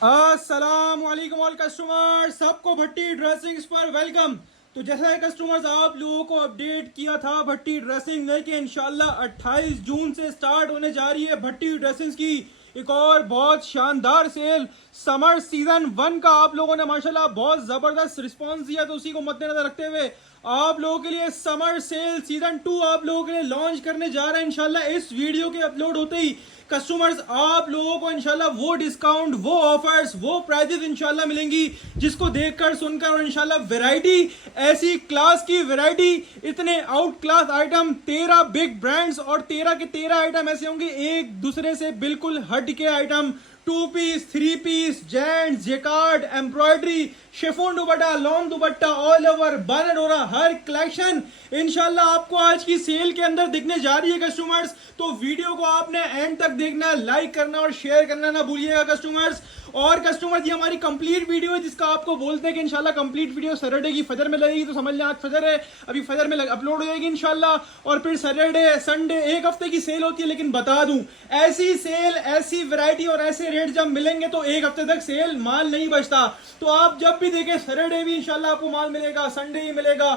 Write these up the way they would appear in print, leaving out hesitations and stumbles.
अस्सलाम वालेकुम all customer, सबको भट्टी ड्रेसिंग्स पर वेलकम। तो जैसा है कस्टमर्स, आप लोगों को अपडेट किया था भट्टी ड्रेसिंग लेके इंशाल्लाह 28 जून से स्टार्ट होने जा रही है भट्टी ड्रेसिंग्स की एक और बहुत शानदार सेल। समर सीजन 1 का आप लोगों ने माशाल्लाह बहुत जबरदस्त रिस्पांस दिया, तो उसी को मद्देनजर रखते हुए आप लोगों के लिए समर सेल सीजन 2 आप लोगों के लिए लॉन्च करने जा रहे हैं इंशाल्लाह। इस वीडियो के अपलोड होते ही कस्टमर्स आप लोगों को इंशाल्लाह वो डिस्काउंट, वो ऑफर्स, वो प्राइजेस इंशाल्लाह मिलेंगी जिसको देखकर सुनकर, और इंशाल्लाह वैरायटी, ऐसी क्लास की वैरायटी, इतने out class item, 13 big brands और 13 के 13 आइटम ऐसे होंगे एक दूसरे से बिल्कुल हट के item. 2 piece, 3 piece, gents, jacquard, embroidery, chiffon dupatta, long dupatta, all over बनडोरा, हर कलेक्शन इंशाल्लाह आपको आज की सेल के अंदर दिखने जा रही है कस्टमर्स। तो वीडियो को आपने एंड तक देखना, लाइक करना और शेयर करना ना भूलिएगा कस्टमर्स। और कस्टमर्स, ये हमारी कंप्लीट वीडियो है जिसका आपको बोलते हैं कि इंशाल्लाह कंप्लीट वीडियो सैटरडे की फजर में लगेगी, तो समझ लें आज फजर है, अभी फजर में अपलोड हो जाएगी इंशाल्लाह। और फिर सैटरडे, संडे, एक हफ्ते की सेल होती है। लेकिन बता दूं, ऐसी सेल, ऐसी वैरायटी और ऐसे रेट जब मिलेंगे तो एक हफ्ते तक सेल माल नहीं बचता। तो आप जब भी देखें, सैटरडे भी इंशाल्लाह आपको माल मिलेगा, संडे ही मिलेगा।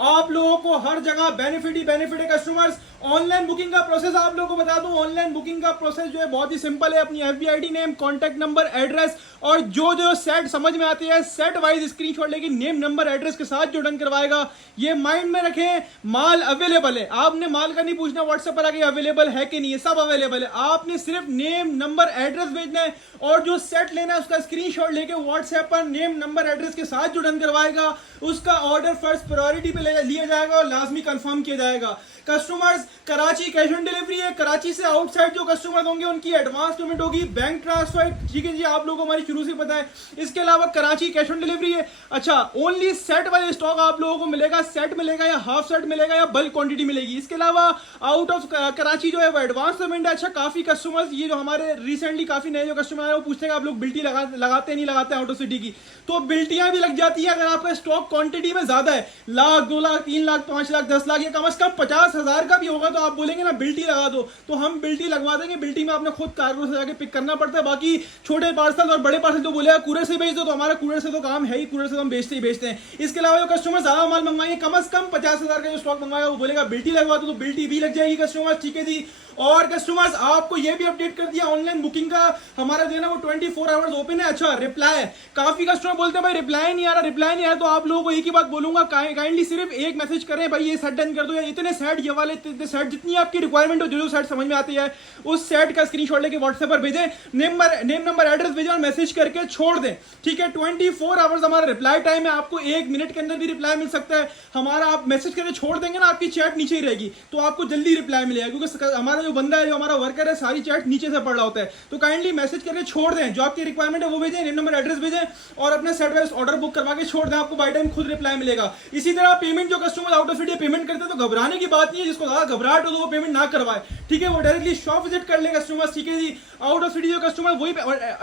आप लोगों को हर जगह बेनिफिट ही बेनिफिट है कस्टमर्स। ऑनलाइन बुकिंग का प्रोसेस आप लोगों को बता दूं, ऑनलाइन बुकिंग का प्रोसेस जो है बहुत ही सिंपल है। अपनी एफबीआईडी नेम, कॉन्टैक्ट नंबर, एड्रेस और जो जो सेट समझ में आती है सेट वाइज स्क्रीनशॉट लेके नेम, नंबर, एड्रेस के साथ जो डन करवाएगा, ये माइंड में रखें, माल अवेलेबल है। आपने माल का नहीं पूछना व्हाट्सएप पर आके अवेलेबल है कि नहीं है, सब अवेलेबल है। आपने सिर्फ नेम, नंबर, एड्रेस भेजना है और जो सेट लेना है उसका स्क्रीनशॉट लेके व्हाट्सएप पर नेम, नंबर, एड्रेस के साथ जो डन करवाएगा उसका ऑर्डर फर्स्ट प्रायोरिटी पे लिया जाएगा और लाजमी कंफर्म किया जाएगा। Customers, Karachi cash on delivery है। कराची से आउटसाइड जो कस्टमर होंगे उनकी एडवांस पेमेंट होगी, बैंक ट्रांसफर, ठीक है जी, आप लोगों को हमारी शुरू से पता है। इसके अलावा कराची कैश ऑन डिलीवरी है। अच्छा, ओनली सेट वाले स्टॉक आप लोगों को मिलेगा, सेट मिलेगा या हाफ सेट मिलेगा या बल्क क्वांटिटी मिलेगी। इसके अलावा आउट ऑफ कराची जो है वो एडवांस पेमेंट है। अच्छा, काफी कस्टमर्स, ये जो हमारे रिसेंटली काफी नए जो कस्टमर आए वो पूछते हैं आप लोग बिल्टी लगाते नहीं लगाते आउट ऑफ सिटी की, तो बिल्टियां भी लग जाती है अगर आपका स्टॉक क्वांटिटी में ज्यादा है, लाख, 2 लाख, 3 लाख, 5 लाख, 10 लाख, या कम से कम 50,000 का भी होगा तो आप बोलेंगे ना बिल्टी लगा दो, तो हम बिल्टी लगवा देंगे। बिल्टी में आपने खुद कार्गो से जाके पिक करना पड़ता है। बाकी छोटे पार्सल और बड़े पार्सल तो बोलेगा कुरियर से भेज दो, तो हमारा कुरियर से तो काम है ही, कुरियर से तो हम बेचते ही बेचते हैं। इसके अलावा जो कस्टमर ज्यादा माल मंगवाएंगे, कम से कम 50,000 का जो स्टॉक मंगवाएगा वो बोलेगा बिल्टी लगवा दो, तो बिल्टी भी लग जाएगी कस्टमर, ठीक है जी। और कस्टमर्स, आपको ये भी अपडेट कर दिया, ऑनलाइन बुकिंग का हमारा जो है ना वो 24 आवर्स ओपन है। अच्छा, रिप्लाई, काफी कस्टमर बोलते हैं भाई रिप्लाई नहीं आ रहा, रिप्लाई नहीं आ रहा, तो आप लोगों को एक ही बात बोलूंगा, काइंडली सिर्फ एक मैसेज करें, भाई ये सेट डन कर दो, या इतने सेट, ये वाले इतने सेट, जितनी आपकी रिक्वायरमेंट हो, जो सेट समझ में आती है उस सेट का स्क्रीनशॉट लेके व्हाट्सएप पर भेजें, नेम नंबर एड्रेस भेजें और मैसेज करके छोड़ दें, ठीक है। 24 आवर्स हमारा रिप्लाई टाइम है, आपको 1 मिनट के अंदर भी रिप्लाई मिल सकता है हमारा। आप मैसेज करके छोड़ देंगे ना, आपकी चैट नीचे ही रहेगी, तो आपको जल्दी रिप्लाई मिलेगा, क्योंकि हमारा जो बंदा है, जो हमारा वर्कर है, सारी चैट नीचे से पड़ रहा होता है। तो काइंडली मैसेज करके छोड़ दें, जो आपकी रिक्वायरमेंट है वो भेजें, नेम नंबर एड्रेस भेजें और अपना सेट वाइज ऑर्डर बुक करवा के छोड़ दें, आपको बाय टाइम खुद रिप्लाई मिलेगा। इसी तरह पेमेंट, जो customer out of city payment करते हैं तो घबराने की बात नहीं है, जिसको ज्यादा घबराहट हो तो वो पेमेंट ना करवाए, ठीक है, वो डायरेक्टली शॉप विजिट कर ले कस्टमर, ठीक है जी। आउट ऑफ सिटी जो कस्टमर वही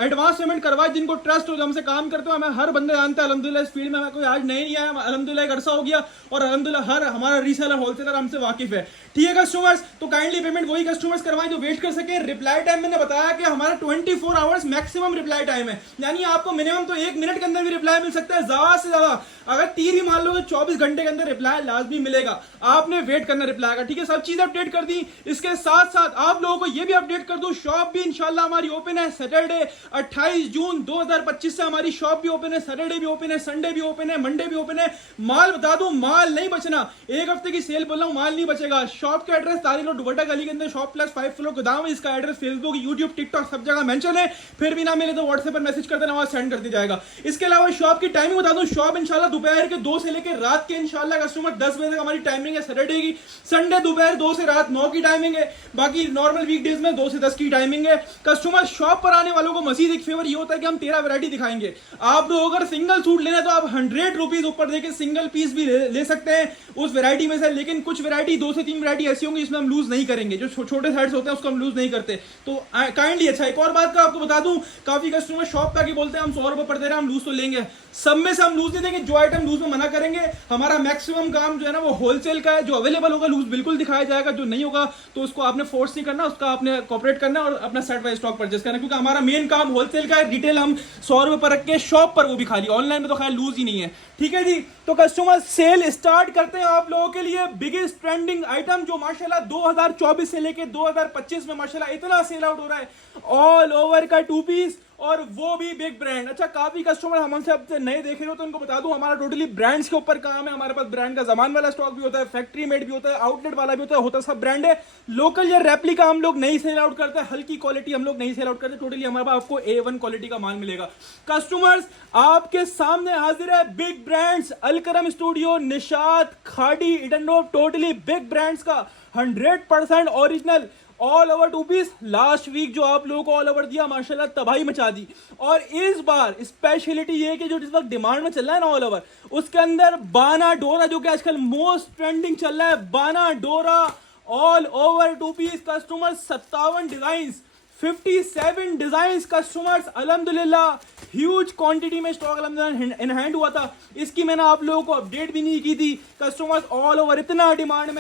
एडवांस पेमेंट करवाए, जिनको ट्रस्ट हो, जो हमसे काम करते हो, हमें हर बंदे जानता है अल्हम्दुलिल्लाह, इस फील्ड में हमें कोई आज नहीं आया, अल्हम्दुलिल्लाह एक अरसा हो गया, और अल्हम्दुलिल्लाह हर हमारा रीसेलर, होलसेलर हमसे वाकिफ है, ठीक है कस्टमर्स। तो काइंडली पेमेंट वही कस्टमर्स करवाएं जो वेट कर सके। रिप्लाई टाइम मैंने बताया कि हमारा 24 आवर्स मैक्सिमम रिप्लाई टाइम है, यानी आपको मिनिमम तो 1 मिनट के अंदर भी रिप्लाई मिल सकता है, ज्यादा से ज्यादा अगर 3 भी मान लो तो 24 घंटे के अंदर रिप्लाई लाजमी मिलेगा, आपने वेट करना रिप्लाई का, ठीक है। सब चीज अपडेट कर दी। इसके साथ साथ आप लोगों को यह भी अपडेट कर दूं, शॉप भी इंशाल्लाह हमारी ओपन है। सैटरडे 28 जून 2025 से हमारी शॉप भी ओपन है, सैटरडे भी ओपन है, संडे भी ओपन है, मंडे भी ओपन है। माल बता दूं, माल नहीं बचना, एक हफ्ते की सेल बोल रहा हूं, माल नहीं बचेगा। शॉप का एड्रेस तारीख दुबट्टा गली के अंदर शॉप प्लस 5 फ्लोर गोदाम है। इसका एड्रेस फेसबुक, यूट्यूब, टिकटॉक सब जगह मेंशन है। फिर भी ना मिले तो व्हाट्सएप पर मैसेज कर देना, वहां सेंड कर दिया जाएगा। इसके अलावा शॉप की टाइमिंग बता दूं, शॉप इंशाल्लाह दोपहर के 2 से लेकर रात के इंशाल्लाह कस्टमर 10 बजे तक हमारी टाइमिंग है सैटरडे की। संडे दोपहर 2 से रात 9 की टाइमिंग है। बाकी नॉर्मल वीकडेज में 2 से 10 की टाइमिंग है। कस्टमर शॉप पर आने वालों को मजीद एक फेवर ये होता है कि हम 13 वैरायटी दिखाएंगे। आप लोग अगर सिंगल सूट लेना तो आप 100 रुपीज ऊपर देके सिंगल पीस भी ले सकते हैं उस वैरायटी में से, लेकिन कुछ वैरायटी 2 से 3 वैरायटी ऐसी होंगी जिसमें हम लूज नहीं करेंगे, जो छोटे साइड्स होते हैं उसको हम लूज नहीं करते। तो काइंडली, अच्छा एक और बात का आपको बता दूं, काफी कस्टमर शॉप पे आके बोलते हैं हम 100 रुपए पर दे रहे हैं, हम लूज तो लेंगे, सब में से हम लूज नहीं देंगे, जो आइटम लूज में मना करेंगे। हमारा मैक्सिमम काम जो है ना वो होलसेल का है, जो अवेलेबल होगा लूज बिल्कुल दिखाया जाएगा, जो नहीं होगा तो उसको आपने फोर्स नहीं करना, उसका आपने कॉपरेट करना और अपना सेट पे स्टॉक परचेस करना, क्योंकि हमारा मेन काम होलसेल का है। रिटेल हम 100 रुपए पर रख के शॉप पर, वो भी खाली, ऑनलाइन में तो खैर लूज ही नहीं है। ठीक है जी, तो कस्टमर सेल स्टार्ट करते हैं आप लोगों के लिए। बिगेस्ट ट्रेंडिंग आइटम जो माशाल्लाह 2024 से लेके 2025 में माशाल्लाह इतना सेल आउट हो रहा है, ऑल ओवर का 2 पीस, और वो भी बिग ब्रांड। अच्छा, काफी कस्टमर हमसे अब नहीं देखे हो तो उनको बता दूं, हमारा टोटली ब्रांड्स के ऊपर काम है। हमारे पास ब्रांड का जमान वाला स्टॉक भी होता है, फैक्ट्री मेड भी होता है, आउटलेट वाला भी होता है सब ब्रांड है। लोकल या रेप्लिका हम लोग नहीं सेल आउट करते, हल्की क्वालिटी हम लोग नहीं सेल आउट करते। टोटली हमारे पास आपको A1 क्वालिटी का माल मिलेगा। कस्टमर्स आपके सामने हाजिर है big brands, Alkaram studio, Nishat, Khaadi, इडनडोव, टोटली बिग ब्रांड्स का 100% original all over 2 piece. Last week जो आप लोगों को ऑल ओवर दिया माशाल्लाह तबाही मचा दी, और इस बार स्पेशलिटी ये है कि जो इस वक्त डिमांड में चल रहा है ना ऑल ओवर, उसके अंदर बाना डोरा जो कि आजकल मोस्ट ट्रेंडिंग चल रहा है, Bana Dora all over 2 piece. Customer 57 design, 57 design customers, अल्हम्दुलिल्लाह ह्यूज क्वांटिटी में स्टॉक अल्हम्दुलिल्लाह इन हैंड हुआ था। इसकी मैंने आप लोगों को अपडेट भी नहीं की थी। कस्टमर्स ऑल ओवर इतना डिमांड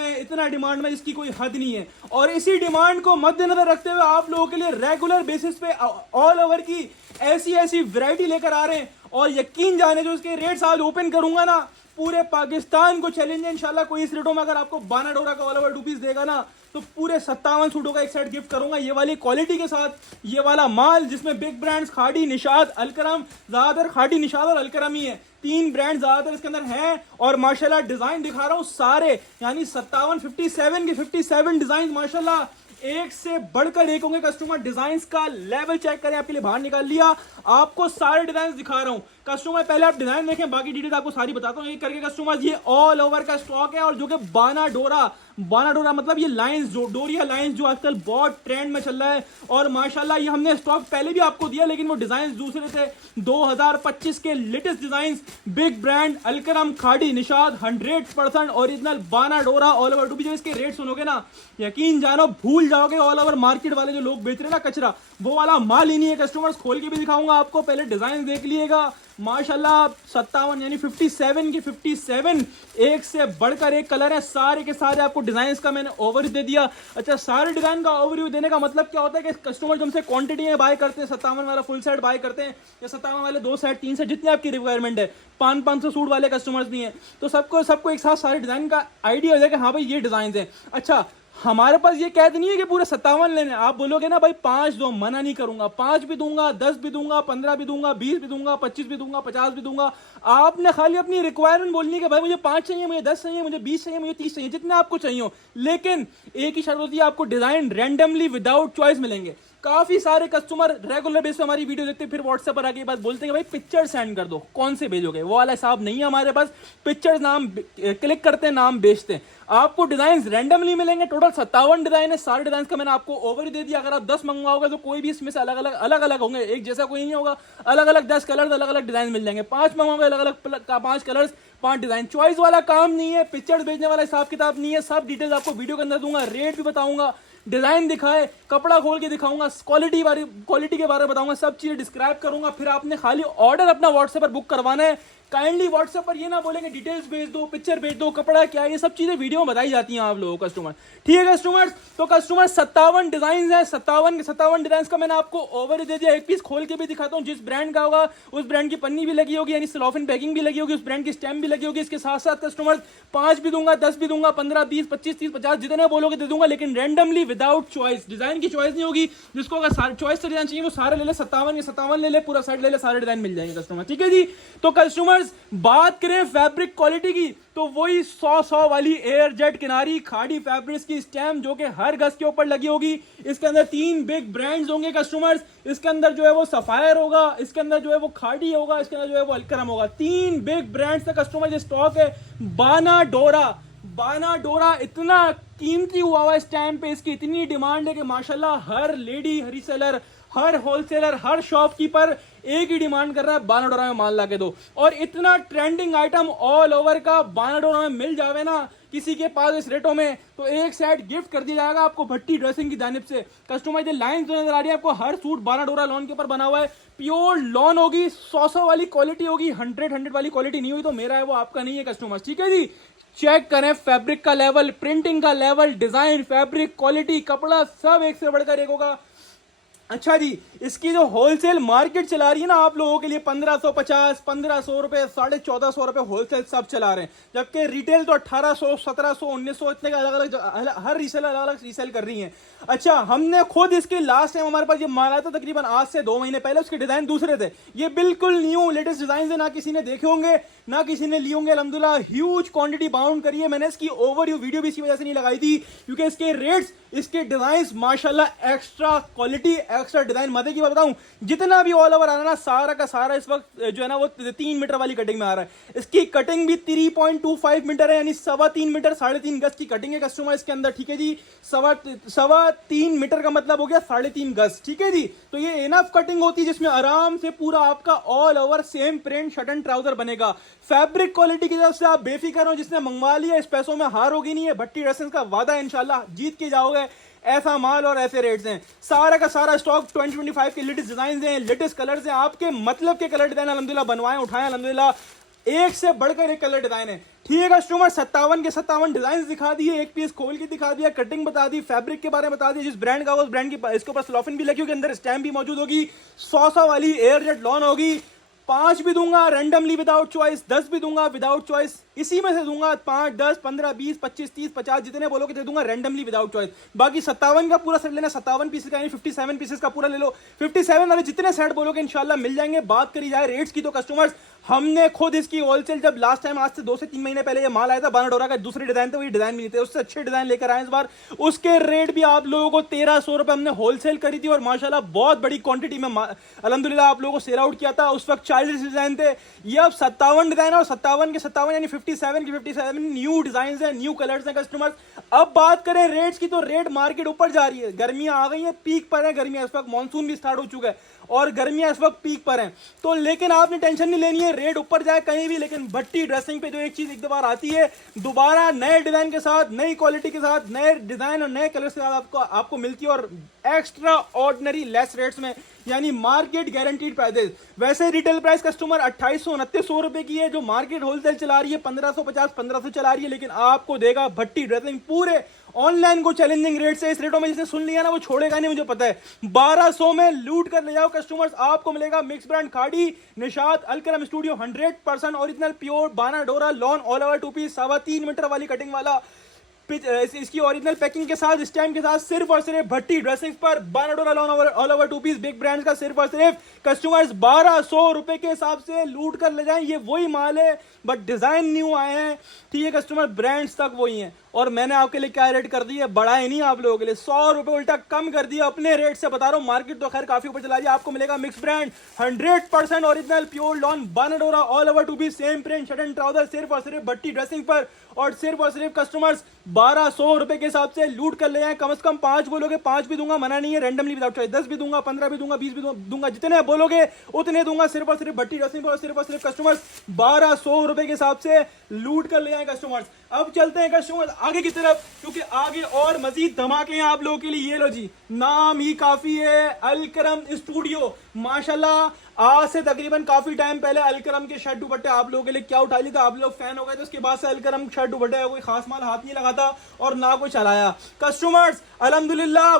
में इसकी कोई हद नहीं है। और इसी डिमांड को मद्देनजर रखते हुए आप लोगों के लिए रेगुलर बेसिस पे ऑल ओवर की ऐसी वैरायटी लेकर आ रहे हैं। और यकीन जाने जो इसके रेट्स आज ओपन करूंगा ना, पूरे पाकिस्तान को चैलेंज है इंशाल्लाह। कोई इस रेटों में अगर आपको बाना डोरा का ऑल ओवर 2 पीस देगा ना, तो पूरे 57 सूटों का एक सेट गिफ्ट करूंगा ये वाली क्वालिटी के साथ, ये वाला माल जिसमें बिग ब्रांड्स खाड़ी, निशात, अलकरम, ज्यादातर खाड़ी, निशात और अलकरम ही है, 3 ब्रांड ज्यादातर इसके अंदर हैं। और माशाल्लाह डिजाइन दिखा रहा हूं सारे, यानी 57 के 57 डिजाइन माशाल्लाह एक से बढ़कर एक होंगे। कस्टमर डिजाइन का लेवल चेक करें, आपके लिए बाहर निकाल लिया, आपको सारे डिजाइन दिखा रहा हूं। कस्टमर पहले आप डिजाइन देखें, बाकी डिटेल आपको सारी बताता हूं एक करके। कस्टमर ये ऑल ओवर का स्टॉक है, और जो कि बाना डोरा मतलब ये लाइंस, डोरिया लाइंस जो आजकल बहुत ट्रेंड में चल रहा है। और माशाल्लाह ये हमने स्टॉक पहले भी आपको दिया, लेकिन वो डिजाइन दूसरे थे। 2025 के latest design, big brand, Alkaram, खाड़ी, निशाद, 100% ओरिजिनल बाना डोरा ऑल ओवर 2 पीस। इसके रेट सुनोगे ना, यकीन जानो भूल जाओगे। ऑल ओवर मार्केट वाले जो लोग बेच रहे हैं ना कचरा, वो वाला माल ही नहीं है। कस्टमर्स खोल के भी दिखाऊंगा आपको, पहले डिजाइन देख लीजिएगा। माशाल्लाह 57 यानी 57 की 57 एक से बढ़कर एक कलर है। सारे के सारे आपको डिजाइन का मैंने ओवरव्यू दे दिया। अच्छा, सारे डिजाइन का ओवरव्यू देने का मतलब क्या होता है कि कस्टमर जो हमसे क्वांटिटी में बाय करते हैं, 57 वाला फुल सेट बाय करते हैं, या 57 वाले 2 सेट 3 सेट जितनी आपकी रिक्वायरमेंट है, 500 सूट वाले कस्टमर्स नहीं है, तो सबको एक साथ सारे डिजाइन का आइडिया हो जाए कि हाँ भाई ये डिजाइन है। अच्छा, हमारे पास ये कैद नहीं है कि पूरे 57 लेने। आप बोलोगे ना भाई 5 दो, मना नहीं करूंगा, 5 भी दूंगा, 10 भी दूंगा, 15 भी दूंगा, 20 भी दूंगा, 25 भी दूंगा, 50 भी दूंगा। आपने खाली अपनी रिक्वायरमेंट बोलनी है कि भाई मुझे 5 चाहिए, मुझे 10 चाहिए, मुझे 20 चाहिए, मुझे 30 चाहिए, जितने आपको चाहिए हो। लेकिन एक ही शर्त होती है, आपको डिजाइन रैंडमली विदाउट चॉइस मिलेंगे। काफी सारे कस्टमर रेगुलर बेस पे हमारी वीडियो देखते हैं, फिर व्हाट्सएप पर आके बात बोलते हैं भाई पिक्चर सेंड कर दो, कौन से भेजोगे। वो वाला हिसाब नहीं है हमारे पास। पिक्चर्स नाम क्लिक करते हैं, नाम बेचते हैं। आपको डिजाइन रैंडमली मिलेंगे। टोटल 57 डिजाइन है। सारे डिजाइन का मैंने आपको ओवरव्यू दे दिया। अगर आप 10 मंगवाओगे तो कोई भी इसमें से अलग अलग होंगे, एक जैसा कोई नहीं होगा। अलग अलग 10 कलर्स, अलग अलग डिजाइन मिल जाएंगे। 5 मंगवाओगे अलग अलग 5 कलर्स, 5 डिजाइन। चॉइस वाला काम नहीं है, पिक्चर्स भेजने वाला हिसाब किताब नहीं है। सब डिटेल्स आपको वीडियो के अंदर दूंगा, रेट भी बताऊंगा, डिजाइन दिखाए, कपड़ा खोल के दिखाऊंगा, क्वालिटी के बारे में बताऊंगा, सब चीजें डिस्क्राइब करूंगा। फिर आपने खाली ऑर्डर अपना व्हाट्सएप पर बुक करवाना है। काइंडली व्हाट्सएप पर ये ना बोलेंगे डिटेल्स भेज दो, पिक्चर भेज दो, कपड़ा क्या है, ये सब चीजें वीडियो में बताई जाती हैं आप लोगों को कस्टमर। ठीक है कस्टमर्स, तो कस्टमर 57 डिजाइन है। 57 डिजाइन का मैंने आपको ओवर दे दिया। एक पीस खोल के भी दिखाता हूँ, जिस ब्रांड का होगा उस ब्रांड की पन्नी भी लगी होगी, यानी सिलोफिन पैकिंग भी लगी होगी, उस ब्रांड की स्टैम्प भी लगी होगी। इसके साथ साथ कस्टमर 5 भी दूंगा, 10 भी दूंगा, 15, 20, 25, 30, 50 जितने बोलोगे दे दूंगा, लेकिन रैंडमली विदाउट चॉइस। डिजाइन की चॉइस नहीं होगी। जिसको अगर चॉइस से डिजाइन चाहिए वो सारे ले ले, 57 ले ले, पूरा सेट ले ले, सारे डिजाइन मिल जाएंगे कस्टमर। ठीक है जी, तो कस्टमर्स बात करें फैब्रिक क्वालिटी की, तो वही 100 वाली एयर जेट किनारी खाड़ी फैब्रिक्स की स्टैम्प जो कि हर गज के ऊपर लगी होगी। इसके अंदर 3 बिग ब्रांड्स होंगे कस्टमर्स। इसके अंदर जो है वो सफायर होगा, इसके अंदर जो है वो खाड़ी होगा, इसके अंदर जो है वो अलकरम होगा। 3 बिग ब्रांड्स का कस्टमर जो स्टॉक है। बाना डोरा इतना कीमती हुआ इस टाइम पे, इसकी इतनी डिमांड है कि माशाल्लाह हर लेडी, हर रीसेलर, हर होलसेलर, हर शॉपकीपर एक ही डिमांड कर रहा है, बाना डोरा में माल ला के दो। और इतना ट्रेंडिंग आइटम ऑल ओवर का बाना डोरा में मिल जावे ना किसी के पास इस रेटों में, तो एक सेट गिफ्ट कर दिया जाएगा आपको भट्टी ड्रेसिंग की जानिब से। कस्टमाइज लाइन जो नजर आ रही है आपको, हर सूट बाना डोरा लॉन के ऊपर बना हुआ है। प्योर लॉन होगी, 100 वाली क्वालिटी होगी। 100 वाली क्वालिटी नहीं हुई तो मेरा है, वो आपका नहीं है कस्टमर। ठीक है जी, चेक करें फैब्रिक का लेवल, प्रिंटिंग का लेवल, डिजाइन, फैब्रिक, क्वालिटी, कपड़ा, सब एक से बढ़कर एक होगा। अच्छा जी, इसकी जो होलसेल मार्केट चला रही है ना आप लोगों के लिए 1550, 1500 रुपए, 1450 रुपए होलसेल सब चला रहे हैं, जबकि रिटेल तो 1800, 1700, 1900 इतने का अलग अलग हर रीसेल अलग अलग रीसेल कर रही है। अच्छा, हमने खुद इसके लास्ट टाइम हमारे पास ये माल आया था तकरीबन आज से 2 महीने पहले, उसके डिजाइन दूसरे थे, ये बिल्कुल न्यू लेटेस्ट डिजाइन है, ना किसी ने देखे होंगे ना किसी ने लिए होंगे। अल्हम्दुलिल्लाह ह्यूज क्वांटिटी बाउंड करी है, मैंने इसकी ओवरव्यू वीडियो भी इसी वजह से नहीं लगाई थी क्योंकि इसके रेट्स, इसके डिजाइन माशाल्लाह एक्स्ट्रा क्वालिटी, एक्स्ट्रा डिजाइन। मजे की बात बताऊं, जितना भी ऑल ओवर आ रहा है ना सारा का सारा इस वक्त जो है ना वो 3 मीटर वाली कटिंग में आ रहा है। इसकी कटिंग भी 3.25 मीटर है, यानी 3.25 मीटर, 3.5 गज की कटिंग है कस्टमर इसके अंदर, ठीक है जी। 3.25 मीटर का मतलब हो गया 3.5 गज, ठीक है जी। तो ये इनफ कटिंग होती है जिसमें आराम से पूरा आपका all over same print shirt and trouser बनेगा। फैब्रिक क्वालिटी की तरफ से आप बेफिक्र हो, जिसने मंगवा लिया इस पैसों में हार होगी नहीं है। भट्टी ड्रेसेस का वादा है, इंशाल्लाह जीत के जाओगे। ऐसा माल और ऐसे रेट्स हैं, सारा का सारा स्टॉक 2025 के लेटेस्ट डिजाइन हैं, लेटेस्ट कलर्स हैं, आपके मतलब के कलर डिजाइन अल्हम्दुलिल्लाह बनवाए उठाए अल्हम्दुलिल्लाह, एक से बढ़कर एक कलर डिजाइन है। ठीक है कस्टमर, 57 के 57 डिजाइन दिखा दिए, एक पीस खोल के दिखा दिया, कटिंग बता दी, फैब्रिक के बारे में बता दिया, जिस ब्रांड का उस ब्रांड की, इसके ऊपर स्लोफिन भी लगी होगी, अंदर स्टैम्प भी मौजूद होगी, 100 वाली एयरजेट लॉन होगी। 5 भी दूंगा रैंडमली विदाउट चॉइस, 10 भी दूंगा विदाउट चॉइस, इसी में से दूंगा 5, 10, 15, 20, 25, 30, 50 जितने बोलोगे दे दूंगा रैंडमली विदाउट चॉइस। बाकी 57 का पूरा सेट लेना, 57 पीसेस का यानी 57 पीसेस का पूरा ले लो, 57 वाले जितने सेट बोलोगे इंशाल्लाह मिल जाएंगे। बात करी जाए रेट्स की तो कस्टमर्स, हमने खुद इसकी होलसेल जब लास्ट टाइम आज से 2 से 3 महीने पहले ये माल आया था बानाडोरा का, दूसरे डिजाइन थे, वही डिजाइन भी नहीं थे, उससे अच्छे डिजाइन लेकर आए इस बार। उसके रेट भी आप लोगों को 1300 रुपए हमने होलसेल करी थी और माशाल्लाह बहुत बड़ी क्वांटिटी में अल्हम्दुलिल्लाह आप लोगों को सेल आउट किया था। उस वक्त 40 डिजाइन थे, ये अब 57 डिजाइन और 57 के 57 यानी 57 की 57 न्यू डिजाइन है, न्यू कलर्स हैं कस्टमर्स। अब बात करें रेट्स की तो रेट मार्केट ऊपर जा रही है, गर्मियां आ गई हैं, पीक पर है गर्मियां, इस वक्त मानसून भी स्टार्ट हो चुका है और गर्मियां इस वक्त पीक पर हैं। तो लेकिन आपने टेंशन नहीं लेनी है रेट ऊपर जाए कहीं भी, लेकिन भट्टी ड्रेसिंग पे जो एक चीज एक दो बार आती है, दोबारा नए डिजाइन के साथ, नई क्वालिटी के साथ, नए डिजाइन और नए कलर के साथ आपको मिलती है और एक्स्ट्रा ऑर्डिनरी लेस रेट्स में, यानी मार्केट गारंटीड प्राइसेस। वैसे रिटेल प्राइस कस्टमर 2800-2900 रुपए की है, जो मार्केट होलसेल चला रही है 1550-1500 चला रही है, लेकिन आपको देगा भट्टी ड्रेसिंग पूरे ऑनलाइन को चैलेंजिंग रेट से। इस रेटों में जिसने सुन लिया ना वो छोड़ेगा नहीं, मुझे पता है। 1200 में लूट कर ले जाओ कस्टमर्स, आपको मिलेगा mix brand Khaadi, Nishat, Alkaram Studio 100% original pure बानाडोरा lawn all over 2 piece 3.25 metre वाली कटिंग वाला, इसकी ओरिजिनल पैकिंग के साथ, स्टैम्प के साथ, सिर्फ और सिर्फ भट्टी ड्रेसिंग्स पर बानाडोरा lawn all over 2 piece big brands का सिर्फ और सिर्फ कस्टमर्स 1200 रुपए के हिसाब से लूट कर ले जाएं। ये वही माल है बट डिजाइन न्यू आए हैं, ठीक है कस्टमर, ब्रांड्स तक वही हैं और मैंने आपके लिए क्या रेट कर दी है, बढ़ाए नहीं आप लोगों के लिए, 100 रुपए उल्टा कम कर दिया अपने रेट से, बता रहा हूँ। मार्केट तो खैर काफी ऊपर चला गया, आपको मिलेगा mix brand 100% original pure lawn बानाडोरा all over 2 piece same print shirt and trouser सिर्फ और सिर्फ भट्टी ड्रेसिंग पर, और सिर्फ कस्टमर्स 1200 रुपए के हिसाब से लूट कर ले जाए। कम से कम 5 बोलोगे 5 भी दूंगा, मना नहीं है, रैंडमली विदाउट चॉइस 10 भी दूंगा, 15 भी दूंगा, 20 भी दूंगा, जितने बोलोगे उतने दूंगा, सिर्फ और सिर्फ भट्टी ड्रेसिंग पर, सिर्फ और सिर्फ कस्टमर्स 1200 रुपए के हिसाब से लूट कर ले जाए कस्टमर्स। अब चलते हैं कस्टमर्स आगे की तरफ, क्योंकि आगे और मजीद धमाके हैं आप लोगों के लिए। ये लो जी, नाम ही काफी है, अलकरम स्टूडियो। माशाल्लाह आज से तकरीबन काफी टाइम पहले अलकरम के शर्ट दुपट्टे आप लोगों के लिए क्या उठा ली था, आप लोग फैन हो गए थे, उसके बाद से अलकरम शर्ट दुपट्टे कोई खास माल हाथ नहीं लगाता और ना कोई चलाया कस्टमर्स। अल्हम्दुलिल्लाह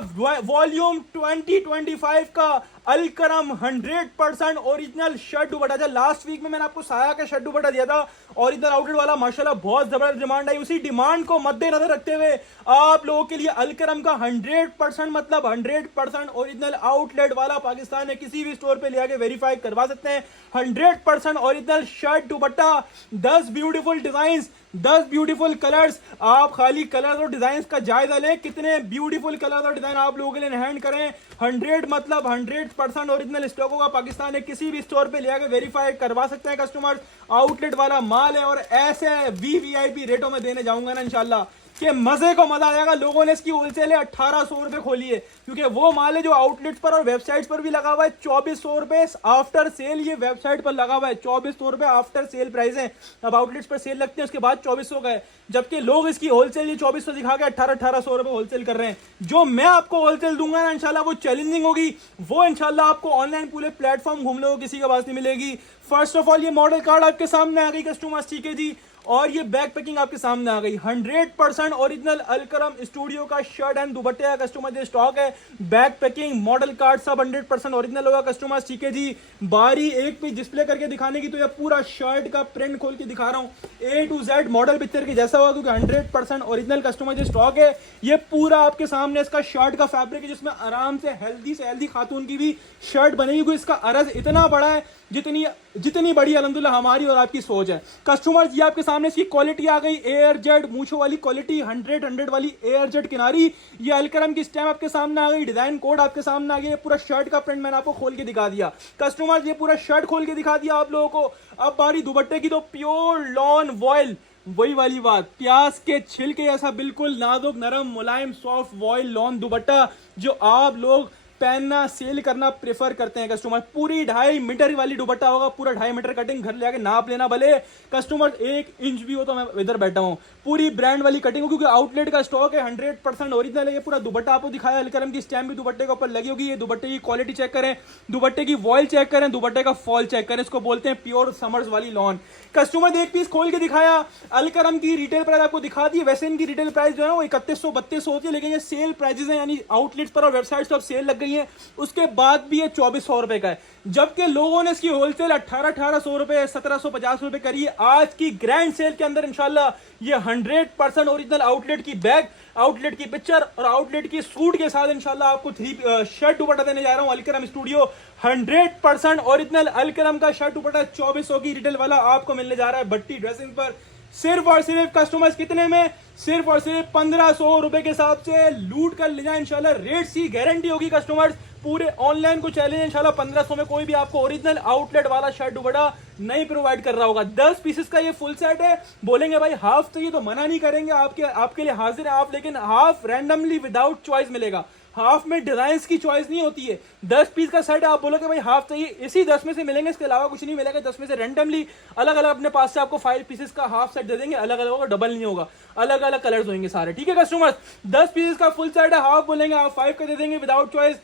वॉल्यूम 2025 का अलकरम 100% ओरिजिनल शर्ट दुपट्टा था। लास्ट वीक में मैंने आपको साया का शर्ट दुपट्टा दिया था ओरिजिनल आउटलेट वाला, माशाल्लाह बहुत जबरदस्त डिमांड आई। उसी डिमांड को मद्देनजर रखते हुए आप लोगों के लिए अलकरम का 100% मतलब 100% ओरिजिनल आउटलेट वाला, पाकिस्तान में किसी भी स्टोर पे ले आके वेरीफाई करवा सकते हैं, 100% ओरिजिनल शर्ट दुपट्टा, 10 ब्यूटीफुल डिजाइन, 10 ब्यूटीफुल कलर्स। आप खाली कलर्स और डिजाइन का जायजा लें, कितने ब्यूटीफुल कलर्स और डिजाइन आप लोगों के लिए हैंड करें। 100 मतलब 100% ओरिजिनल स्टॉक होगा, पाकिस्तान में किसी भी स्टोर पे ले आके वेरीफाई करवा सकते हैं कस्टमर्स। आउटलेट वाला माल है और ऐसे वीवीआईपी रेटों में देने जाऊंगा ना इंशाल्लाह कि मजे को मजा आएगा। लोगों ने इसकी होलसेल है 1800 रुपए खोली है, क्योंकि वो माल है जो आउटलेट्स पर और वेबसाइट्स पर भी लगा हुआ है 2400 रुपए आफ्टर सेल। ये वेबसाइट पर लगा हुआ है 2400 रुपए आफ्टर सेल प्राइस है। अब आउटलेट्स पर सेल लगते हैं उसके बाद 2400 का है, जबकि लोग इसकी होलसेल ये 2400 दिखा के 1800 रुपए होलसेल कर रहे हैं। जो मैं आपको होलसेल दूंगा ना इंशाल्लाह वो चैलेंजिंग होगी, वो इंशाल्लाह आपको ऑनलाइन पूरे प्लेटफॉर्म घूम लो किसी के पास नहीं मिलेगी। फर्स्ट ऑफ ऑल ये मॉडल कार्ड आपके सामने आ गई कस्टमर्स, ठीक है जी। और ये बैक पैकिंग आपके सामने आ गई 100% ओरिजिनल अलकरम स्टूडियो का शर्ट एंड दुपट्टे का कस्टमर जो स्टॉक है, बैक पैकिंग मॉडल कार्ड सब 100% ओरिजिनल होगा कस्टमर। ठीक है जी, बारी एक पीस डिस्प्ले करके दिखाने की, तो ये पूरा शर्ट का प्रिंट खोल के दिखा रहा हूँ, A to Z model picture के जैसा होगा, क्योंकि 100% ओरिजिनल कस्टमर जो स्टॉक है। ये पूरा आपके सामने इसका शर्ट का फैब्रिक है, जिसमें आराम से हेल्दी खातून की भी शर्ट बनेगी, क्योंकि इसका अरज इतना बड़ा है जितनी बड़ी अल्हम्दुलिल्लाह हमारी और आपकी सोच है कस्टमर्स। ये आपके सामने इसकी क्वालिटी आ गई, एयर जेड मूछों वाली क्वालिटी, 100 वाली एयर जेड किनारी, ये अलकरम की स्टैम्प आपके सामने आ गई, डिजाइन कोड आपके सामने आ गया, पूरा शर्ट का प्रिंट मैंने आपको खोल के दिखा दिया कस्टमर्स, ये पूरा शर्ट खोल के दिखा दिया आप लोगों को। अब बारी दुपट्टे की, तो प्योर लॉन वॉयल, वही वाली बात, प्याज के छिलके ऐसा बिल्कुल नाजुक नरम मुलायम सॉफ्ट वॉयल लॉन दुपट्टा, जो आप लोग पहनना सेल करना प्रेफर करते हैं कस्टमर। पूरी 2.5 मीटर वाली दुपट्टा होगा, पूरा 2.5 मीटर कटिंग, घर ले आके नाप लेना भले कस्टमर 1 इंच भी हो, तो मैं इधर बैठा हूँ, पूरी ब्रांड वाली कटिंग हो, क्योंकि आउटलेट का स्टॉक है, 100% ओरिजिनल है। ये पूरा दुपट्टा आपको दिखाया, अलकरम की स्टैम्प भी दुपट्टे के ऊपर लगी होगी। ये दुपट्टे की क्वालिटी चेक करें, दुपट्टे की वॉयल चेक करें, दुपट्टे का फॉल चेक करें, इसको बोलते हैं प्योर समर्स वाली लॉन। कस्टमर एक पीस खोल के दिखाया, अलकरम की रिटेल प्राइस आपको दिखा दी, वैसे इनकी रिटेल प्राइस जो है वो 3100-3200 होती है, लेकिन ये सेल प्राइजेस हैं, यानी आउटलेट्स पर और वेबसाइट्स पर सेल लग गई है, उसके बाद भी ये 2400 रुपए का है, जबकि लोगों ने इसकी होलसेल 1800 रुपए 1750 रुपए करी है। आज की ग्रैंड सेल के अंदर इंशाल्लाह ये 100% ओरिजिनल आउटलेट की बैग, आउटलेट की पिक्चर और आउटलेट की सूट के साथ इंशाल्लाह आपको 3 शर्ट दुपट्टा देने जा रहा हूं। अलकरम स्टूडियो 100% ओरिजिनल अलकरम का शर्ट दुपट्टा 2400 की रिटेल वाला आपको मिलने जा रहा है भट्टी ड्रेसिंग पर, सिर्फ और सिर्फ कस्टमर्स कितने में, सिर्फ और सिर्फ 1500 रुपए के हिसाब से लूट कर ले जाए इंशाल्लाह। रेट्स की गारंटी होगी कस्टमर्स, पूरे ऑनलाइन को चैलेंज इंशाल्लाह 1500 में कोई भी आपको ओरिजिनल आउटलेट वाला शर्ट दुपट्टा नहीं प्रोवाइड कर रहा होगा। 10 पीसेस का ये फुल सेट है, बोलेंगे भाई हाफ चाहिए तो मना नहीं करेंगे, आपके लिए हाजिर है आप, लेकिन हाफ रैंडमली विदाउट चॉइस मिलेगा। हाफ में डिजाइन की चॉइस नहीं होती है। 10 पीस का सेट आप बोलोगे भाई हाफ चाहिए, इसी 10 में से मिलेंगे, इसके अलावा कुछ नहीं मिलेगा। 10 में से रैंडमली अलग अलग अपने पास से आपको 5 पीसेस का हाफ सेट दे देंगे, अलग अलग होगा, डबल नहीं होगा, अलग अलग कलर्स होंगे सारे। ठीक है कस्टमर्स, 10 पीसेस का फुल सेट है, हाफ बोलेंगे आप 5 का दे देंगे विदाउट चॉइस।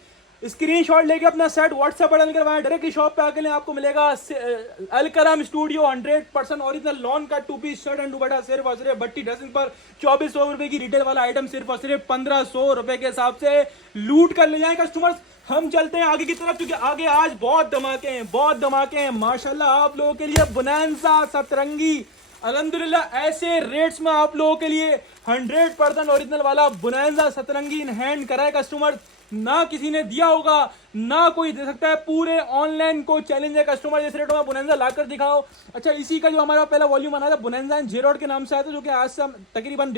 स्क्रीनशॉट लेके अपना सेट व्हाट्सएप पर डल करवाएं, डायरेक्टली शॉप पे आके ले, आपको मिलेगा अलकरम स्टूडियो 100% ओरिजिनल लॉन का 2 पीस शर्ट एंड दुपट्टा सिर्फ और सिर्फ भट्टी ड्रेसिंग पर 2400 रुपए की रिटेल वाला आइटम सिर्फ और सिर्फ 1500 रुपए के हिसाब से लूट कर ले जाएं कस्टमर्स। हम चलते हैं आगे की तरफ, क्योंकि आगे आज बहुत धमाके हैं माशाल्लाह आप लोगों के लिए। बोनांजा सतरंगी अल्हम्दुलिल्लाह ऐसे रेट्स में आप लोगों के लिए 100% ओरिजिनल वाला बोनांजा सतरंगी इन हैंड करा है कस्टमर, ना किसी ने दिया होगा ना कोई दे सकता है। पूरे ऑनलाइन को चैलेंज है कस्टमर, जिस रेटों में बोनांजा लाकर दिखाओ। अच्छा, इसी का जो हमारा पहला वॉल्यूम आना था बोनांजा एंड जेरोड के नाम से आया था, जो कि आज से तकरीबन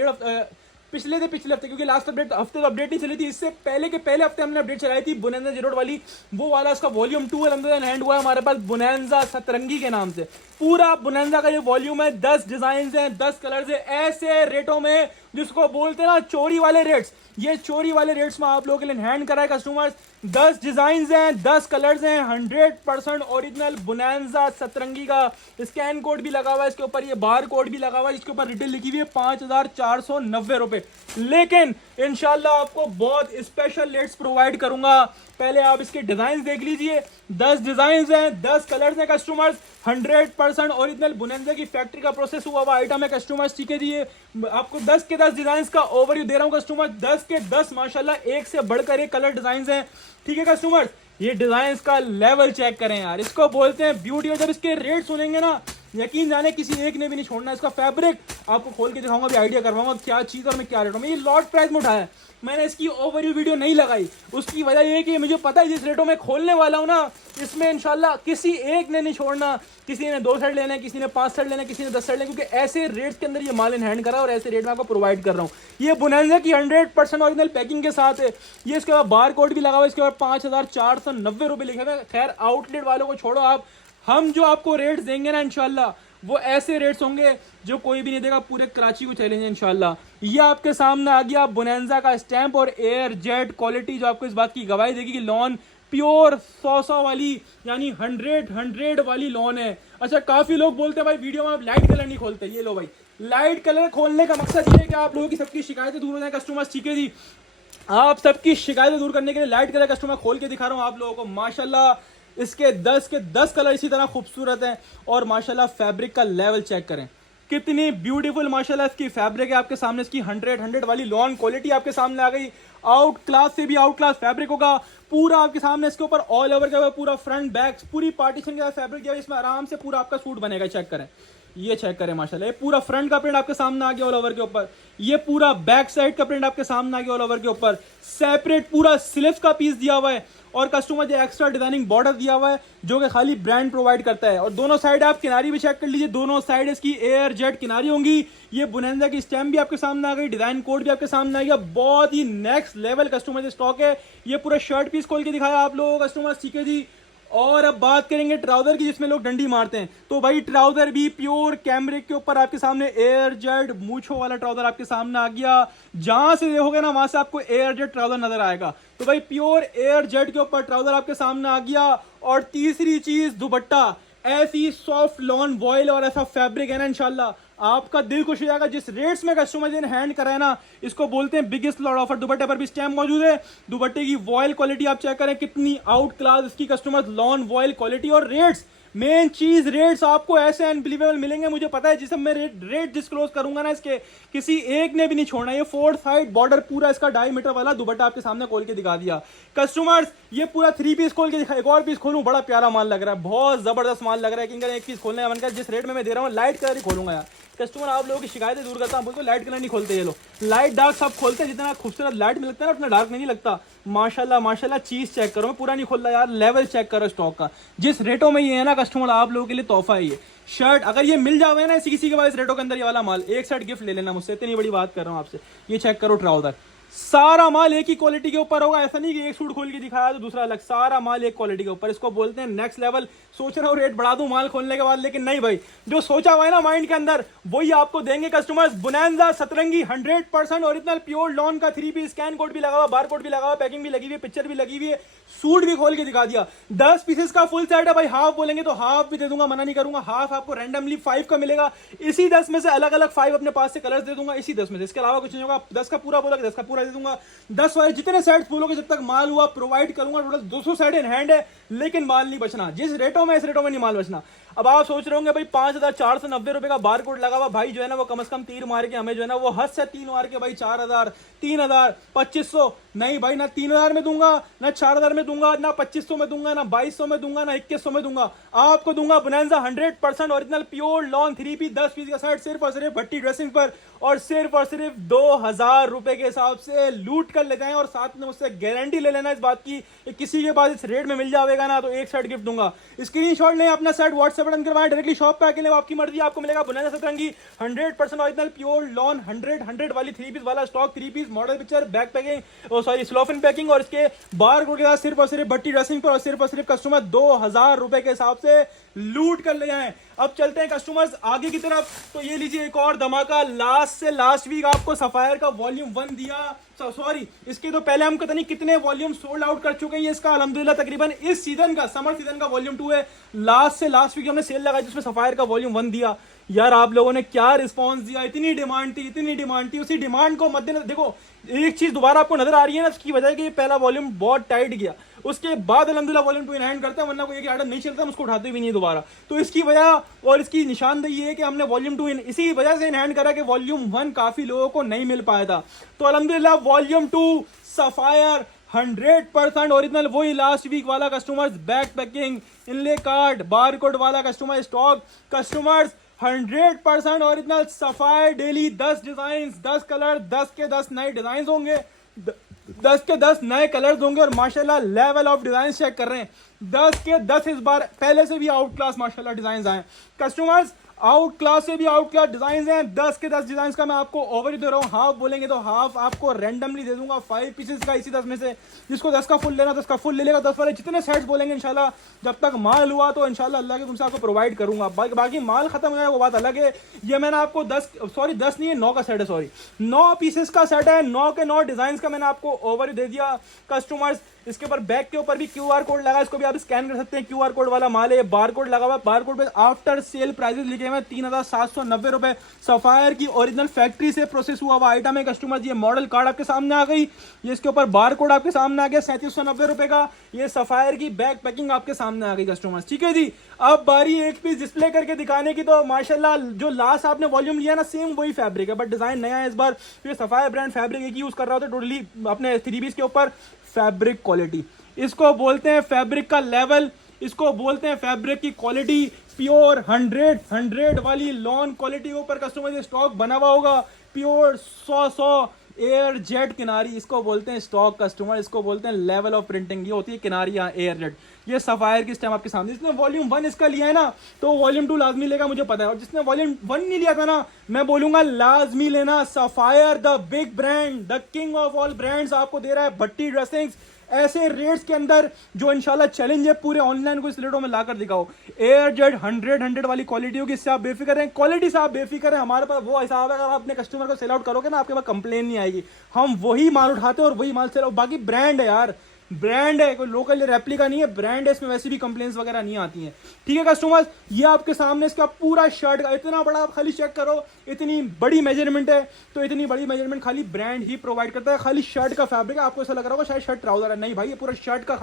पिछले हफ्ते, क्योंकि लास्ट हफ्ते तो अपडेट नहीं चली थी, इससे पहले के पहले हफ्ते हमने अपडेट चलाई थी बोनांजा जेरोड वाली, वो वाला इसका वॉल्यूम 2 अल्हम्दुलिल्लाह हैंड हुआ है हमारे पास बोनांजा सतरंगी के नाम से। पूरा बोनांजा का ये वॉल्यूम है, 10 डिजाइन हैं, 10 कलर्स है, ऐसे रेटों में जिसको बोलते हैं ना चोरी वाले रेट्स, ये चोरी वाले रेट्स में आप लोगों के लिए हैंड करा है कस्टमर्स। 10 डिजाइन हैं, 10 कलर्स हैं, 100% ओरिजिनल बोनांजा सतरंगी का स्कैन कोड भी लगा हुआ है इसके ऊपर, ये बार कोड भी लगा हुआ है, इसके ऊपर रिटेल लिखी हुई है 5490 रुपए। लेकिन इंशाल्लाह आपको बहुत स्पेशल रेट्स प्रोवाइड करूंगा। पहले आप इसके डिजाइन देख लीजिए, 10 डिजाइन हैं, 10 कलर्स हैं कस्टमर्स, 100% ओरिजिनल बोनांजा की फैक्ट्री का प्रोसेस हुआ हुआ आइटम है कस्टमर्स। ठीक है जी, ये आपको 10 के 10 डिजाइन का ओवरव्यू दे रहा हूं कस्टमर, 10 के 10 माशाल्लाह एक से बढ़कर एक कलर डिजाइन हैं। ठीक है कस्टमर, ये डिजाइन का लेवल चेक करें यार, इसको बोलते हैं ब्यूटी। और जब इसके रेट सुनेंगे ना, यकीन जाने किसी एक ने भी नहीं छोड़ना। इसका फैब्रिक आपको खोल के दिखाऊंगा, भी आइडिया करवाऊंगा क्या चीज और मैं क्या रेट में, ये लॉट प्राइस में उठाया, मैंने इसकी ओवरव्यू वीडियो नहीं लगाई। उसकी वजह ये है कि मुझे पता है जिस रेटों में खोलने वाला हूं ना, इसमें इंशाल्लाह किसी एक ने नहीं छोड़ना। किसी ने 2 सेट लेना है, किसी ने 5 सेट लेना है, किसी ने 10 सेट लेना है, क्योंकि ऐसे रेट्स के अंदर ये माल इन हैंड करा और ऐसे रेट में आपको प्रोवाइड कर रहा हूँ। ये बोनांजा की 100% ओरिजिनल पैकिंग के साथ है। ये इसके बाद बार कोड भी लगा हुआ है, इसके बाद 5490 रुपए लिखे हुए। खैर आउटलेट वालों को छोड़ो आप, हम जो आपको रेट्स देंगे ना इंशाल्लाह वो ऐसे रेट्स होंगे जो कोई भी नहीं देगा, पूरे कराची को चैलेंज है इंशाल्लाह। ये आपके सामने आ गया बोनांजा का स्टैंप और एयर जेट क्वालिटी, जो आपको इस बात की गवाही देगी कि लॉन प्योर 100 वाली यानी 100 वाली लॉन है। अच्छा, काफी लोग बोलते हैं भाई वीडियो में आप लाइट कलर नहीं खोलते, ये लो भाई लाइट कलर खोलने का मकसद ये है कि आप लोगों की सबकी शिकायतें दूर हो जाए कस्टमर्स। ठीक है जी, आप सबकी शिकायतें दूर करने के लिए लाइट कलर कस्टमर खोल के दिखा रहा हूँ आप लोगों को। माशाल्लाह इसके 10 के 10 कलर इसी तरह खूबसूरत हैं और माशाल्लाह फैब्रिक का लेवल चेक करें, कितनी ब्यूटीफुल माशाल्लाह इसकी फैब्रिक है आपके सामने। इसकी 100 वाली लॉन क्वालिटी आपके सामने आ गई। आउट क्लास से भी आउट क्लास फैब्रिक होगा पूरा आपके सामने। इसके ऊपर ऑल ओवर का पूरा फ्रंट बैक पूरी पार्टीशन का फैब्रिक दिया, इसमें आराम से पूरा आपका सूट बनेगा। चेक करें, ये चेक करें माशाल्लाह, ये पूरा फ्रंट का प्रिंट आपके सामने आ गया ऑल ओवर के ऊपर। ये पूरा बैक साइड का प्रिंट आपके सामने आ गया ऑल ओवर के ऊपर। सेपरेट पूरा स्लीव्स का पीस दिया हुआ है और कस्टमर जो एक्स्ट्रा डिजाइनिंग बॉर्डर दिया हुआ है जो कि खाली ब्रांड प्रोवाइड करता है। और दोनों साइड आप किनारी भी चेक कर लीजिए, दोनों साइड इसकी एयर जेट किनारी होंगी। ये बुनेंजा की स्टैम्प भी आपके सामने आ गई, डिजाइन कोड भी आपके सामने आ गया। बहुत ही नेक्स्ट लेवल कस्टमर स्टॉक है। ये पूरा शर्ट पीस खोल के दिखाया आप लोगों को कस्टमर, ठीक है जी। और अब बात करेंगे ट्राउजर की, जिसमें लोग डंडी मारते हैं, तो भाई ट्राउजर भी प्योर कैमरिक के ऊपर आपके सामने एयर जेट मूछो वाला ट्राउजर आपके सामने आ गया। जहां से देखोगे ना वहां से आपको एयर जेट ट्राउजर नजर आएगा। तो भाई प्योर एयर जेट के ऊपर ट्राउजर आपके सामने आ गया। और तीसरी चीज दुपट्टा, ऐसी सॉफ्ट लॉन वॉयल और ऐसा फैब्रिक है ना, इंशाल्लाह आपका दिल खुश हो जाएगा। जिस रेट्स में कस्टमर ने हैंड करा है ना, इसको बोलते हैं बिगेस्ट लॉट ऑफर। दुपट्टे पर भी स्टैम्प मौजूद है। दुपट्टे की वॉयल क्वालिटी आप चेक करें, कितनी आउट क्लास इसकी कस्टमर लॉन वॉयल क्वालिटी। और रेट्स, मेन चीज रेट्स आपको ऐसे अनबिलीवेबल मिलेंगे, मुझे पता है। जिस मैं रेट डिस्क्लोज करूंगा ना इसके, किसी एक ने भी नहीं छोड़ना। ये 4 साइड बॉर्डर पूरा इसका 2.5 मीटर वाला दुपट्टा आपके सामने खोल के दिखा दिया कस्टमर्स। ये पूरा 3 पीस खोल के दिखा, एक और पीस खोलूं, बड़ा प्यारा माल लग रहा है, बहुत जबरदस्त माल लग रहा है। किंग एक पीस खोलने का मन कर, जिस रेट में मैं दे रहा हूँ लाइट कलर ही खोलूंगा यार। कस्टमर आप लोगों की शिकायतें दूर करता हूं, बोलते लाइट कलर नहीं खोलते ये लोग, लाइट डार्क सब खोलते हैं। जितना खूबसूरत लाइट में लगता है ना उतना डार्क नहीं लगता। माशाल्लाह माशाल्लाह, चीज चेक करो, मैं पूरा नहीं खोल रहा यार, लेवल चेक करो स्टॉक का। जिस रेटों में ये है ना कस्टमर, आप लोगों के लिए तोहफा है ये शर्ट। अगर ये मिल जावे ना किसी के पास रेटों के अंदर ये वाला माल, एक सेट गिफ्ट ले लेना मुझसे, इतनी बड़ी बात कर रहा हूँ आपसे। ये चेक करो ट्राउजर, सारा माल एक ही क्वालिटी के ऊपर होगा। ऐसा नहीं कि एक सूट खोल के दिखाया तो दूसरा अलग, सारा माल एक क्वालिटी के ऊपर। इसको बोलते हैं नेक्स्ट लेवल। सोच रहा हूँ रेट बढ़ा दूं माल खोलने के बाद, लेकिन नहीं भाई, जो सोचा हुआ है ना माइंड के अंदर वही आपको देंगे कस्टमर्स। बुनेंजा सतरंगी 100% ओरिजिनल प्योर लॉन का 3 पीस, स्कैन कोड भी लगा हुआ, बार कोड भी लगा हुआ, पैकिंग भी लगी हुई है, पिक्चर भी लगी हुई है, सूट भी खोल के दिखा दिया। 10 पीसेस का फुल सेट है भाई। हाफ बोलेंगे तो हाफ भी दे दूंगा, मना नहीं करूंगा। हाफ आपको रैंडमली 5 का मिलेगा। इसी 10 में से अलग अलग 5 अपने पास से कलर्स दे दूंगा, इसी 10 में से, इसके अलावा कुछ नहीं होगा। 10 का पूरा बोलोगे 10 का पूरा दे दूंगा। 10 वाले जितने सेट्स बोलोगे जब तक माल हुआ प्रोवाइड करूंगा। टोटल 200 सेट इन हैंड है, लेकिन माल नहीं बचना। जिस रेटों में, इस रेटों में नहीं माल बचना। अब आप सोच रहे होंगे भाई 5490 रुपए का बार कोड लगा हुआ, भाई जो है ना वो कम से कम तीर मार के हमें जो है ना वो हद से 3 मार के भाई 4000, 3000, 2500। नहीं भाई, ना 3000 में दूंगा, ना 4000 में दूंगा, ना 2500 में दूंगा, ना 2200 में दूंगा, ना 2100 में दूंगा। आपको दूंगा Bonanza 100% original pure lawn 3 piece 10 piece का सेट, सिर्फ और सिर्फ भट्टी ड्रेसिंग पर। और सिर्फ 2000 रुपए के हिसाब से लूट कर ले जाएं। और साथ में मुझसे गारंटी ले लेना इस बात की, किसी के पास इस रेट में मिल जाएगा ना तो एक सेट गिफ्ट दूंगा। स्क्रीनशॉट लें, अपना सेट व्हाट्सएप बटन करवाएं, डायरेक्टली शॉप पे आके ले, आपकी मर्जी। आपको मिलेगा बुनेंजा सतरंगी 100% ओरिजिनल प्योर लॉन 100 वाली 3 पीस वाला stock, 3 piece model picture, back packing, sorry स्लोफिन पैकिंग, और इसके बार कोड के साथ सिर्फ और सिर्फ भट्टी ड्रेसिंग पर। और सिर्फ कस्टमर 2000 रुपए के हिसाब से लूट कर ले जाएं। अब चलते हैं कस्टमर्स आगे की तरफ। तो ये लीजिए एक और धमाका, लास्ट वीक आपको सफायर का वॉल्यूम 1 दिया, सॉरी इसके तो पहले हम पता नहीं कितने वॉल्यूम सोल्ड आउट कर चुके हैं। इसका अल्हम्दुलिल्लाह तकरीबन इस सीजन का, समर सीजन का वॉल्यूम 2 है। लास्ट वीक हमने सेल लगाई जिसमें सफायर का वॉल्यूम 1 दिया। यार आप लोगों ने क्या रिस्पांस दिया, इतनी डिमांड थी। उसी डिमांड को मद्देनजर देखो, एक चीज दोबारा आपको नजर आ रही है ना, उसकी वजह है कि पहला वॉल्यूम बहुत टाइट गया, उसके बाद अल्हम्दुलिल्लाह वॉल्यूम 2 इन हैंड करते हैं, वरना कोई एक आइटम नहीं चलता हम उसको उठाते भी नहीं दोबारा। तो इसकी वजह और इसकी निशानदेही है कि हमने वॉल्यूम 2 इसी वजह से इन हैंड करा कि वॉल्यूम 1 काफी लोगों को नहीं मिल पाया था। तो अल्हम्दुलिल्लाह वॉल्यूम 2 सफायर 100% ओरिजिनल, वही लास्ट वीक वाला कस्टमर्स, बैक पैकिंग, इनले कार्ड, बार कोड वाला customer stock. Customers 100% original Sapphire daily 10 design, 10 colour, 10 के 10 नए डिजाइन होंगे, 10 के 10 नए कलर्स होंगे। और माशाल्लाह लेवल ऑफ डिजाइन चेक कर रहे हैं, 10 के 10 इस बार पहले से भी आउट क्लास माशाल्लाह डिजाइन आए कस्टमर्स, आउट क्लास से भी आउट क्लास डिजाइन हैं। 10 के 10 डिजाइन का मैं आपको ओवर दे रहा हूँ। हाफ बोलेंगे तो हाफ आपको रैंडमली दे दूंगा 5 पीसेस का, इसी 10 में से जिसको 10 का फुल लेना 10 का फुल ले लेगा। 10 वाले जितने सेट्स बोलेंगे इंशाल्लाह, जब तक माल हुआ तो इंशाल्लाह अल्लाह के तुमसे आपको प्रोवाइड करूंगा। बाकी माल खत्म हो जाए वो बात अलग है। ये मैंने आपको 10 नहीं है 9 का सेट है, सॉरी 9 पीसेस का सेट है, 9 के 9 डिजाइन का मैंने आपको ओवर दे दिया कस्टमर्स। इसके ऊपर बैक के ऊपर भी QR कोड लगा, इसको भी आप स्कैन कर सकते हैं। QR कोड वाला माल है, बार कोड लगा हुआ है, बार कोड पे आफ्टर सेल प्राइसेस लिखे हुए हैं 3790 रुपए। सफायर की ओरिजिनल फैक्ट्री से प्रोसेस हुआ हुआ आइटम है कस्टमर जी। ये मॉडल कार्ड आपके सामने आ गई, ये इसके ऊपर बार कोड आपके सामने आ गया 3790 रुपए का। ये सफायर की बैक पैकिंग आपके सामने आ गई कस्टमर्स, ठीक है जी। अब बारी एक पीस डिस्प्ले करके दिखाने की, तो माशाल्लाह जो लास्ट आपने वॉल्यूम लिया ना सेम वही फैब्रिक है, बट डिजाइन नया है इस बार। तो ये सफायर ब्रांड फैब्रिक एक यूज कर रहा होता है टोटली अपने 3 पीस के ऊपर। फैब्रिक क्वालिटी इसको बोलते हैं, फैब्रिक का लेवल इसको बोलते हैं, फैब्रिक की क्वालिटी प्योर 100 वाली लॉन क्वालिटी के ऊपर कस्टमर स्टॉक बना हुआ होगा। प्योर 100 एयर जेट किनारी इसको बोलते हैं स्टॉक कस्टमर, इसको बोलते हैं लेवल ऑफ प्रिंटिंग, ये होती है किनारियां एयर जेट। ये सफायर की स्टैम्प आपके सामने। जिसने वॉल्यूम 1 इसका लिया है ना तो वॉल्यूम 2 लाजमी लेगा, मुझे पता है। और जिसने वॉल्यूम 1 नहीं लिया था ना, मैं बोलूंगा लाजमी लेना। Sapphire the big brand, the king of all brands आपको दे रहा है भट्टी ड्रेसिंग्स ऐसे रेट्स के अंदर जो इंशाल्लाह चैलेंज है पूरे ऑनलाइन को इस रेटों में लाकर दिखाओ। एयर जेट 100 वाली क्वालिटी होगी, इससे आप बेफिक्र हैं, क्वालिटी से आप बेफिक्र हैं। हमारे पास वो हिसाब है, अगर आप अपने कस्टमर को सेल आउट करोगे ना आपके पास कंप्लेन नहीं आएगी। हम वही माल उठाते हैं और वही माल सेल आउट। बाकी ब्रांड है यार, ब्रांड है, कोई लोकल रेप्लिका नहीं है, ब्रांड है, इसमें वैसे भी कंप्लेंट्स वगैरह नहीं आती हैं, ठीक है कस्टमर्स। ये आपके सामने इसका पूरा शर्ट का इतना बड़ा, आप खाली चेक करो, इतनी बड़ी मेजरमेंट है। तो इतनी बड़ी मेजरमेंट खाली ब्रांड ही प्रोवाइड करता है। खाली शर्ट का फैब्रिक है, आपको ऐसा लग रहा होगा शायद शर्ट ट्राउजर है, नहीं भाई ये पूरा शर्ट का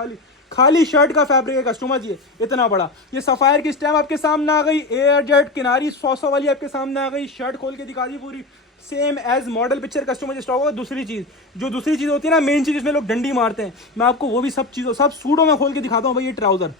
खाली शर्ट का फैब्रिक है कस्टमर। ये इतना बड़ा। ये सफायर की स्टैम्प आपके सामने आ गई, एयर जेट किनारी 100 वाली आपके सामने आ गई। शर्ट खोल के दिखा दी पूरी same as model picture customer stock होगा। दूसरी चीज होती है ना, मेन चीज जिसमें लोग डंडी मारते हैं, मैं आपको वो भी सब सूटों में खोल के दिखाता हूँ भाई। ये ट्राउजर,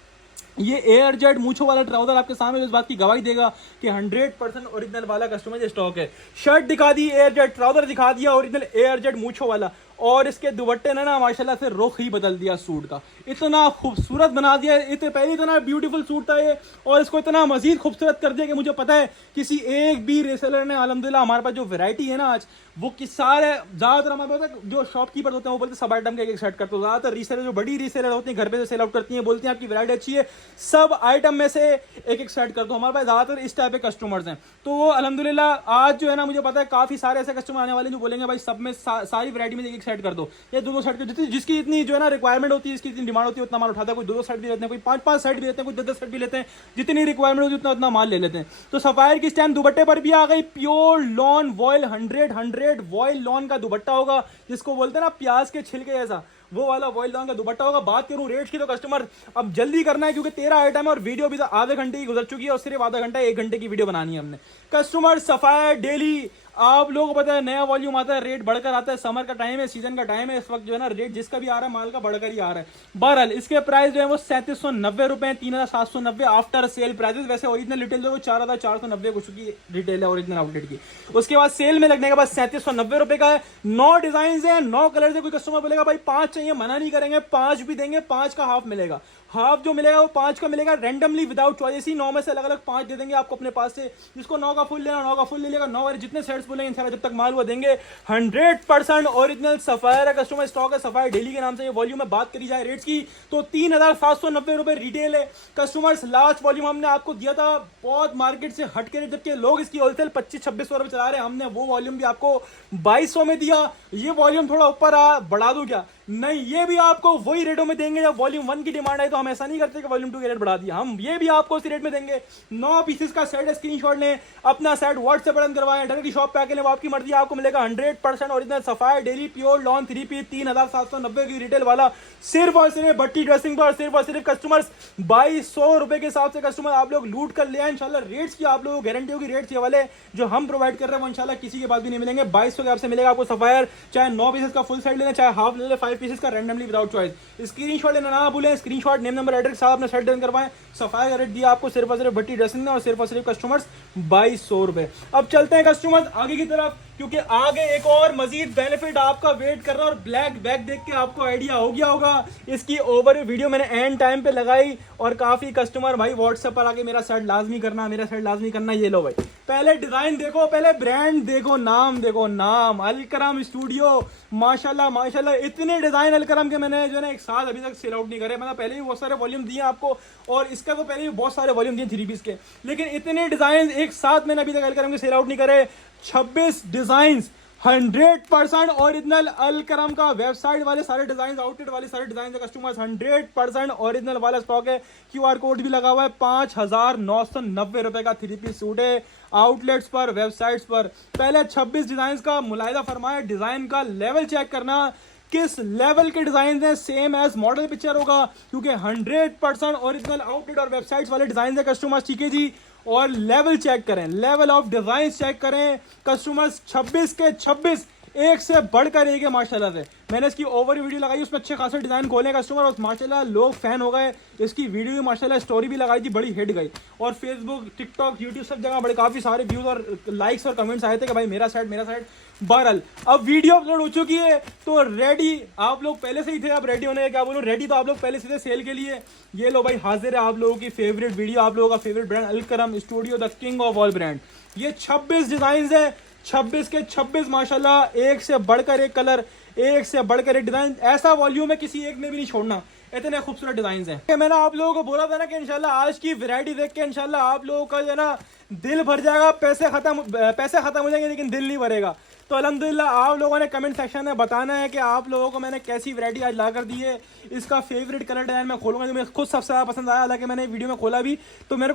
ये एयर जेट मूछों वाला ट्राउजर आपके सामने इस बात की गवाही देगा कि 100% ओरिजिनल वाला कस्टमर स्टॉक है। शर्ट दिखा दी एयर जेट, ट्राउजर दिखा दिया ओरिजिनल एयर जेट मूछों वाला, और इसके दुपट्टे ने ना माशाल्लाह से रुख ही बदल दिया सूट का, इतना खूबसूरत बना दिया। पहले इतना ब्यूटीफुल सूट था ये, और इसको इतना मजीद खूबसूरत कर दिया कि मुझे पता है किसी एक भी रेसेलर ने, अल्हम्दुलिल्लाह हमारे पास जो वैरायटी है ना आज, वो कि सारे ज्यादातर हमारे पास जो शॉपकीपर होते हैं वो बोलते हैं सब आइटम का एक सेट करते हो। ज्यादातर रीसेलर जो बड़ी रीसेलर होती हैं घर पे से सेल आउट करती हैं, बोलती हैं आपकी वैरायटी अच्छी है, सब आइटम में से एक सेट कर दो। हमारे पास ज्यादातर इस टाइप के कस्टमर्स हैं। तो वो अल्हम्दुलिल्लाह आज जो है ना, मुझे पता है काफी सारे ऐसे कस्टमर आने वाले जो बोलेंगे भाई सब में सारी वैरायटी में एक सेट कर दो, या दो सेट कर, जिसकी इतनी जो है ना रिक्वायरमेंट होती है, इसकी इतनी डिमांड होती है, उतना माल उठाता है। कोई 2 सेट भी लेते हैं, कोई 5 सेट भी लेते हैं, कोई 10 सेट भी लेते हैं, जितनी रिक्वायरमेंट होती है उतना माल ले लेते हैं। तो सफायर की स्टैम्प दुपट्टे पर भी आ गई, pure lawn vial 100 vial lawn का दुपट्टा होगा, जिसको बोलते हैं ना प्याज के छिलके जैसा, वो वाला वॉयल लॉन का दुपट्टा होगा। बात करूं रेट्स की तो कस्टमर अब जल्दी करना है, क्योंकि 13 आइटम है और वीडियो भी तो आधे घंटे की गुजर चुकी है, और सिर्फ आधा घंटा 1 घंटे की वीडियो बनानी है हमने। कस्टमर सफायर डेली आप लोगों को पता है नया वॉल्यूम आता है, रेट बढ़कर आता है। समर का टाइम है, सीजन का टाइम है, इस वक्त जो है ना रेट जिसका भी आ रहा है माल का बढ़कर ही आ रहा है। बहरहाल इसके प्राइस जो है वो 3790 रुपए, 3790 आफ्टर सेल प्राइसेस। वैसे ओरिजिनल रिटेल जो 4490 कुछ की रिटेल है ओरिजिनल आउटलेट की। उसके बाद सेल में लगने के बाद 3790 रुपए का है। 9 डिजाइन है, 9 कलर है। कोई कस्टमर बोलेगा भाई 5 चाहिए, मना नहीं करेंगे, 5 भी देंगे, 5 का हाफ मिलेगा। हाफ जो मिलेगा वो 5 का मिलेगा रैंडमली विदाउट चॉइस ही। 9 में से अलग अलग 5 दे देंगे आपको अपने पास से। जिसको 9 का फुल लेना 9 का फुल ले लेगा। 9 वाले जितने सेट्स बोलेंगे इंशाल्लाह जब तक माल हुआ देंगे। 100% ओरिजिनल सफायर है कस्टमर स्टॉक है, सफायर डेली के नाम से ये वॉल्यूम में। बात करी जाए रेट्स की तो 3790 रुपए रिटेल है कस्टमर्स। लास्ट वॉल्यूम हमने आपको दिया था बहुत मार्केट से हट के रेट, जबकि लोग इसकी होलसेल 2500-2600 रुपए चला रहे हैं। हमने वो वॉल्यूम भी आपको 2200 में दिया। ये वॉल्यूम थोड़ा ऊपर आ, बढ़ा दूं क्या? नहीं, ये भी आपको वही रेटों में देंगे। जब वॉल्यूम 1 की डिमांड है तो हम ऐसा नहीं करते कि वॉल्यूम 2 के रेट बढ़ा दिया, हम ये भी आपको उसी रेट में देंगे। 9 पीसेस का सेट है, स्क्रीनशॉट लें, अपना सेट व्हाट्सएप पर करवाएं, डायरेक्टली शॉप पे आके लें, वो आपकी मर्जी। आपको मिलेगा 100% original Sapphire daily pure lawn 3 piece 3790 की रिटेल वाला, सिर्फ और सिर्फ भट्टी ड्रेसिंग पर। सिर्फ और सिर्फ कस्टमर्स 2200 रुपए के हिसाब से कस्टमर आप लोग लूट कर ले आए। इंशाल्लाह रेट्स की आप लोगों को गारंटी होगी। रेट्स ये वाले जो हम प्रोवाइड कर रहे हैं वो इंशाल्लाह किसी के पास भी नहीं मिलेंगे। 2200 के आपसे मिलेगा आपको सफायर, चाहे 9 पीसेस का फुल सेट लेना, चाहे हाफ ले ले, 5 पीसेस का रैंडमली विदाउट चॉइस। स्क्रीनशॉट लेना ना भूलें, स्क्रीनशॉट नेम नंबर एड्रेस साहब अपना सेट डन करवाएं। सफायर का रेट दिया आपको सिर्फ और सिर्फ भट्टी ड्रेसिंग और सिर्फ कस्टमर्स 2200 रुपए। अब चलते हैं कस्टमर्स आगे की तरफ, क्योंकि आगे एक और मजीद बेनिफिट आपका वेट कर रहा है। और ब्लैक बैग देख के आपको आइडिया हो गया होगा। इसकी ओवर वीडियो मैंने एंड टाइम पे लगाई और काफी कस्टमर भाई व्हाट्सएप पर आके मेरा सेट लाजमी करना, मेरा सेट लाजमी करना। ये लो भाई, पहले डिजाइन देखो, पहले ब्रांड देखो, नाम देखो, नाम अलकरम स्टूडियो। माशाल्लाह माशाल्लाह इतने डिजाइन अलकरम के मैंने जो है ना एक साथ अभी तक सेल आउट नहीं करे। मतलब पहले भी बहुत सारे वॉल्यूम दिए आपको, और इसका तो पहले भी बहुत सारे वॉल्यूम दिए 3 पीस के, लेकिन इतने डिजाइन एक साथ मैंने अभी तक अलकरम के सेल आउट नहीं करे। 26 डिजाइन 100% ओरिजिनल अल करम का वेबसाइट वाले सारे डिजाइन, आउटलेट वाले सारे डिजाइन कस्टमर्स 100% ओरिजिनल वाला स्टॉक है। क्यूआर कोड भी लगा हुआ है। 5,990 रुपए का 3 पीस सूट है आउटलेट्स पर, वेबसाइट्स पर। पहले 26 डिजाइन का मुलायदा फरमाया, डिजाइन का लेवल चेक करना किस लेवल के डिजाइन है, सेम एज मॉडल पिक्चर होगा क्योंकि 100% ओरिजिनल आउटलेट और वेबसाइट्स वाले डिजाइन है कस्टमर्स, ठीक है जी। और लेवल चेक करें, लेवल ऑफ डिजाइन चेक करें कस्टमर्स। 26 के 26 एक से बढ़कर एक है माशाल्लाह से। मैंने इसकी ओवर वीडियो लगाई, उसमें अच्छे खासे डिजाइन खोले कस्टमर और माशाल्लाह लोग फैन हो गए। इसकी वीडियो भी माशाल्लाह स्टोरी भी लगाई थी, बड़ी हिट गई और फेसबुक, टिकटॉक, यूट्यूब सब जगह बड़े काफी सारे व्यूज और लाइक्स और कमेंट्स आए थे कि भाई मेरा सेट मेरा सेट। बहरहाल अब वीडियो अपलोड हो चुकी है तो रेडी आप लोग पहले से ही थे। अब रेडी होने का क्या बोलूं, रेडी तो आप लोग पहले से थे सेल के लिए। ये लो भाई हाजिर है आप लोगों की फेवरेट वीडियो, आप लोगों का फेवरेट ब्रांड अल करम studio, the king of all brand. ये 26 डिजाइन है, 26 के 26 माशाल्लाह, एक से बढ़कर एक कलर, एक से बढ़कर एक डिजाइन। ऐसा वॉल्यूम है किसी एक में भी नहीं छोड़ना, इतने खूबसूरत डिजाइन हैं। मैंने आप लोगों को बोला था ना कि इंशाल्लाह आज की वैरायटी देख के इंशाल्लाह आप लोगों का जो ना दिल भर जाएगा। पैसे खत्म हो जाएंगे लेकिन दिल नहीं भरेगा। तो अल्हम्दुलिल्लाह आप लोगों ने कमेंट सेक्शन में बताना है कि आप लोगों को मैंने कैसी वैरायटी आज ला कर दी है। इसका फेवरेट कलर डिजाइन मैं खोलूंगा जो मुझे खुद सबसे ज़्यादा पसंद आया। हालांकि मैंने वीडियो में खोला भी तो मैंने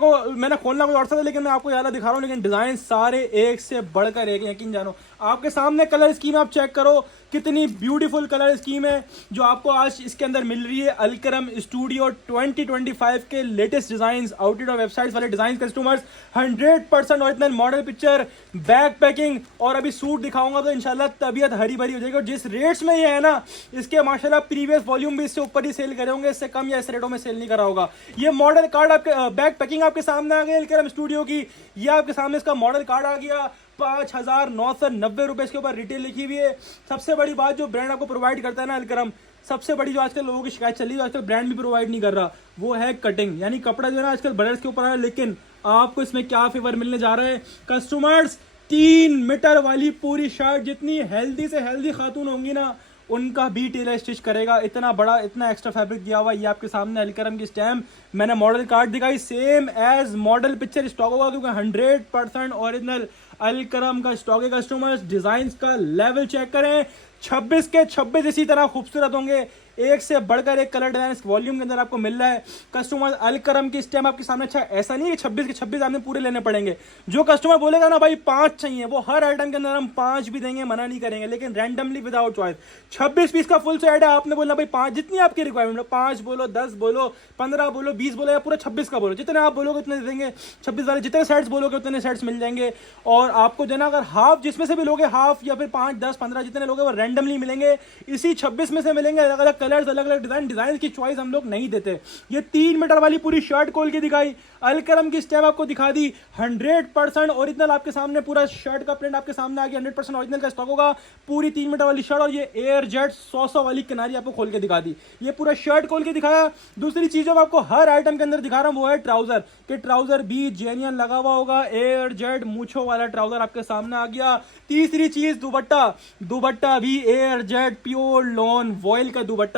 खोलना कोई और था, लेकिन मैं आपको ज़्यादा दिखा रहा हूँ। लेकिन डिजाइन सारे एक से बढ़कर एक, यकीन जानो। आपके सामने कलर स्कीम आप चेक करो, कितनी ब्यूटीफुल कलर स्कीम है जो आपको आज इसके अंदर मिल रही है। अल करम स्टूडियो 2025 के लेटेस्ट डिजाइन, आउटलेट और वेबसाइट्स वाले design customers, 100% original model picture, back packing. और अभी सूट दिखाऊंगा तो इंशाल्लाह तबीयत हरी भरी हो जाएगी। और जिस रेट्स में ये है ना, इसके माशाल्लाह प्रीवियस वॉल्यूम भी इससे ऊपर ही सेल करे होंगे, इससे कम या इस रेटों में सेल नहीं करा होगा। ये मॉडल कार्ड आपके बैक पैकिंग आपके सामने आ गई अल करम स्टूडियो की। ये आपके सामने इसका मॉडल कार्ड आ गया। 5,990 रुपए इसके ऊपर रिटेल लिखी हुई है। सबसे बड़ी बात जो ब्रांड आपको प्रोवाइड करता है ना अल करम, सबसे बड़ी जो आजकल लोगों की शिकायत चल रही है, आजकल ब्रांड भी प्रोवाइड नहीं कर रहा, वो है कटिंग। यानी कपड़ा जो है ना आजकल ब्रदर्स के ऊपर है, लेकिन आपको इसमें क्या फेवर मिलने जा रहा है कस्टमर्स, 3 मीटर वाली पूरी शर्ट। जितनी हेल्दी से हेल्दी खातून होंगी ना उनका भी टेलर स्टिच करेगा। इतना बड़ा, इतना एक्स्ट्रा फैब्रिक दिया हुआ। ये आपके सामने अल करम की स्टैम्प, मैंने मॉडल कार्ड दिखाई, same as model picture stock होगा क्योंकि 100% ओरिजिनल अल करम का स्टॉक है कस्टमर्स। डिजाइन का लेवल चेक करें, 26 के 26 इसी तरह खूबसूरत होंगे। एक से बढ़कर एक कलर डिजाइन वॉल्यूम के अंदर आपको मिल रहा है कस्टमर। अल करम की स्टैम्प आपके सामने। अच्छा ऐसा नहीं है 26 के 26 आपने पूरे लेने पड़ेंगे। जो कस्टमर बोलेगा ना भाई 5 चाहिए, वो हर आइटम के अंदर हम 5 भी देंगे, मना नहीं करेंगे, लेकिन रैंडमली विदाउट चॉइस। 26 पीस का फुल सेट है, आपने बोलना भाई 5, जितनी आपकी रिक्वायरमेंट हो, 5 बोलो, 10 बोलो, 15 बोलो, 20 बोलो या पूरा 26 का बोलो, जितने आप बोलोगे उतने दे देंगे। 26 वाले जितने सेट्स बोलोगे उतने सेट्स मिल जाएंगे। और आपको जो ना अगर हाफ जिसमें से भी लोगे, हाफ या फिर 5, 10, 15 जितने लोगे वो रैंडमली मिलेंगे। इसी 26 में से मिलेंगे, अलग अलग कलर्स, अलग अलग डिजाइन की चॉइस हम लोग नहीं देते। ये 3 मीटर वाली पूरी शर्ट खोल के दिखाई, अल करम की स्टैम्प आपको दिखा दी। 100% ओरिजिनल आपके सामने, पूरा शर्ट का प्रिंट आपके सामने आ गया। 100% ओरिजिनल का स्टॉक होगा, पूरी 3 मीटर वाली शर्ट। और ये एयर जेट 100 वाली किनारी आपको खोल के दिखा दी। ये पूरा शर्ट खोल के दिखाया। दूसरी चीज जो आपको हर आइटम के अंदर दिखा रहा हूं वो है ट्राउजर, कि ट्राउजर भी जेन्युइन लगा हुआ होगा। एयर जेट मूछो वाला ट्राउजर आपके सामने आ गया। तीसरी चीज दुपट्टा, दुपट्टा भी air jet pure lawn vial का दुपट्टा।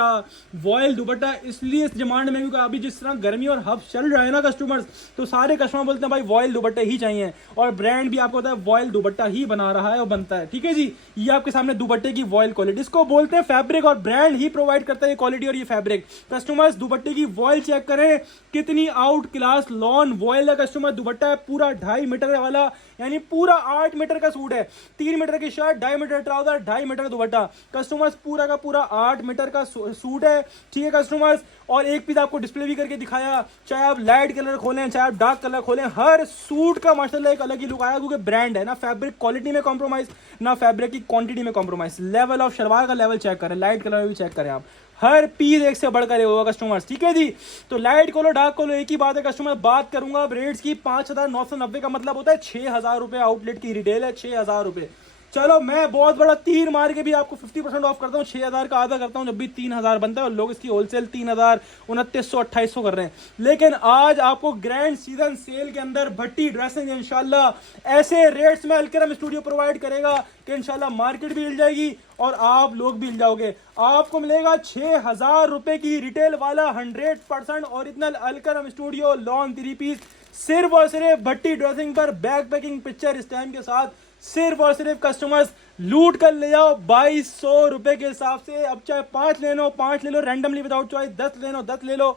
वॉयल दुपट्टा इसलिए इस डिमांड में क्योंकि अभी जिस तरह गर्मी और हब चल रहा है ना कस्टमर्स, तो सारे कस्टमर बोलते हैं भाई वॉयल दुपट्टे ही चाहिए। और ब्रांड भी आपको पता है वॉयल दुपट्टा ही बना रहा है और बनता है, ठीक है जी। ये आपके सामने दुपट्टे की वॉयल क्वालिटी, इसको बोलते हैं फैब्रिक, और ब्रांड ही प्रोवाइड करता है ये क्वालिटी और ये फैब्रिक। कस्टमर्स दुपट्टे की वॉयल चेक करें, कितनी आउट क्लास लॉन वॉयल है कस्टमर। दुपट्टा है पूरा 2.5 मीटर वाला, यानी पूरा 8 मीटर का सूट है। 3 मीटर की shirt, 2.5 metre trouser, 2.5 metre dupatta. Customers पूरा का पूरा 8 मीटर का सूट है, ठीक है कस्टमर्स। और एक पीस आपको डिस्प्ले भी करके दिखाया, चाहे आप लाइट कलर खोलें चाहे आप डार्क कलर खोलें, हर सूट का माशाल्लाह एक अलग ही लुक आया क्योंकि ब्रांड है ना। फैब्रिक क्वालिटी में कॉम्प्रोमाइज ना, फैब्रिक की क्वांटिटी में कॉम्प्रोमाइज। लेवल ऑफ शलवार का लेवल चेक करें, लाइट कलर भी चेक करें आप, हर पीस एक से बढ़कर होगा कस्टमर्स, ठीक है जी। तो लाइट खोलो डार्क खोलो एक ही बात है कस्टमर। बात करूंगा रेट्स की, 5,990 का मतलब होता है 6,000 रुपए। आउटलेट की रिटेल है 6,000 रुपए। चलो मैं बहुत बड़ा तीर मार के भी आपको 50% ऑफ करता हूँ, 6,000 का आधा करता हूँ जब भी 3,000 बनता है। और लोग इसकी होलसेल 3,000, 2,900, 2,800 कर रहे हैं। लेकिन आज आपको ग्रैंड सीजन सेल के अंदर भट्टी ड्रेसिंग इंशाल्लाह ऐसे रेट्स में अल करम स्टूडियो प्रोवाइड करेगा कि इंशाल्लाह मार्केट भी हिल जाएगी और आप लोग भी हिल जाओगे। आपको मिलेगा 6,000 रुपए की रिटेल वाला 100% ओरिजिनल अल करम स्टूडियो लॉन 3 पीस, सिर्फ और सिर्फ भट्टी ड्रेसिंग पर बैक पैकिंग पिक्चर स्टैम्प के साथ सिर्फ और सिर्फ कस्टमर्स लूट कर ले जाओ 2200 रुपए के हिसाब से। अब चाहे 5 ले लो रैंडमली विदाउट चॉइस, 10 ले लो 10 ले लो,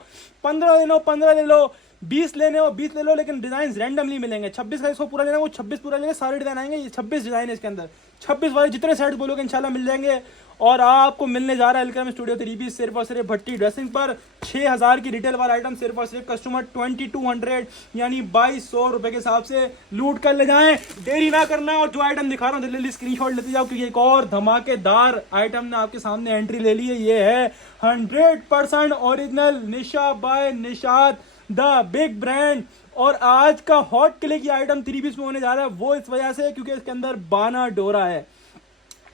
15 ले लो 15 ले लो, 20 लेने हो 20 ले लो, लेकिन डिजाइन रैंडमली मिलेंगे। 26 का इसको पूरा लेना वो 26 पूरा लेंगे, सारे डिजाइन आएंगे। ये 26 डिजाइन है इसके अंदर, 26 वाले जितने सेट बोलोगे इंशाल्लाह मिल जाएंगे। और आपको मिलने जा रहा है अलकरम स्टूडियो 3 पीस सिर्फ और सिर्फ भट्टी ड्रेसिंग पर 6000 की रिटेल वाला आइटम सिर्फ और सिर्फ कस्टमर 2200 यानी 2200 रुपए के हिसाब से लूट कर ले जाएं। देरी ना करना, और जो आइटम दिखा रहा हूँ जल्दी स्क्रीनशॉट लेते जाओ, क्योंकि एक और धमाकेदार आइटम ने आपके सामने एंट्री ले ली है। ये है 100% original Nisha by Nishat the big brand. और आज का हॉट क्लिक की आइटम 3 पीस में होने जा रहा है, वो इस वजह से क्योंकि इसके अंदर बाना डोरा है।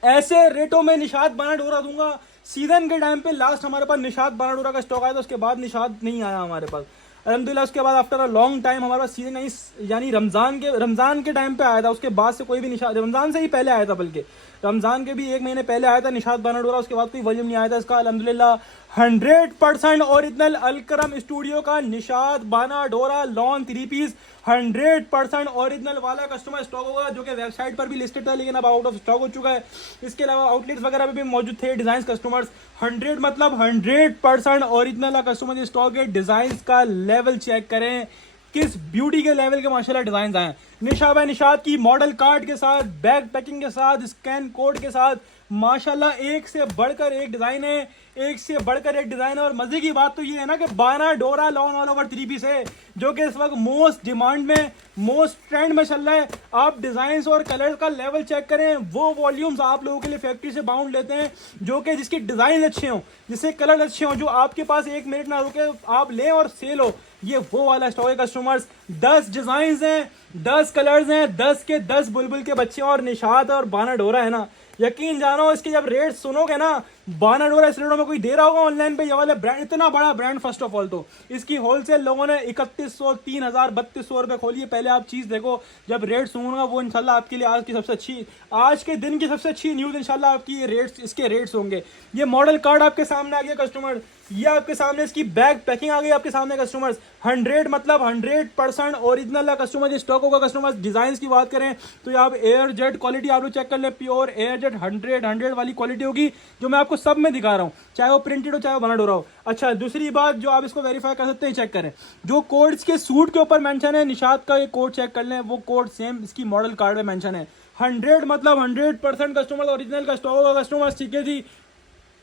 ऐसे रेटों में निशात बाना डोरा दूंगा। सीजन के टाइम पे लास्ट हमारे पास निशात बाना डोरा का स्टॉक आया था, उसके बाद निशात नहीं आया हमारे पास अल्हम्दुलिल्लाह। उसके बाद आफ्टर अ लॉन्ग टाइम हमारे पास सीजन नहीं, यानी रमजान के टाइम पे आया था। उसके बाद से कोई भी निशात, रमजान से ही पहले आया था, बल्कि रमजान के भी 1 महीने पहले आया था निशात बाना डोरा। उसके बाद कोई वॉल्यूम नहीं आया था इसका अल्हम्दुलिल्लाह। 100% ओरिजिनल अलकरम स्टूडियो का निशात बाना डोरा लॉन 3 पीस 100% ओरिजिनल वाला कस्टमर स्टॉक होगा, जो कि वेबसाइट पर भी लिस्टेड था लेकिन अब आउट ऑफ स्टॉक हो चुका है। इसके अलावा आउटलेट्स वगैरह पे भी मौजूद थे डिजाइन कस्टमर्स। 100 मतलब 100% ओरिजिनल कस्टमर स्टॉक है। डिजाइन का लेवल चेक करें, किस ब्यूटी के लेवल के माशाल्लाह डिजाइन आए। निशा बाय निशात की मॉडल कार्ड के साथ, बैग पैकिंग के साथ, स्कैन कोड के साथ माशाल्लाह एक से बढ़कर एक डिजाइन है, एक से बढ़कर एक डिजाइन है। और मजे की बात तो ये है ना कि बाना Dora lawn all over 3 piece है, जो कि इस वक्त मोस्ट डिमांड में, मोस्ट ट्रेंड में चल रहा है। आप डिजाइन और कलर का लेवल चेक करें, वो वॉल्यूम्स आप लोगों के लिए फैक्ट्री से बाउंड लेते हैं, जो कि जिसकी डिजाइन अच्छे हो, जिससे कलर अच्छे हो, जो आपके पास 1 मिनट ना रुके, आप लें और सेल हो। ये वो वाला स्टॉक है कस्टमर्स। 10 डिजाइन हैं, 10 कलर्स हैं, 10 के 10 बुलबुल के बच्चे और निशात और बाना डोरा है ना। यकीन जानो इसके जब रेट सुनोगे ना, बाना डोरा इस रेटों में कोई दे रहा होगा ऑनलाइन पे, ये वाले ब्रांड, इतना बड़ा ब्रांड। फर्स्ट ऑफ ऑल तो इसकी होलसेल लोगों ने 3100, 3000, 3200 रुपए खोली है। पहले आप चीज देखो, जब रेट सुनूंगा वो इंशाल्लाह आपके लिए आज की सबसे अच्छी, आज के दिन की सबसे अच्छी न्यूज इंशाल्लाह आपकी ये रेट्स, इसके रेट्स होंगे। ये मॉडल कार्ड आपके सामने आ गया कस्टमर, ये आपके सामने इसकी बैग पैकिंग आ गई आपके सामने कस्टमर्स। 100 मतलब 100% ओरिजिनल कस्टमर स्टॉक होगा कस्टमर्स। डिजाइन की बात करें तो आप एयर जेट क्वालिटी आप लोग चेक कर ले, प्योर एयर जेट 100 वाली क्वालिटी होगी, जो मैं आपको सब में दिखा रहा हूँ, चाहे वो प्रिंटेड हो चाहे वो बना डोरा हो। अच्छा, दूसरी बात जो आप इसको वेरीफाई कर सकते हैं, चेक करें जो कोड्स के सूट के ऊपर मेंशन है, निशात का ये कोड चेक कर लें, वो कोड सेम इसकी मॉडल कार्ड में मेंशन है। 100 मतलब 100% कस्टमर ओरिजिनल का स्टॉक होगा कस्टमर्स, ठीक है जी।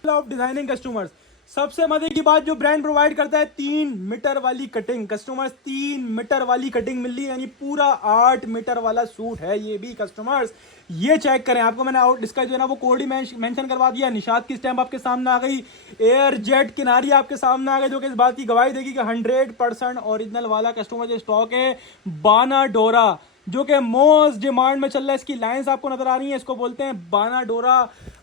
ऑफ डिजाइनिंग कस्टमर्स, सबसे मजे की बात जो ब्रांड प्रोवाइड करता है, 3 मीटर वाली कटिंग कस्टमर्स, 3 मीटर वाली कटिंग मिल रही है, यानी पूरा 8 मीटर वाला सूट है ये भी कस्टमर्स। ये चेक करें, आपको मैंने आउट इसका जो है ना वो कोड ही मेंशन करवा दिया। निशात की स्टैंप आपके सामने आ गई, एयर जेट किनारी आपके सामने आ गई, जो कि इस बात की गवाही देगी कि 100% ओरिजिनल वाला कस्टमर जो स्टॉक है बाना डोरा, जो कि मोस्ट डिमांड में चल रहा है। इसकी लाइंस आपको नजर आ रही है, इसको बोलते हैं बाना डोरा।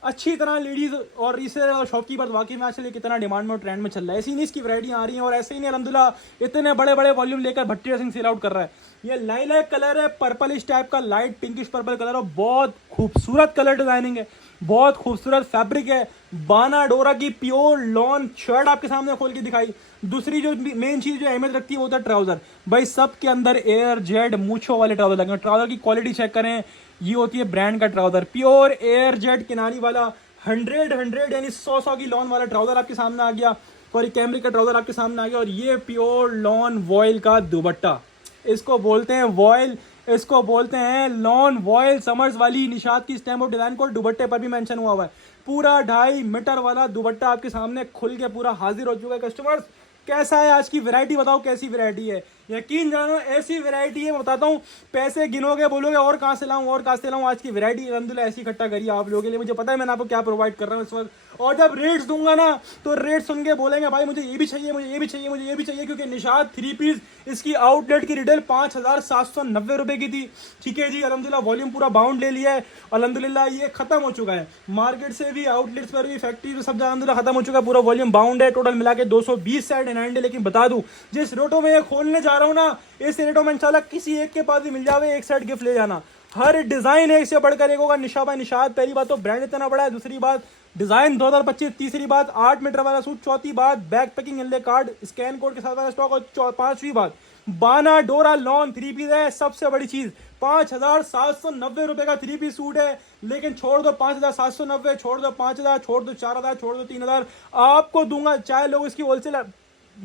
अच्छी तरह लेडीज और रीसेलर और शॉपकीपर वाकई में आजकल कितना डिमांड में और ट्रेंड में चल रहा है। ऐसी नहीं इसकी वैरायटियां आ रही हैं, और ऐसे ही नहीं अल्हम्दुलिल्लाह इतने बड़े बड़े वॉल्यूम लेकर भट्टी ड्रेसिंग सेल आउट कर रहा है। ये लाइलैक कलर है, पर्पल इस टाइप का, लाइट पिंकिश पर्पल कलर, और बहुत खूबसूरत कलर डिजाइनिंग है, बहुत खूबसूरत फैब्रिक है। बाना डोरा की प्योर लॉन शर्ट आपके सामने खोल के दिखाई। दूसरी जो मेन चीज जो अहमियत रखती है वो होता है ट्राउजर। भाई सब के अंदर एयर जेड मूछों वाले ट्राउजर लगे, ट्राउजर की क्वालिटी चेक करें, ये होती है ब्रांड का ट्राउजर, प्योर एयर जेड किनारी वाला 100 यानी 100 की लॉन वाला ट्राउजर आपके सामने आ गया, और कैमरे का ट्राउजर आपके सामने आ गया। और ये प्योर लॉन वॉयल का दुपट्टा, इसको बोलते हैं वॉयल, इसको बोलते हैं लॉन वॉयल समर्स वाली। निशात की स्टैम्प ऑफ डिजाइन को दुपट्टे पर भी मेंशन हुआ हुआ है। पूरा 2.5 मीटर वाला दुपट्टा आपके सामने खुल के पूरा हाजिर हो चुका है कस्टमर्स। कैसा है आज की वैरायटी, बताओ कैसी वैरायटी है। यकीन जानो ऐसी वैरायटी है, मैं बताता हूँ, पैसे गिनोगे बोलोगे और कहाँ से लाऊं और कहाँ से लाऊं। आज की वैरायटी अल्हम्दुलिल्लाह ऐसी इकट्ठा करी आप लोगों के लिए, मुझे पता है मैंने आपको क्या प्रोवाइड कर रहा हूँ इस वक्त। और जब रेट्स दूंगा ना तो रेट सुन के बोलेंगे भाई मुझे ये भी चाहिए, मुझे ये भी चाहिए, मुझे ये भी चाहिए, क्योंकि निशात 3 पीस इसकी आउटलेट की रिटेल 5790 रुपए की थी, ठीक है जी। अल्हम्दुलिल्लाह वॉल्यूम पूरा बाउंड ले लिया है, अल्हम्दुलिल्लाह ये खत्म हो चुका है। मार्केट से भी, आउटलेट्स पर भी, फैक्ट्री सब जगह अल्हम्दुलिल्लाह खत्म हो चुका है, पूरा वॉल्यूम बाउंड है। टोटल मिला के 220 सेट एंड, लेकिन बता दूं जिस रेटों में ये खोलने जा रहा हूँ ना, इस रेटों में इंशाल्लाह किसी एक के पास भी मिल जावे, एक सेट गिफ्ट ले जाना। हर डिजाइन एक से बढ़कर एक होगा। निशा बाय निशात, पहली बात तो ब्रांड इतना बड़ा है, दूसरी बात डिजाइन 2025, तीसरी बात 8 मीटर वाला सूट, चौथी बात बैक पैकिंग इनले कार्ड स्कैन कोड के साथ वाला स्टॉक, और 5वीं बात बाना डोरा लॉन 3 पीस है। सबसे बड़ी चीज 5,790 रुपए का 3 पीस सूट है, लेकिन छोड़ दो 5,790, छोड़ दो 5,000, छोड़ दो 4,000, छोड़ दो 3,000, आपको दूंगा। चाहे लोग इसकी होलसेल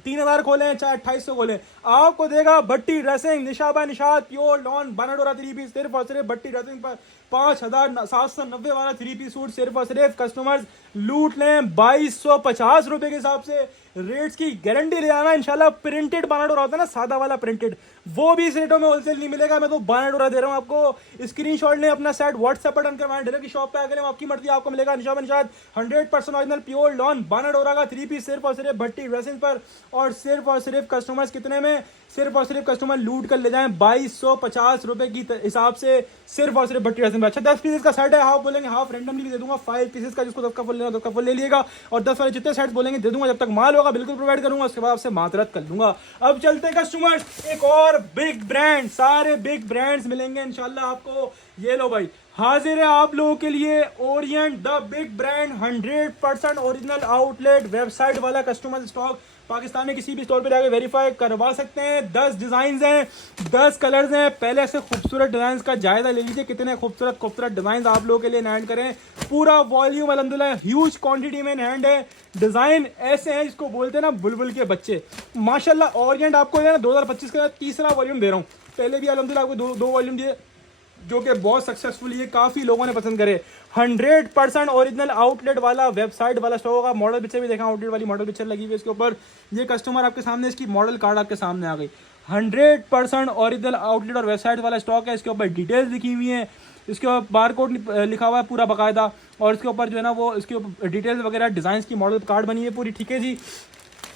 3,000 खोलें चाहे 2,800 खोलें, आपको देगा भट्टी ड्रेसिंग निशाबा निशाद प्योर लॉन बनाडोरा 3 पीस सिर्फ और सिर्फ भट्टी ड्रेसिंग पर 5,790 वाला 3 पीस सूट सिर्फ और सिर्फ कस्टमर्स लूट लें 2,250 रुपए के हिसाब से। रेट्स की गारंटी ले आना इंशाल्लाह। प्रिंटेड बनाडोरा होता है ना, सादा वाला प्रिंटेड, वो भी इस रेटों में होलसेल नहीं मिलेगा। मैं तो बनाडोरा दे रहा हूँ आपको। स्क्रीनशॉट लें, अपना सेट व्हाट्सएप पर डन करवाएं, डीलर की शॉप पे आकर आपकी मर्जी, आपको मिलेगा निशाबा निशाद 100% ओरिजिनल प्योर लॉन बनाडोरा का 3 पीस सिर्फ और सिर्फ भट्टी ड्रेसिंग पर। और सिर्फ कस्टमर्स कितने में, सिर्फ और सिर्फ कस्टमर लूट कर ले जाएं 2,250 रुपए की हिसाब से सिर्फ और सिर्फ भट्टी ड्रेसिंग पर। अच्छा 10 पीसेस का सेट है, हाफ बोलेंगे हाफ रेंडमली दे दूंगा। 5 पीसेस का जिसको 10 का फुल लेना 10 का फुल ले लिएगा, और 10 वाले जितने सेट्स बोलेंगे दे दूंगा। जब तक माल होगा बिल्कुल प्रोवाइड करूंगा, उसके बाद आपसे मातरत कर लूंगा। अब चलते कस्टमर्स, एक और बिग ब्रांड, सारे बिग ब्रांड्स मिलेंगे इंशाल्लाह आपको। ये लो भाई, हाजिर है आप लोगों के लिए Orient the big brand 100% original outlet website वाला कस्टमर स्टॉक। पाकिस्तान में किसी भी स्टोर पे जाके वेरीफाई करवा सकते हैं। 10 डिजाइन हैं, 10 कलर्स हैं। पहले से खूबसूरत डिजाइन का जायजा ले लीजिए, कितने खूबसूरत डिजाइन आप लोगों के लिए हैंड करें। पूरा वॉल्यूम अल्हम्दुलिल्लाह ह्यूज क्वांटिटी में हैंड है। डिजाइन ऐसे हैं जिसको बोलते हैं ना बुलबुल के बच्चे माशाल्लाह। ओरिएंट आपको 2025 का तीसरा वॉल्यूम दे रहा हूँ, पहले भी अल्हम्दुलिल्लाह आपको दो वॉल्यूम दिए जो कि बहुत सक्सेसफुल, ये काफ़ी लोगों ने पसंद करे। 100% ओरिजिनल आउटलेट वाला वेबसाइट वाला स्टोर होगा। मॉडल पिक्चर भी देखा, आउटलेट वाली मॉडल पिक्चर लगी हुई है इसके ऊपर। ये कस्टमर आपके सामने, इसकी मॉडल कार्ड आपके सामने आ गई। 100% ओरिजिनल आउटलेट और वेबसाइट वाला स्टॉक है। इसके ऊपर डिटेल्स लिखी हुई हैं, इसके ऊपर बारकोड लिखा हुआ है पूरा बाकायदा, और इसके ऊपर जो है ना वो इसके ऊपर डिटेल्स वगैरह डिज़ाइन की मॉडल कार्ड बनी है पूरी। ठीक है जी,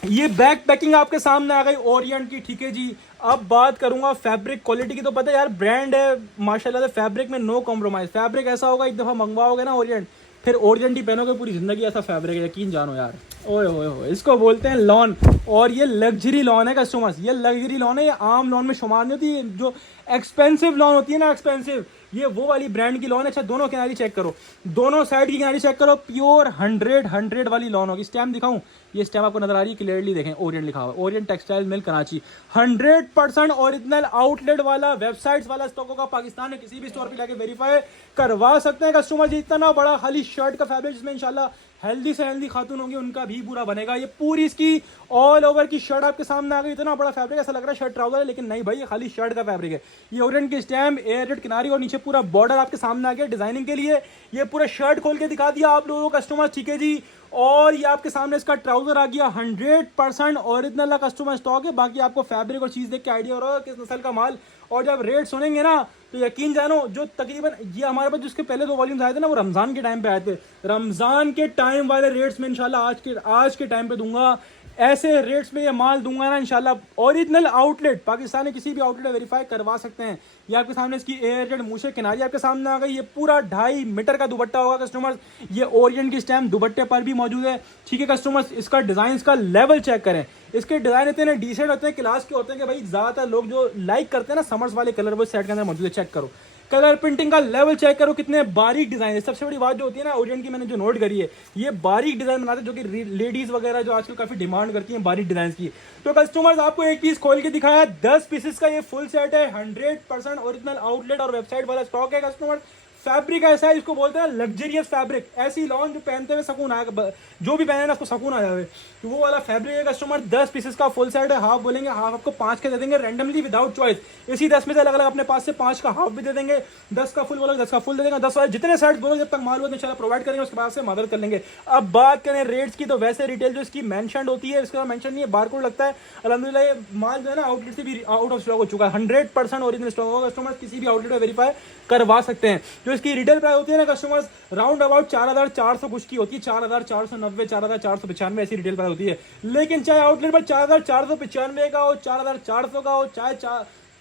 ये बैक पैकिंग आपके सामने आ गई ओरिएंट की। ठीक है जी, अब बात करूंगा फैब्रिक क्वालिटी की। तो पता है यार ब्रांड है माशाल्लाह, फैब्रिक में नो कॉम्प्रोमाइज। फैब्रिक ऐसा होगा, एक दफ़ा मंगवाओगे ना ओरिएंट, फिर ओरिएंट ही पहनोगे पूरी ज़िंदगी, ऐसा फैब्रिक है, यकीन जानो यार। ओए ओए ओए, इसको बोलते हैं लॉन, और ये लग्जरी लॉन है कस्टमर्स। ये लग्जरी लॉन है, ये आम लॉन में शुमार नहीं होती। जो एक्सपेंसिव लॉन होती है ना, एक्सपेंसिव, ये वो वाली ब्रांड की लॉन है। अच्छा दोनों किनारी चेक करो, दोनों साइड की किनारी चेक करो, प्योर 100 वाली लॉन होगी। स्टैम्प दिखाऊं, ये स्टैम्प आपको नजर आ रही है क्लियरली, देखें ओरिएंट लिखा हुआ, Orient textile mill Karachi. 100% original outlet वाला वेबसाइट्स वाला स्टॉक होगा। पाकिस्तान में किसी भी स्टोर पे जाके वेरीफाई करवा सकते हैं कस्टमर जी। इतना बड़ा खाली शर्ट का फैब्रिक जिसमें इंशाल्लाह हेल्दी से हेल्दी खातून होंगी, उनका भी पूरा बनेगा। ये पूरी इसकी ऑल ओवर की शर्ट आपके सामने आ गई। इतना बड़ा फैब्रिक, ऐसा लग रहा है शर्ट ट्राउजर है, लेकिन नहीं भाई, ये खाली शर्ट का फैब्रिक है। ये ओरिएंट की स्टैम्प, एयर रेड किनारी और नीचे पूरा बॉर्डर आपके सामने आ गया डिजाइनिंग के लिए। ये पूरा शर्ट खोल के दिखा दिया आप लोगों को कस्टमर। ठीक है जी, और ये आपके सामने इसका ट्राउजर आ गया। 100% ओरिजिनल कस्टमर स्टॉक है। बाकी आपको फैब्रिक और चीज देख के आइडिया हो रहा है किस नस्ल का माल। और जब रेट सुनेंगे ना तो यकीन जानो, जो तकरीबन ये हमारे पास जिसके पहले 2 वॉल्यूम्स आए थे ना, वो रमजान के टाइम पे आए थे। रमजान के टाइम वाले रेट्स में इंशाल्लाह आज के टाइम पे दूंगा। ऐसे रेट्स में ये माल दूंगा ना इंशाल्लाह। ओरिजिनल आउटलेट पाकिस्तान में किसी भी आउटलेट में वेरीफाई करवा सकते हैं। ये आपके सामने इसकी एयर रेड मूछे किनारी आपके सामने आ गई। ये पूरा 2.5 मीटर का दुपट्टा होगा कस्टमर्स। ये ओरिएंट की स्टैम्प दुपट्टे पर भी मौजूद है। ठीक है कस्टमर्स, इसका डिजाइन का लेवल चेक करें। इसके डिजाइन इतने डिसेंट होते हैं, क्लास के होते हैं कि भाई ज्यादातर लोग जो लाइक करते हैं ना समर्स वाले कलर, वो सेट के अंदर मौजूद है। चेक करो कलर प्रिंटिंग का लेवल, चेक करो कितने बारीक डिजाइन है। सबसे बड़ी बात जो होती है ना ओरिएंट की, मैंने जो नोट करी है, ये बारीक डिजाइन बनाते हैं, जो कि लेडीज वगैरह जो आजकल काफी डिमांड करती हैं बारीक डिजाइन की। तो कस्टमर्स आपको एक पीस खोल के दिखाया, 10 पीसेस का ये फुल सेट है। 100% ओरिजिनल आउटलेट और वेबसाइट वाला स्टॉक है कस्टमर। फैब्रिक ऐसा है, इसको बोलते हैं लग्जरियस फैब्रिक। ऐसी लॉन जो पहनते हुए सुकून आएगा, जो भी पहने ना उसको सुकून आ जाए, तो वो वाला फैब्रिक है कस्टमर। 10 पीसेस का फुल सेट है। हाफ बोलेंगे हाफ आपको 5 के दे देंगे रैंडमली विदाउट चॉइस। इसी 10 में से अलग अलग अपने पास से 5 का हाफ भी दे देंगे। 10 का फुल बोलोगे 10 का फुल दे देंगे। 10 वाले जितने सेट बोलोगे जब तक माल हो इंशाल्लाह प्रोवाइड करेंगे, उसके बाद से मदद कर लेंगे। अब बात करें रेट्स की, तो वैसे रिटेल जो इसकी मेंशन होती है, इसका मेंशन नहीं है, बारकोड लगता है। अल्हम्दुलिल्लाह ये माल जो है ना आउटलेट से भी आउट ऑफ स्टॉक हो चुका है। 100% ओरिजिनल स्टॉक होगा कस्टमर, किसी भी आउटलेट में वेरीफाई करवा सकते हैं। जो इसकी रिटेल प्राइस होती है ना कस्टमर्स, राउंड अबाउट 4,400 कुछ की होती है। 4,490, 4,495 ऐसी रिटेल प्राइस होती है। लेकिन चाहे आउटलेट पर 4,495 का हो, 4,400 का हो, चाहे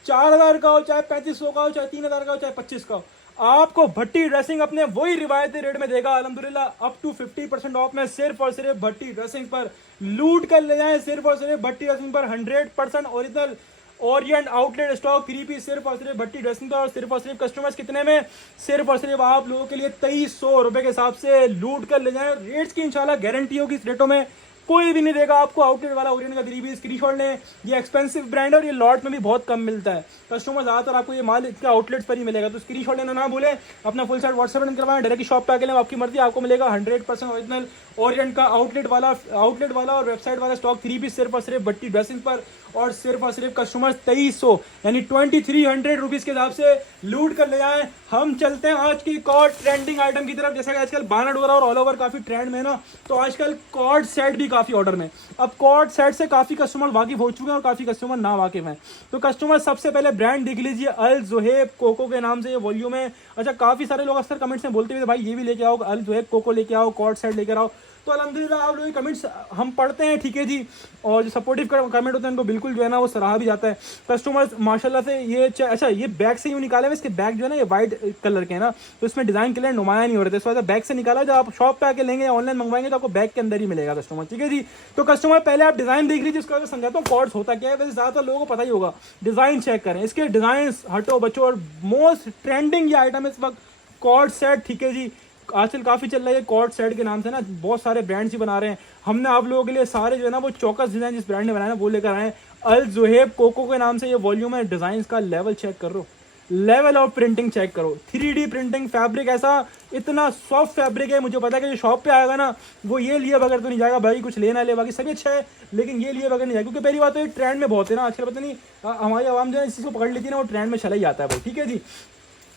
4,000 का हो, चाहे 3,500 का हो, चाहे 3,000 का हो, चाहे 25 का हो, आपको भट्टी ड्रेसिंग अपने वही रिवायती रेट में देगा अल्हम्दुलिल्लाह। अप टू 50% ऑफ में सिर्फ और सिर्फ भट्टी ड्रेसिंग पर लूट कर ले जाएं। सिर्फ और सिर्फ भट्टी ड्रेसिंग पर 100% original Orient outlet stock 3 piece सिर्फ और सिर्फ भट्टी ड्रेसिंग पर। और सिर्फ कस्टमर्स कितने में, सिर्फ और सिर्फ आप लोगों के लिए 2,300 रुपए के हिसाब से लूट कर ले जाएं। रेट्स की इंशाल्लाह गारंटी होगी इस रेटों में, कोई भी नहीं देगा आपको आउटलेट वाला ओरियन का 3 पीस। स्क्रीनशॉट लें, ये एक्सपेंसिव ब्रांड है और ये लॉट में भी बहुत कम मिलता है। कस्टमर ज़्यादातर आपको ये माल इसके आउटलेट्स पर ही मिलेगा, तो स्क्रीनशॉट लेना ना भूलें। अपना फुल सेट व्हाट्सएप में करवाएं, डायरेक्ट शॉप पे आके लें, आपकी मर्जी, आपको मिलेगा 100% ओरिजिनल ओरिएंट का आउटलेट वाला और वेबसाइट वाला स्टॉक 3 पीस सिर्फ और सिर्फ भट्टी ड्रेसिंग पर। और सिर्फ कस्टमर 2300 यानी 2300 रुपीज़ के हिसाब से लूट कर ले आए। हम चलते हैं आज की कॉर्ड ट्रेंडिंग आइटम की तरफ। जैसे कि आजकल बाना डोरा और ऑल ओवर काफ़ी ट्रेंड में है ना, तो आजकल कॉर्ड सेट भी काफ़ी ऑर्डर में। अब कॉर्ड सेट से काफ़ी कस्टमर वाकिफ हो चुके हैं और काफ़ी कस्टमर ना वाकिफ हैं। तो कस्टमर सबसे पहले ब्रांड देख लीजिए, अल जुहैब कोको के नाम से ये वॉल्यूम है। अच्छा, काफ़ी सारे लोग अक्सर कमेंट्स में बोलते हुए भाई ये भी लेके आओ, अल जुहैब कोको लेके आओ, कॉर्ड सेट लेकर आओ। तो अल्हम्दुलिल्लाह आप लोग कमेंट्स हम पढ़ते हैं, ठीक है जी, और जो सपोर्टिव कमेंट होते हैं उनको बिल्कुल जो है ना वो सराहा भी जाता है। कस्टमर्स माशाल्लाह से ये अच्छा ये बैग से यूँ निकाले हुए, इसके बैग जो है ना ये वाइट कलर के हैं ना, तो इसमें डिज़ाइन कलर नुमाया नहीं हो रहे थे, इस वजह से बैग से निकाला। जब आप शॉप पे आके लेंगे या ऑनलाइन मंगवाएंगे तो आपको बैग के अंदर ही मिलेगा कस्टमर, ठीक है जी। तो कस्टमर पहले आप डिज़ाइन देख लीजिए, उसके बाद समझाता हूँ कॉर्ड्स होता क्या है। वैसे ज़्यादातर लोगों को पता ही होगा, डिज़ाइन चेक करें, इसके डिज़ाइन हटो बचो। और मोस्ट ट्रेंडिंग ये आइटम इस वक्त कॉर्ड सेट, ठीक है जी, आजकल काफ़ी चल रहा है कॉर्ड सेट के नाम से ना, बहुत सारे ब्रांड्स ही बना रहे हैं। हमने आप लोगों के लिए सारे जो है ना वो चौकस डिज़ाइन जिस ब्रांड ने बनाया वो लेकर आए हैं। अल जुहैब कोको के नाम से ये वॉल्यूम है। डिज़ाइन का लेवल चेक करो, लेवल ऑफ प्रिंटिंग चेक करो, 3D प्रिंटिंग, फैब्रिक ऐसा इतना सॉफ्ट फैब्रिक है। मुझे पता है कि जो शॉप पे आएगा ना वो ये लिए बगैर तो नहीं जाएगा भाई, कुछ लेना ले, बाकी सभी अच्छा है लेकिन ये लिए बगैर नहीं जाएगा। क्योंकि पहली बात तो ये ट्रेंड में बहुत है ना आजकल, पता नहीं हमारी आवाम जो है इस चीज़ को पकड़ लेती है ना, वो ट्रेंड में चला ही आता है भाई, ठीक है जी।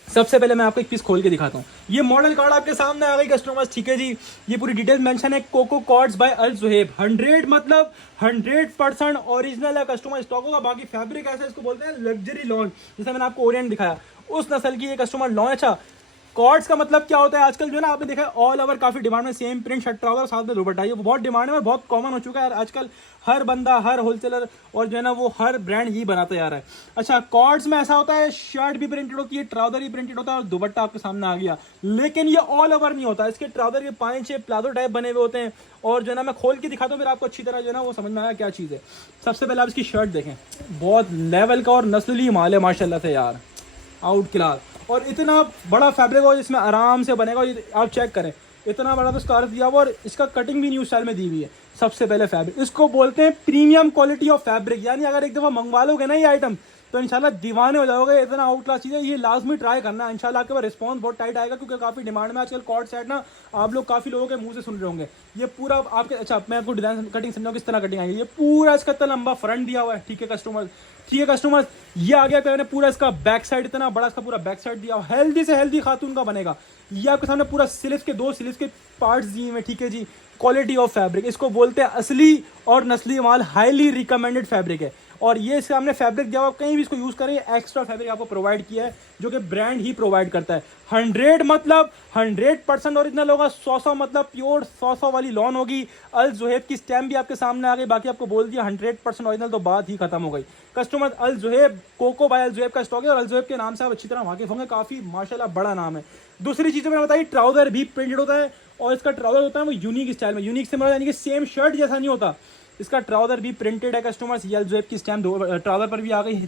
सबसे पहले मैं आपको एक पीस खोल के दिखाता हूँ। ये मॉडल कार्ड आपके सामने आ गई कस्टमर्स, ठीक है जी। ये पूरी डिटेल मेंशन है, कोको कॉर्ड्स बाय अल जुहैब, 100 मतलब 100% ओरिजिनल है कस्टमर, स्टॉक होगा। बाकी फैब्रिक ऐसा इसको बोलते हैं लग्जरी लॉन, जैसे मैंने आपको ओरिएंट दिखाया उस नस्ल की ये कस्टमर लॉन। अच्छा, कॉर्ड्स का मतलब क्या होता है, आजकल जो है ना आपने देखा है ऑल ओवर काफी डिमांड में, सेम प्रिंट शर्ट ट्राउजर साथ में दुपट्टा, ये बहुत डिमांड में, बहुत कॉमन हो चुका है आजकल। हर बंदा, हर होलसेलर और जो है ना वो हर ब्रांड ही बनाता जा रहा है। अच्छा, कॉर्ड्स में ऐसा होता है शर्ट भी प्रिंटेड होती है, ट्राउजर भी प्रिंटेड होता है और दुपट्टा आपके सामने आ गया। लेकिन ये ऑल ओवर नहीं होता, इसके ट्राउजर के 5-6 प्लाजो टाइप बने हुए होते हैं। और जो है ना मैं खोल के दिखाता हूँ फिर आपको अच्छी तरह जो है ना वो समझ में आया क्या चीज़ है। सबसे पहले आप इसकी शर्ट देखें, बहुत लेवल का और नस्ली माल है माशाल्लाह से यार, आउट क्लास। और इतना बड़ा फैब्रिक हो जिसमें आराम से बनेगा, आप चेक करें इतना बड़ा तो स्कार्फ दिया हुआ और इसका कटिंग भी न्यू स्टाइल में दी हुई है। सबसे पहले फैब्रिक, इसको बोलते हैं प्रीमियम क्वालिटी ऑफ फैब्रिक, यानी अगर एक दफ़ा मंगवा लोगे ना ये आइटम तो इंशाल्लाह दीवाने हो जाओगे, इतना आउट क्लास चीज़ है। ये लाजमी ट्राई करना, इंशाल्लाह आपके पास रिस्पॉन्स बहुत टाइट आएगा, क्योंकि काफ़ी डिमांड में आजकल कॉर्ड सेट ना, आप लोग काफ़ी लोगों के मुंह से सुन रहे होंगे। ये पूरा आपके, अच्छा मैं आपको डिजाइन कटिंग समझाऊँ किस तरह कटिंग आएगी। ये पूरा इसका इतना लंबा फ्रंट दिया हुआ है, ठीक है कस्टमर, ठीक है कस्टमर। ये आ गया मैंने पूरा इसका बैक साइड, इतना बड़ा इसका पूरा बैक साइड दिया हुआ, हेल्दी से हेल्दी खातून का बनेगा। ये आपके सामने पूरा स्लीव्स के 2 स्लीव्स के पार्ट्स दिए हुए, ठीक है जी। क्वालिटी ऑफ फैब्रिक, इसको बोलते हैं असली और नस्ली माल, हाईली रिकमेंडेड फैब्रिक है। और ये इसके सामने फैब्रिक जब आप कहीं भी इसको यूज़ करें, एक्स्ट्रा फैब्रिक आपको प्रोवाइड किया है जो कि ब्रांड ही प्रोवाइड करता है। 100 मतलब 100% ओरिजिनल होगा, 100 मतलब प्योर 100 वाली लॉन होगी। अल जुहैब की स्टैम्प भी आपके सामने आ गई। बाकी आपको बोल दिया 100% ओरिजिनल, तो बात ही खत्म हो गई। कस्टमर अल जुहैब कोको बाय अल जुहैब का स्टॉक है और अल जुहैब के नाम से आप अच्छी तरह वाकिफ होंगे, काफ़ी माशाल्लाह बड़ा नाम है। दूसरी चीज़ मैंने बताई, ट्राउजर भी प्रिंटेड होता है और इसका ट्राउजर होता है वो यूनिक स्टाइल में। यूनिक से मतलब यानी कि सेम शर्ट जैसा नहीं होता, इसका ट्राउजर भी प्रिंटेड है कस्टमर्स। ये अल जुहैब की स्टैम्प ट्राउजर पर भी आ गई,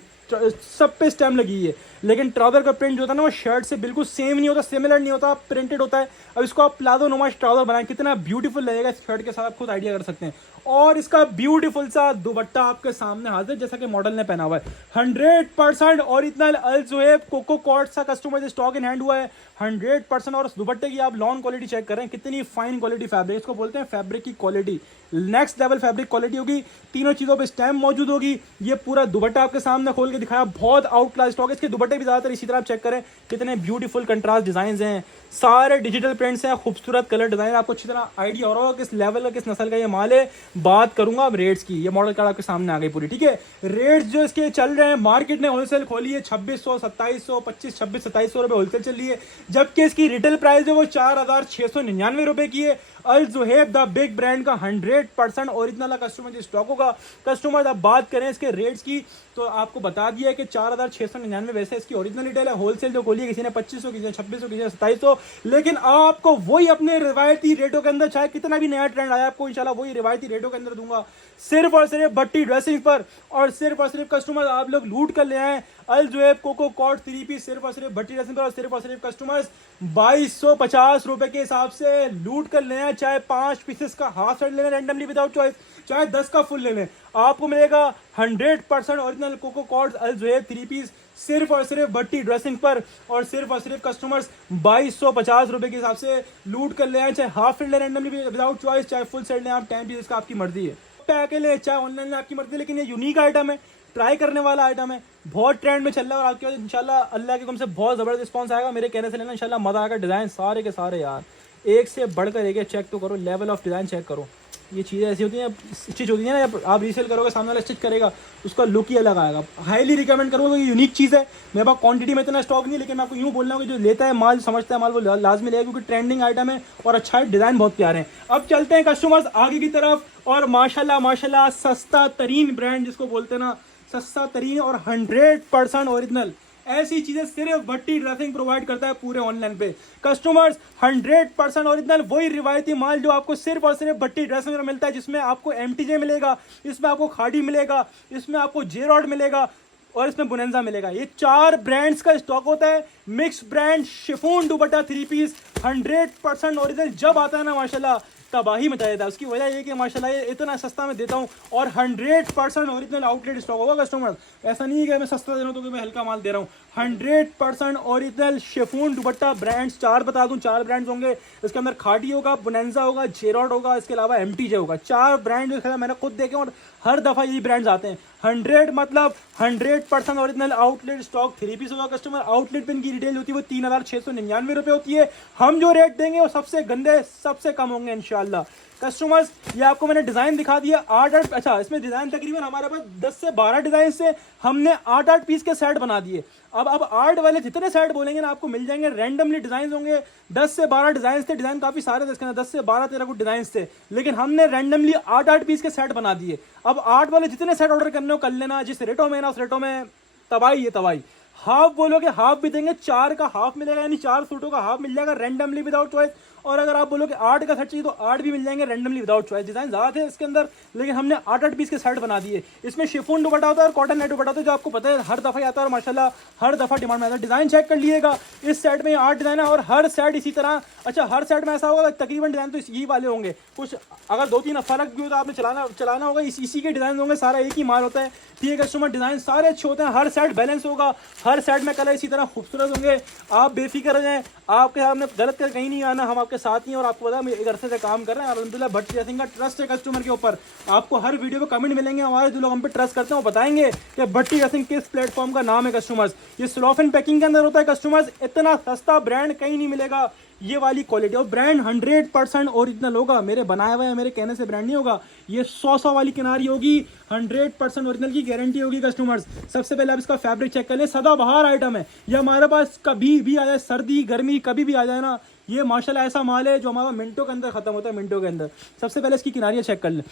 सब पे स्टैम्प लगी है। लेकिन ट्राउजर का प्रिंट जो होता है ना वो शर्ट से बिल्कुल सेम नहीं होता, सिमिलर नहीं होता, प्रिंटेड होता है। अब इसको आप प्लाजो नुमा ट्राउजर बनाएं, कितना ब्यूटीफुल लगेगा इस शर्ट के साथ, आप खुद आइडिया कर सकते हैं। और इसका ब्यूटीफुल सा दुपट्टा आपके सामने हाजिर, जैसा कि मॉडल ने पहना हुआ है। 100% ओरिजिनल अल जुहैब कोको कॉर्ड सा कस्टमर स्टॉक इन हैंड हुआ है 100%। और उस दुपट्टे की आप लॉन क्वालिटी चेक करें, कितनी फाइन क्वालिटी फैब्रिक, इसको बोलते हैं फैब्रिक की quality, next level fabric quality होगी। तीनों चीज़ों पे स्टैम्प मौजूद होगी। ये पूरा दुपट्टा आपके सामने खोल के दिखाया, बहुत आउट क्लास स्टॉक है। इसके दुपट्टे भी ज़्यादातर इसी तरह आप चेक करें, कितने ब्यूटीफुल कंट्रास्ट डिजाइन हैं, सारे डिजिटल प्रिंट्स हैं, खूबसूरत कलर डिजाइन, आपको अच्छी तरह आइडिया हो रहा होगा किस लेवल का किस नस्ल का ये माल है। बात करूंगा अब रेट्स की, ये मॉडल कार्ड आपके सामने आ गई पूरी, ठीक है। रेट्स जो इसके चल रहे हैं, मार्केट ने होलसेल खोली है 2600, 2700, 25, 26, 2700 रुपये होलसेल चल रही है, जबकि इसकी रिटेल प्राइस है वो 4699 रुपये की है। अल जुहैब द बिग ब्रांड का 100% ओरिजिनल कस्टमर जो स्टॉक होगा। कस्टमर अब बात करें इसके रेट्स की तो आपको बता दिया है कि 4699 वैसे इसकी ओरिजिनल रिटेल है। होलसेल जो खोली है किसी ने 2500, किसी ने 2600, किसी ने 2700, लेकिन आपको वही अपने रिवायती रेटों के अंदर, चाहे कितना भी नया ट्रेंड आया आपको इंशाल्लाह वही रिवायती रेटों के अंदर दूंगा, सिर्फ और सिर्फ भट्टी ड्रेसिंग पर। और सिर्फ कस्टमर आप लोग लूट कर ले आए अल जोएब कोको कॉट 3 पीस सिर्फ और सिर्फ भट्टी ड्रेसिंग पर और सिर्फ कस्टमर्स 2250 के हिसाब से लूट कर लेना। चाहे 5 पीसेस का हाफ सेट लेना रैंडमली विदाउट चॉइस, चाहे 10 का फुल ले लें, आपको मिलेगा 100% ओरिजिनल कोको कॉट अल जोएब 3 पीस सिर्फ और सिर्फ भट्टी ड्रेसिंग पर और सिर्फ कस्टमर्स 2250 रुपए के हिसाब से लूट कर ले आए। चाहे हाफ सेट लें रैंडमली विदाउट चॉइस, चाहे फुल सेट लें आप 10 पीसेस का, आपकी मर्जी है। पैके ले चाहे ऑनलाइन में आपकी मर्जी है, लेकिन ये यूनिक आइटम है, ट्राई करने वाला आइटम है, बहुत ट्रेंड में चल रहा है और आपके इंशाल्लाह अल्लाह के हुक्म से बहुत ज़बरदस्त रिस्पांस आएगा। मेरे कहने से लेना इंशाल्लाह मज़ा आएगा। डिज़ाइन सारे के सारे यार एक से बढ़कर एक है, चेक तो करो, लेवल ऑफ डिज़ाइन चेक करो। ये चीज़ें ऐसी होती हैं, स्टिच होती है ना, जब आप रीसेल करोगे सामने वाला स्टिच करेगा उसका लुक ही अलग आएगा। हाईली रिकमेंड करूँगा, ये यूनिक चीज़ है। मेरे पास क्वांटिटी में इतना स्टॉक नहीं, लेकिन मैं आपको यूँ बोल रहा हूँ कि जो लेता है माल, समझता है माल, वो लाजमी लेगा, क्योंकि ट्रेंडिंग आइटम है और अच्छा है, डिज़ाइन बहुत प्यारे हैं। अब चलते हैं कस्टमर्स आगे की तरफ और माशाल्लाह सस्ता तरीन ब्रांड जिसको बोलते हैं ना, सस्ता तरीन और 100% ओरिजिनल ऐसी चीजें सिर्फ भट्टी ड्रेसिंग प्रोवाइड करता है पूरे ऑनलाइन पे। कस्टमर्स 100% ओरिजिनल वही रिवायती माल जो आपको सिर्फ और सिर्फ भट्टी ड्रेसिंग में मिलता है, जिसमें आपको MTJ मिलेगा, इसमें आपको खाड़ी मिलेगा, इसमें आपको J-Rod मिलेगा और इसमें बुनेंजा मिलेगा। ये 4 ब्रांड्स का स्टॉक होता है। Mix brand chiffon dupatta 3 piece 100% original जब आता है ना माशाल्लाह तबाही मचा देता है। उसकी वजह ये कि माशाल्लाह ये इतना सस्ता मैं देता हूँ और 100% ओरिजिनल आउटलेट स्टॉक होगा कस्टमर। ऐसा नहीं है कि मैं सस्ता दे रहा हूँ तो कि मैं हल्का माल दे रहा हूँ। 100% ओरिजिनल शिफॉन दुपट्टा ब्रांड्स 4 बता दूँ, 4 ब्रांड्स होंगे। इसके अंदर खाड़ी होगा, बुनेंजा होगा, J-Rod होगा, इसके अलावा MTJ होगा। 4 ब्रांड जो मैंने खुद देखे और हर दफ़ा यही ब्रांड्स आते हैं। 100 मतलब 100% ओरिजिनल आउटलेट स्टॉक 3 पीस होगा कस्टमर। आउटलेट पे इनकी रिटेल होती है वो 3699 रुपये होती है। हम जो रेट देंगे वो सबसे गंदे, सबसे कम होंगे इंशाल्लाह। कस्टमर्स ये आपको मैंने डिज़ाइन दिखा दिया 8 अच्छा इसमें डिज़ाइन तकरीबन हमारे पास 10 से 12 डिज़ाइन से हमने 8 पीस के सेट बना दिए। अब 8 वाले जितने सेट बोलेंगे ना आपको मिल जाएंगे। रैंडमली डिज़ाइन होंगे, 10 से 12 डिज़ाइन थे, डिज़ाइन काफ़ी सारे थे इसके अंदर, 10 से 12-13 कुछ डिज़ाइन थे, लेकिन हमने रैंडमली 8 पीस के सेट बना दिए। अब 8 वाले जितने सेट ऑर्डर करने हो कर लेना, जिस रेटों में ना उस रेटों में तबाही है तबाही। हाफ बोलोगे हाफ भी देंगे, 4 का हाफ मिलेगा, यानी 4 सूटों का हाफ मिल जाएगा रैंडमली विदाउट चॉइस। और अगर आप बोलोगे 8 का सेट चाहिए तो 8 भी मिल जाएंगे रैंडमली विदाउट चॉइस। डिजाइन ज़्यादा थे इसके अंदर, लेकिन हमने 8 पीस के सेट बना दिए। इसमें शिफॉन दुपट्टा होता है और कॉटन नेट दुपट्टा होता है, जो आपको पता है हर दफ़ा आता है और माशाल्लाह हर दफ़ा डिमांड में आता है। डिज़ाइन चेक कर लीजिएगा, इस सेट में 8 डिज़ाइन है और हर सेट इसी तरह। अच्छा हर सेट में ऐसा होगा तकरीबन डिज़ाइन तो यही वाले होंगे, कुछ अगर 2-3 फर्क भी हो तो आपने चलाना होगा, इसी के डिज़ाइन होंगे, सारा एक ही माल होता है। ठीक है कस्टमर, डिज़ाइन सारे अच्छे होते हैं, हर सेट बैलेंस होगा, हर सेट में कलर इसी तरह खूबसूरत होंगे। आप बेफिक्र हो जाएं, आपके सामने गलत कर कहीं नहीं आना, हम आपके साथ ही हैं और आपको पता है एक अरसे से काम कर रहे हैं। अल्हम्दुलिल्लाह भट्टी ड्रेसिंग का ट्रस्ट है कस्टमर के ऊपर। आपको हर वीडियो पे कमेंट मिलेंगे हमारे, जो लोग हम पे ट्रस्ट करते हैं वो बताएंगे कि भट्टी ड्रेसिंग किस प्लेटफॉर्म का नाम है कस्टमर्स। ये स्लोफन पैकिंग के अंदर होता है कस्टमर्स, इतना सस्ता ब्रांड कहीं नहीं मिलेगा ये वाली क्वालिटी। और ब्रांड 100% ओरिजिनल होगा, मेरे बनाए हुए मेरे कहने से ब्रांड नहीं होगा। ये 100 वाली किनारी होगी, 100% ओरिजिनल की गारंटी होगी कस्टमर्स। सबसे पहले आप इसका फैब्रिक चेक कर लें, सदाबहार आइटम है ये, हमारे पास कभी भी आ जाए, सर्दी गर्मी कभी भी आ जाए ना, ये माशाल्लाह ऐसा माल है जो हमारा मिनटों के अंदर खत्म होता है, मिनटों के अंदर। सबसे पहले इसकी किनारियाँ चेक कर लें,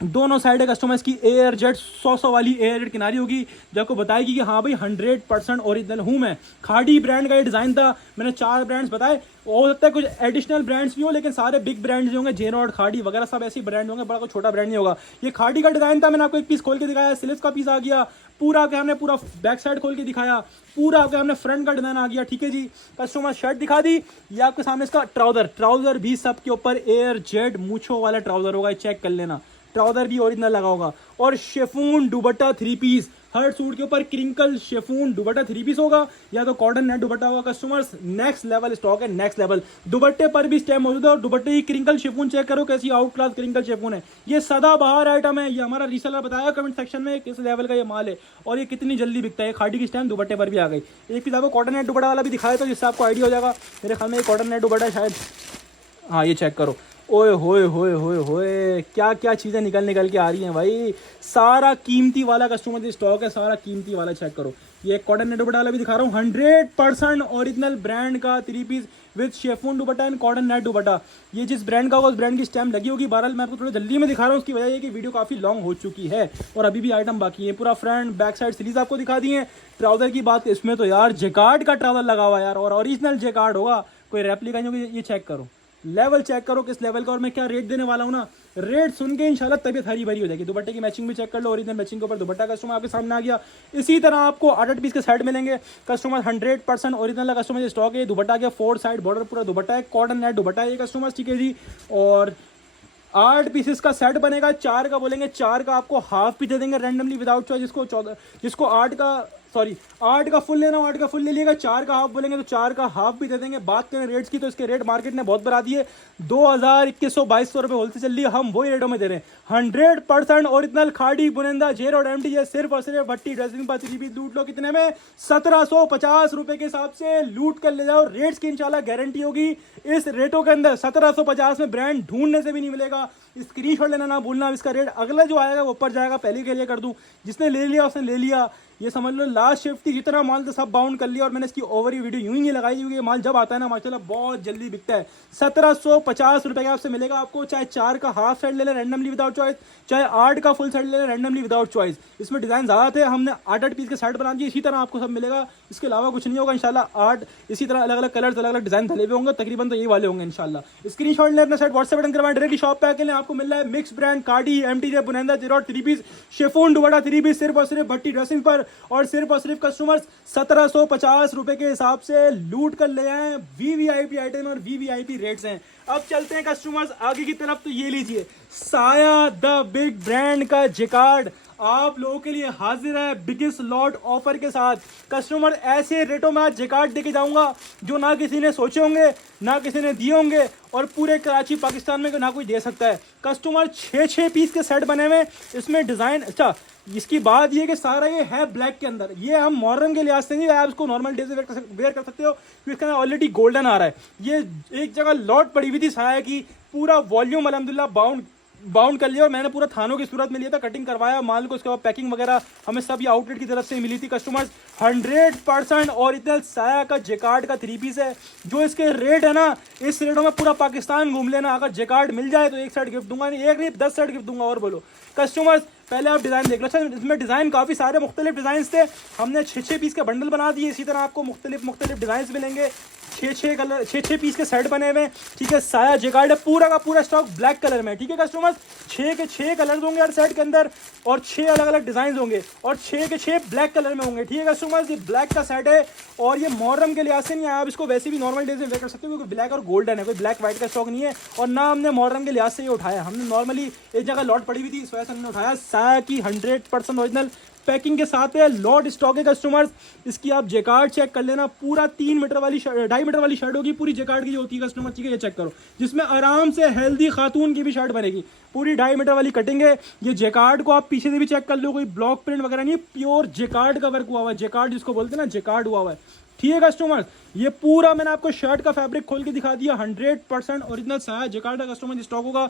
दोनों साइड है कस्टमर्स की एयर जेट 100 वाली एयर जेट किनारी होगी, जो आपको बताएगी कि हाँ भाई 100% ओरिजिनल हूँ मैं। खाड़ी ब्रांड का ये डिज़ाइन था, मैंने 4 ब्रांड्स बताए, हो सकता है कुछ एडिशनल ब्रांड्स भी हो, लेकिन सारे बिग ब्रांड्स होंगे, J-Rod खाड़ी वगैरह सब ऐसे ब्रांड होंगे, बड़ा कोई छोटा ब्रांड नहीं होगा। ये खाड़ी का डिज़ाइन था, मैंने आपको एक पीस खोल के दिखाया, स्लीव्स का पीस आ गया पूरा, के हमने पूरा बैक साइड खोल के दिखाया, पूरा के हमने फ्रंट का डिज़ाइन आ गया। ठीक है जी, कस्टमर शर्ट दिखा दी, ये आपके सामने इसका ट्राउज़र भी सब के ऊपर एयर जेट मूछो वाला ट्राउज़र होगा, चेक कर लेना, ट्राउज़र भी ओरिजिनल लगा होगा। और शिफॉन दुपट्टा 3 पीस, हर सूट के ऊपर क्रिंकल शिफॉन दुपट्टा 3 पीस होगा, या तो कॉटन नेट दुपट्टा होगा कस्टमर्स। नेक्स्ट लेवल स्टॉक है, नेक्स्ट लेवल। दुपट्टे पर भी स्टैम्प मौजूद है और दुपट्टे की क्रिंकल शिफॉन चेक करो कैसी आउट क्लास क्रिंकल शिफॉन है। ये सदाबहार आइटम है, ये हमारा रीसेलर बताया कमेंट सेक्शन में किस लेवल का ये माल है और ये कितनी जल्दी बिकता है। खाड़ी की स्टैम्प दुपट्टे पर भी आ गई। एक पीस आपको कॉटन नेट दुपट्टा वाला भी दिखाया था, जिससे आपको आइडिया हो जाएगा। मेरे ख्याल में ये कॉटन नेट दुपट्टा शायद, हाँ ये चेक करो, ओए होए होए होए होए क्या क्या चीज़ें निकल के आ रही हैं भाई। सारा कीमती वाला कस्टमर स्टॉक है, सारा कीमती वाला चेक करो। ये कॉटन नेट दुपट्टा वाला भी दिखा रहा हूँ, 100% ओरिजिनल ब्रांड का 3 peace with chiffon dupatta and cotton net दुपट्टा। ये जिस ब्रांड का होगा उस ब्रांड की स्टैम्प लगी होगी। बहरहाल मैं आपको थोड़ा जल्दी में दिखा रहा हूँ, उसकी वजह ये कि वीडियो काफ़ी लॉन्ग हो चुकी है और अभी भी आइटम बाकी है। पूरा फ्रंट बैक साइड सीरीज आपको दिखा दी है। ट्राउज़र की बात, इसमें तो यार जेकार्ड का ट्राउज़र लगा हुआ यार, और ओरिजिनल जेकार्ड होगा, कोई रेप्लिका नहीं होगी। ये चेक करो, लेवल चेक करो किस लेवल का, और मैं क्या रेट देने वाला हूँ ना, रेट सुन के इंशाल्लाह तबीयत हरी भरी हो जाएगी। दुपट्टे की मैचिंग भी चेक कर लो, ओरिजिनल मैचिंग के ऊपर दुपट्टा कस्टमर आपके सामने आ गया। इसी तरह आपको 8 पीस के सेट मिलेंगे कस्टमर, 100% ओरिजिनल कस्टमर स्टॉक है। दुपट्टा गया 4 साइड बॉर्डर पूरा दुपट्टा है, कॉटन नेट दुपट्टा है ये कस्टमर, ठीक है जी। और 8 पीसेस का सेट बनेगा, 4 का बोलेंगे 4 का आपको हाफ भी दे देंगे रैंडमली विदाउट चॉइस। जिसको 8 का फुल लेना हो 8 का फुल ले लिएगा, 4 का हाफ बोलेंगे तो 4 का हाफ भी दे देंगे। बात करें रेट्स की तो इसके रेट मार्केट ने बहुत बढ़ा दिए, 2100-2200 रुपये होलसेल चल रही है, हम वही रेटों में दे रहे हैं। 100% ओरिजिनल खाड़ी बुनंदा जेर और एमटी है, सिर्फ और सिर्फ भट्टी ड्रेसिंग पर 3 पीस लूट लो कितने में, 1750 रुपये के हिसाब से लूट कर ले जाओ। रेट्स की इंशाल्लाह गारंटी होगी इस रेटों के अंदर, 1750 में ब्रांड ढूंढने से भी नहीं मिलेगा। स्क्रीनशॉट लेना ना भूलना, इसका रेट अगला जो आएगा वो ऊपर जाएगा, पहले के लिए कर दूं, जिसने ले लिया उसने ले लिया, ये समझ लो लास्ट शिफ्ट थी, जितना माल तो सब बाउंड कर लिया। और मैंने इसकी ओवर वीडियो यूं ही लगाई, क्योंकि ये माल जब आता है ना माशाल्लाह बहुत जल्दी बिकता है। 1750 रुपये का आपसे मिलेगा आपको, चाहे 4 का हाफ सेट ले लें रैंडमली विदाउट चॉइस, चाहे 8 का फुल सेट ले लें रैंडमली विदाउट चॉइस। इसमें डिजाइन ज़्यादा थे, हमने 8 पीस के सेट बना दिए, इसी तरह आपको सब मिलेगा, इसके अलावा कुछ नहीं होगा इंशाल्लाह। 8 इसी तरह अलग अलग कलर्स अलग अलग डिजाइन धले हुए होंगे, तकरीबन तो यही वाले होंगे इंशाल्लाह। स्क्रीनशॉट लें अपना सेट व्हाट्सएप बटन करवाएं, डायरेक्टली शॉप पे आके लें, आपको मिल रहा है मिक्स ब्रांड कार्डी एमटीजे बुनंदा जेरॉट 3 पीस शिफॉन दुपट्टा 3 पीस सिर्फ और सिर्फ भट्टी ड्रेसिंग पर, और सिर्फ और सिर्फ कस्टमर्स 1750 रुपए के हिसाब से लूट कर ले आए। वीवीआईपी आइटम और वीवीआईपी रेट्स हैं। अब चलते हैं कस्टमर्स आगे की तरफ, तो ये लीजिए साया द बिग ब्रांड का जिकार्ड आप लोगों के लिए हाजिर है बिगेस्ट लॉट ऑफर के साथ। कस्टमर ऐसे रेटों में आज जिकार्ड देके जाऊंगा जो ना किसी ने सोचे होंगे ना किसी ने दिए होंगे, और पूरे कराची पाकिस्तान में ना कोई दे सकता है। कस्टमर 6 पीस के सेट बने हुए, इसमें डिजाइन अच्छा, इसकी बात ये कि सारा ये है ब्लैक के अंदर, ये हम मुहर्रम के लिहाज से नहीं, आप इसको नॉर्मल डे से वेयर कर सकते हो, क्योंकि इसका ऑलरेडी गोल्डन आ रहा है। ये एक जगह लॉट पड़ी हुई थी साया की, पूरा वॉल्यूम अल्हम्दुलिल्लाह बाउंड कर लिया, और मैंने पूरा थानों की सूरत में लिया था, कटिंग करवाया माल को, उसके बाद पैकिंग वगैरह हमें सब ये आउटलेट की तरफ से मिली थी। कस्टमर्स 100% ओरिजिनल साया का जेकार्ड का 3 पीस है, जो इसके रेट है ना, इस रेटों में पूरा पाकिस्तान घूम लेना। अगर जेकार्ड मिल जाए तो एक सेट गिफ्ट दूंगा, नहीं एक नहीं 10 सेट गिफ्ट दूंगा। और बोलो कस्टमर्स पहले आप डिज़ाइन देख लो। अच्छा इसमें डिज़ाइन काफ़ी सारे मुख्तलिफ डिज़ाइन थे, हमने 6 पीस के बंडल बना दिए। इसी तरह आपको मुख्तलिफ डिज़ाइन मिलेंगे, 6 पीस के सेट बने हुए, ठीक है। साया जेकार्ड है, पूरा का पूरा स्टॉक ब्लैक कलर में, ठीक है कस्टमर्स। 6 के 6 कलर्स होंगे हर सेट के अंदर, और 6 अलग अलग डिज़ाइन होंगे, और 6 के 6 ब्लैक कलर में होंगे, ठीक है कस्टमर्स। ये ब्लैक का सेट है, और ये मुहर्रम के लिहाज से नहीं है, आप इसको वैसे भी नॉर्मल डेज में वेयर कर सकते हो, क्योंकि ब्लैक और गोल्डन है, कोई ब्लैक व्हाइट का स्टॉक नहीं है। और ना हमने मुहर्रम के लिहाज से ये उठाया, हमने नॉर्मली एक जगह लॉट पड़ी हुई थी, इस वजह से हमने उठाया। साया की 100% ओरिजिनल पैकिंग के साथ है, लॉट स्टॉक है कस्टमर्स। इसकी आप जेकार्ड चेक कर लेना, पूरा 3 मीटर वाली 2.5 मीटर वाली शर्ट होगी, पूरी जेकार्ड की होती है कस्टमर, ठीक है। ये चेक करो, जिसमें आराम से हेल्दी खातून की भी शर्ट बनेगी, पूरी 2.5 मीटर वाली कटिंग है। ये जेकार्ड को आप पीछे से भी चेक कर लो, कोई ब्लॉक प्रिंट वगैरह नहीं है, प्योर जेकार्ड का वर्क हुआ हुआ है, जेकार्ड जिसको बोलते हैं ना, जेकार्ड हुआ हुआ है, ठीक है कस्टमर। ये पूरा मैंने आपको शर्ट का फैब्रिक खोल के दिखा दिया, 100% ओरिजिनल साया जेकार्ड का कस्टमर स्टॉक होगा।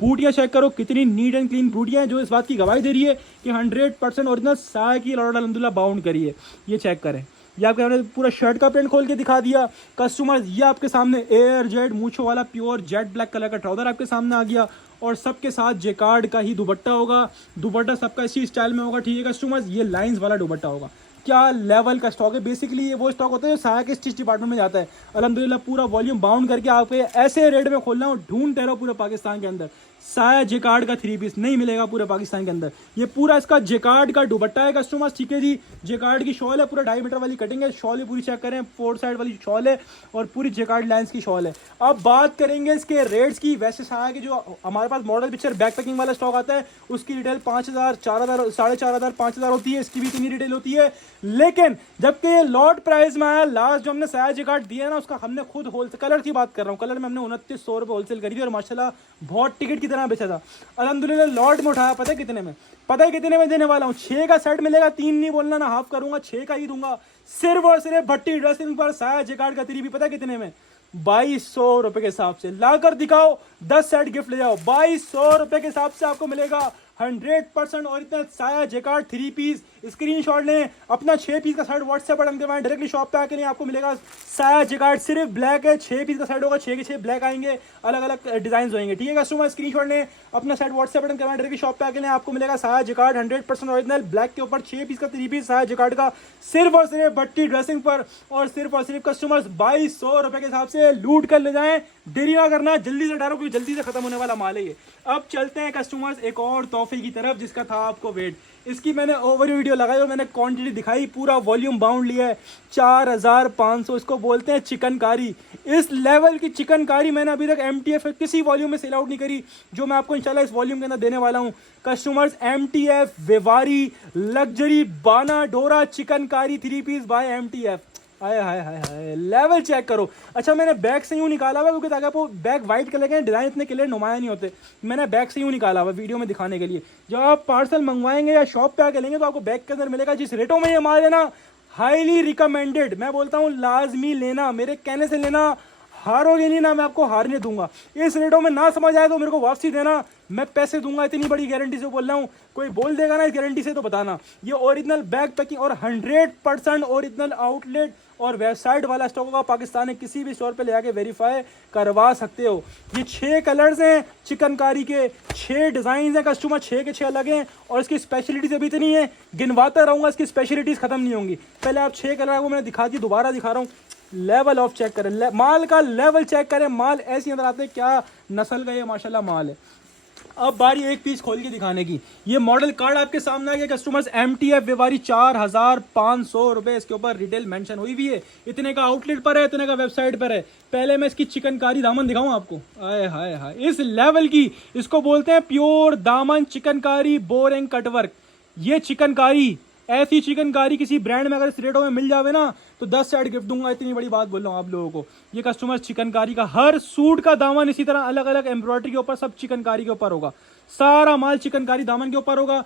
बूटियाँ चेक करो कितनी नीट एंड क्लीन बूटियाँ हैं, जो इस बात की गवाही दे रही है कि 100% ओरिजिनल साया की लॉट अल्हम्दुलिल्लाह बाउंड करी है। ये चेक करें, ये आपके हमने पूरा शर्ट का प्रिंट खोल के दिखा दिया कस्टमर। ये आपके सामने एयर जेड मूछो वाला प्योर जेड ब्लैक कलर का ट्राउजर आपके सामने आ गया, और सबके साथ जेकार्ड का ही दुपट्टा होगा। दुपट्टा सबका इसी स्टाइल में होगा, ठीक है कस्टमर्स। ये लाइंस वाला दुपट्टा होगा। क्या लेवल का स्टॉक है, बेसिकली ये वो स्टॉक होता है जो साया के स्टिच डिपार्टमेंट में जाता है। अल्हम्दुलिल्लाह पूरा वॉल्यूम बाउंड करके आप ऐसे रेट में खोलना हो, ढूंढते रहो पूरे पाकिस्तान के अंदर। साया जेकार्ड का 3 पीस नहीं मिलेगा पूरे पाकिस्तान के अंदर। ये पूरा इसका जेकार्ड का दुपट्टा है कस्टमर्स, ठीक है जी। जेकार्ड की शॉल है, पूरा 2.5 मीटर वाली कटिंग है, शॉल पूरी चेक करें, 4 साइड वाली शॉल है, और पूरी जेकार्ड लाइंस की शॉल है। अब बात करेंगे इसके रेट्स की। वैसे साया के जो हमारे पास मॉडल पिक्चर बैक पैकिंग वाला स्टॉक आता है, उसकी रिटेल 5,000, 4,000, 4,500, 5,000 होती है, इसकी भी इतनी रिटेल होती है। लेकिन जबकि ये लॉट प्राइस में आया, लास्ट जो हमने साया जेकार्ड दिया ना, उसका हमने खुद होलसेल, कलर की बात कर रहा हूँ, कलर में हमने 2900 रुपये होलसेल करी थी, और माशाल्लाह बहुत टिकट की तरह बेचा था। अल्हम्दुलिल्लाह लॉट में उठाया, पता है कितने में, पता है कितने में देने वाला हूँ? 6 का सेट मिलेगा, 3 नहीं बोलना ना, हाफ करूंगा, 6 का ही दूंगा, सिर्फ और सिर्फ भट्टी ड्रेसिंग पर साया जेकार्ड का 3 भी पता है कितने में? 2200 रुपए के हिसाब से। लाकर दिखाओ, 10 सेट गिफ्ट ले जाओ, 2200 रुपए के हिसाब से आपको मिलेगा 100% ओरिजिनल साया जेकार्ड 3 पीस। स्क्रीनशॉट लें, अपना 6 पीस का सेट व्हाट्सएप पर करवाएं, डायरेक्टली शॉप पे आके नहीं, आपको मिलेगा साया जेकार्ड, सिर्फ ब्लैक है, 6 पीस का सेट होगा, 6 के 6 ब्लैक आएंगे, अलग अलग डिजाइन होंगे, ठीक है कस्टमर। स्क्रीनशॉट लें, अपना सेट व्हाट्सएप बटन करवाएं, डायरेक्टली शॉप पे आके नहीं, आपको मिलेगा साया जेकार्ड 100% ओरिजिनल ब्लैक के ऊपर 6 पीस का 3 पीस साया जेकार्ड का, सिर्फ और सिर्फ भट्टी ड्रेसिंग पर, और सिर्फ कस्टमर्स 2200 रुपए के हिसाब से लूट कर ले जाएं। देरी ना करना, जल्दी से डालो क्योंकि जल्दी से खत्म होने वाला माल है ये। अब चलते हैं कस्टमर्स एक और तोहफे की तरफ जिसका था आपको वेट। इसकी मैंने ओवर वीडियो लगाई और मैंने क्वांटिटी दिखाई, पूरा वॉल्यूम बाउंड लिया है 4500। इसको बोलते हैं चिकनकारी। इस लेवल की चिकनकारी मैंने अभी तक MTF किसी वॉल्यूम में सेल आउट नहीं करी, जो मैं आपको इंशाल्लाह इस वॉल्यूम के अंदर देने वाला हूँ कस्टमर्स। MTF विवारी लग्जरी बाना डोरा चिकनकारी 3 पीस बाय MTF। हाय हाय हाय हाय, लेवल चेक करो। अच्छा मैंने बैग से यूँ निकाला हुआ क्योंकि ताकि आपको बैग वाइट कलर के डिज़ाइन इतने क्लियर नुमाया नहीं होते, मैंने बैग से यूँ निकाला हुआ वीडियो में दिखाने के लिए। जब आप पार्सल मंगवाएंगे या शॉप पे आके लेंगे तो आपको बैग के अंदर मिलेगा। जिस रेटों में ये माल है ना, हाईली रिकमेंडेड, मैं बोलता हूँ लाजमी लेना, मेरे कहने से लेना, हारोगे नहीं ना, मैं आपको हारने दूंगा। इस रेटों में ना समझ आए तो मेरे को वापसी देना, मैं पैसे दूंगा, इतनी बड़ी गारंटी से बोल रहा हूँ। कोई बोल देगा ना इस गारंटी से तो बताना। ये ओरिजिनल बैग पैकिंग और 100% ओरिजिनल आउटलेट और वेबसाइट वाला स्टॉक होगा। पाकिस्तान में किसी भी स्टोर पे ले आके वेरीफाई करवा सकते हो। ये 6 कलर्स हैं चिकनकारी के, 6 डिज़ाइन हैं कस्टमर, 6 के 6 अलग हैं। और इसकी स्पेशलिटीज अभी इतनी है, गिनवाता रहूँगा, इसकी स्पेशलिटीज़ खत्म नहीं होंगी। पहले आप 6 कलर को मैंने दिखा दी, दोबारा दिखा रहा हूँ। लेवल ऑफ चेक करें, माल का लेवल चेक करें, माल ऐसे अंदर आते हैं, क्या नस्ल का ये माशाल्लाह माल है। अब बारी एक पीस खोल के दिखाने की। ये मॉडल कार्ड आपके सामने आ गया कस्टमर्स। MTF विवारी 4500 रुपए इसके ऊपर रिटेल मेंशन हुई हुई है। इतने का आउटलेट पर है, इतने का वेबसाइट पर है। पहले मैं इसकी चिकनकारी दामन दिखाऊं आपको, आए हाय हाय, इस लेवल की, इसको बोलते हैं प्योर दामन चिकनकारी बोरिंग कटवर्क। ये चिकनकारी, ऐसी चिकनकारी किसी ब्रांड में अगर इस रेटों में मिल जावे ना तो 10 सेट गिफ्ट दूंगा, इतनी बड़ी बात बोल रहा हूँ आप लोगों को। ये कस्टमर चिकनकारी का हर सूट का दामन इसी तरह अलग अलग एम्ब्रॉयडरी के ऊपर, सब चिकनकारी के ऊपर होगा, सारा माल चिकनकारी दामन के ऊपर होगा।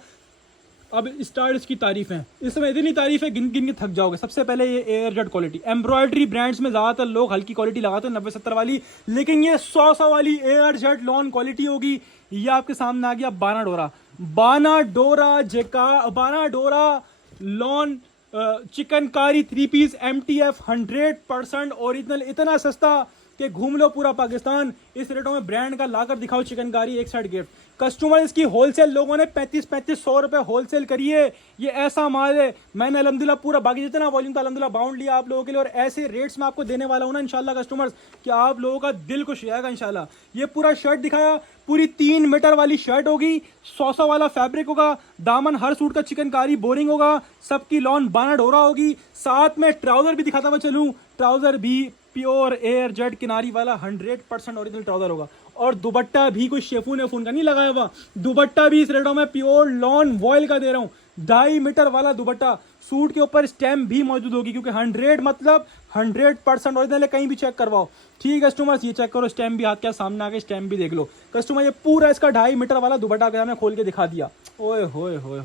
अब स्टार्ट इसकी तारीफ है, इसमें इतनी तारीफ है गिन गिन के थक जाओगे। सबसे पहले ये air jet quality, embroidery brands में ज़्यादातर लोग हल्की क्वालिटी लगाते हैं 90-70 वाली, लेकिन ये 100 वाली एयर जेट लॉन क्वालिटी होगी। ये आपके सामने आ गया बाना डोरा, बाना डोरा जेका, Bana Dora lawn chikankari 3 piece MTF 100% original. इतना सस्ता कि घूम लो पूरा पाकिस्तान। इस रेटों में ब्रांड का लाकर दिखाओ चिकनकारी, एक साइड गिफ्ट। कस्टमर इसकी होलसेल लोगों ने 3500 रुपए होलसेल करी है। ये ऐसा माल है, मैंने अलहमदिल्ला पूरा बाकी जितना वॉल्यूम था अलहमदिल्ला बाउंड लिया आप लोगों के लिए, और ऐसे रेट्स में आपको देने वाला हूँ ना इंशाल्लाह कस्टमर्स कि आप लोगों का दिल खुश जाएगा इंशाल्लाह। ये पूरा शर्ट दिखाया, पूरी 3 मीटर वाली शर्ट होगी, 100 वाला फैब्रिक होगा, दामन हर सूट का चिकनकारी बोरिंग होगा, सबकी लॉन बाना डोरा होगी। साथ में ट्राउजर भी दिखाता हुआ चलूँ, ट्राउजर भी प्योर एयर जेट किनारी वाला 100% ओरिजिनल ट्राउजर होगा। और दुपट्टा भी कोई शेफून वेफून का नहीं लगाया हुआ, दुपट्टा भी इस रेटों में प्योर लॉन वॉयल का दे रहा हूँ, 2.5 मीटर वाला दुपट्टा। सूट के ऊपर स्टैम्प भी मौजूद होगी क्योंकि 100 मतलब 100% ओरिजिनल है, कहीं भी चेक करवाओ। ठीक है कस्टमर्स, ये चेक करो, स्टैम्प भी हाथ के सामने आके स्टैम्प भी देख लो कस्टमर। ये पूरा इसका 2.5 मीटर वाला दुपट्टा मैंने खोल के दिखा दिया। ओए होए होए,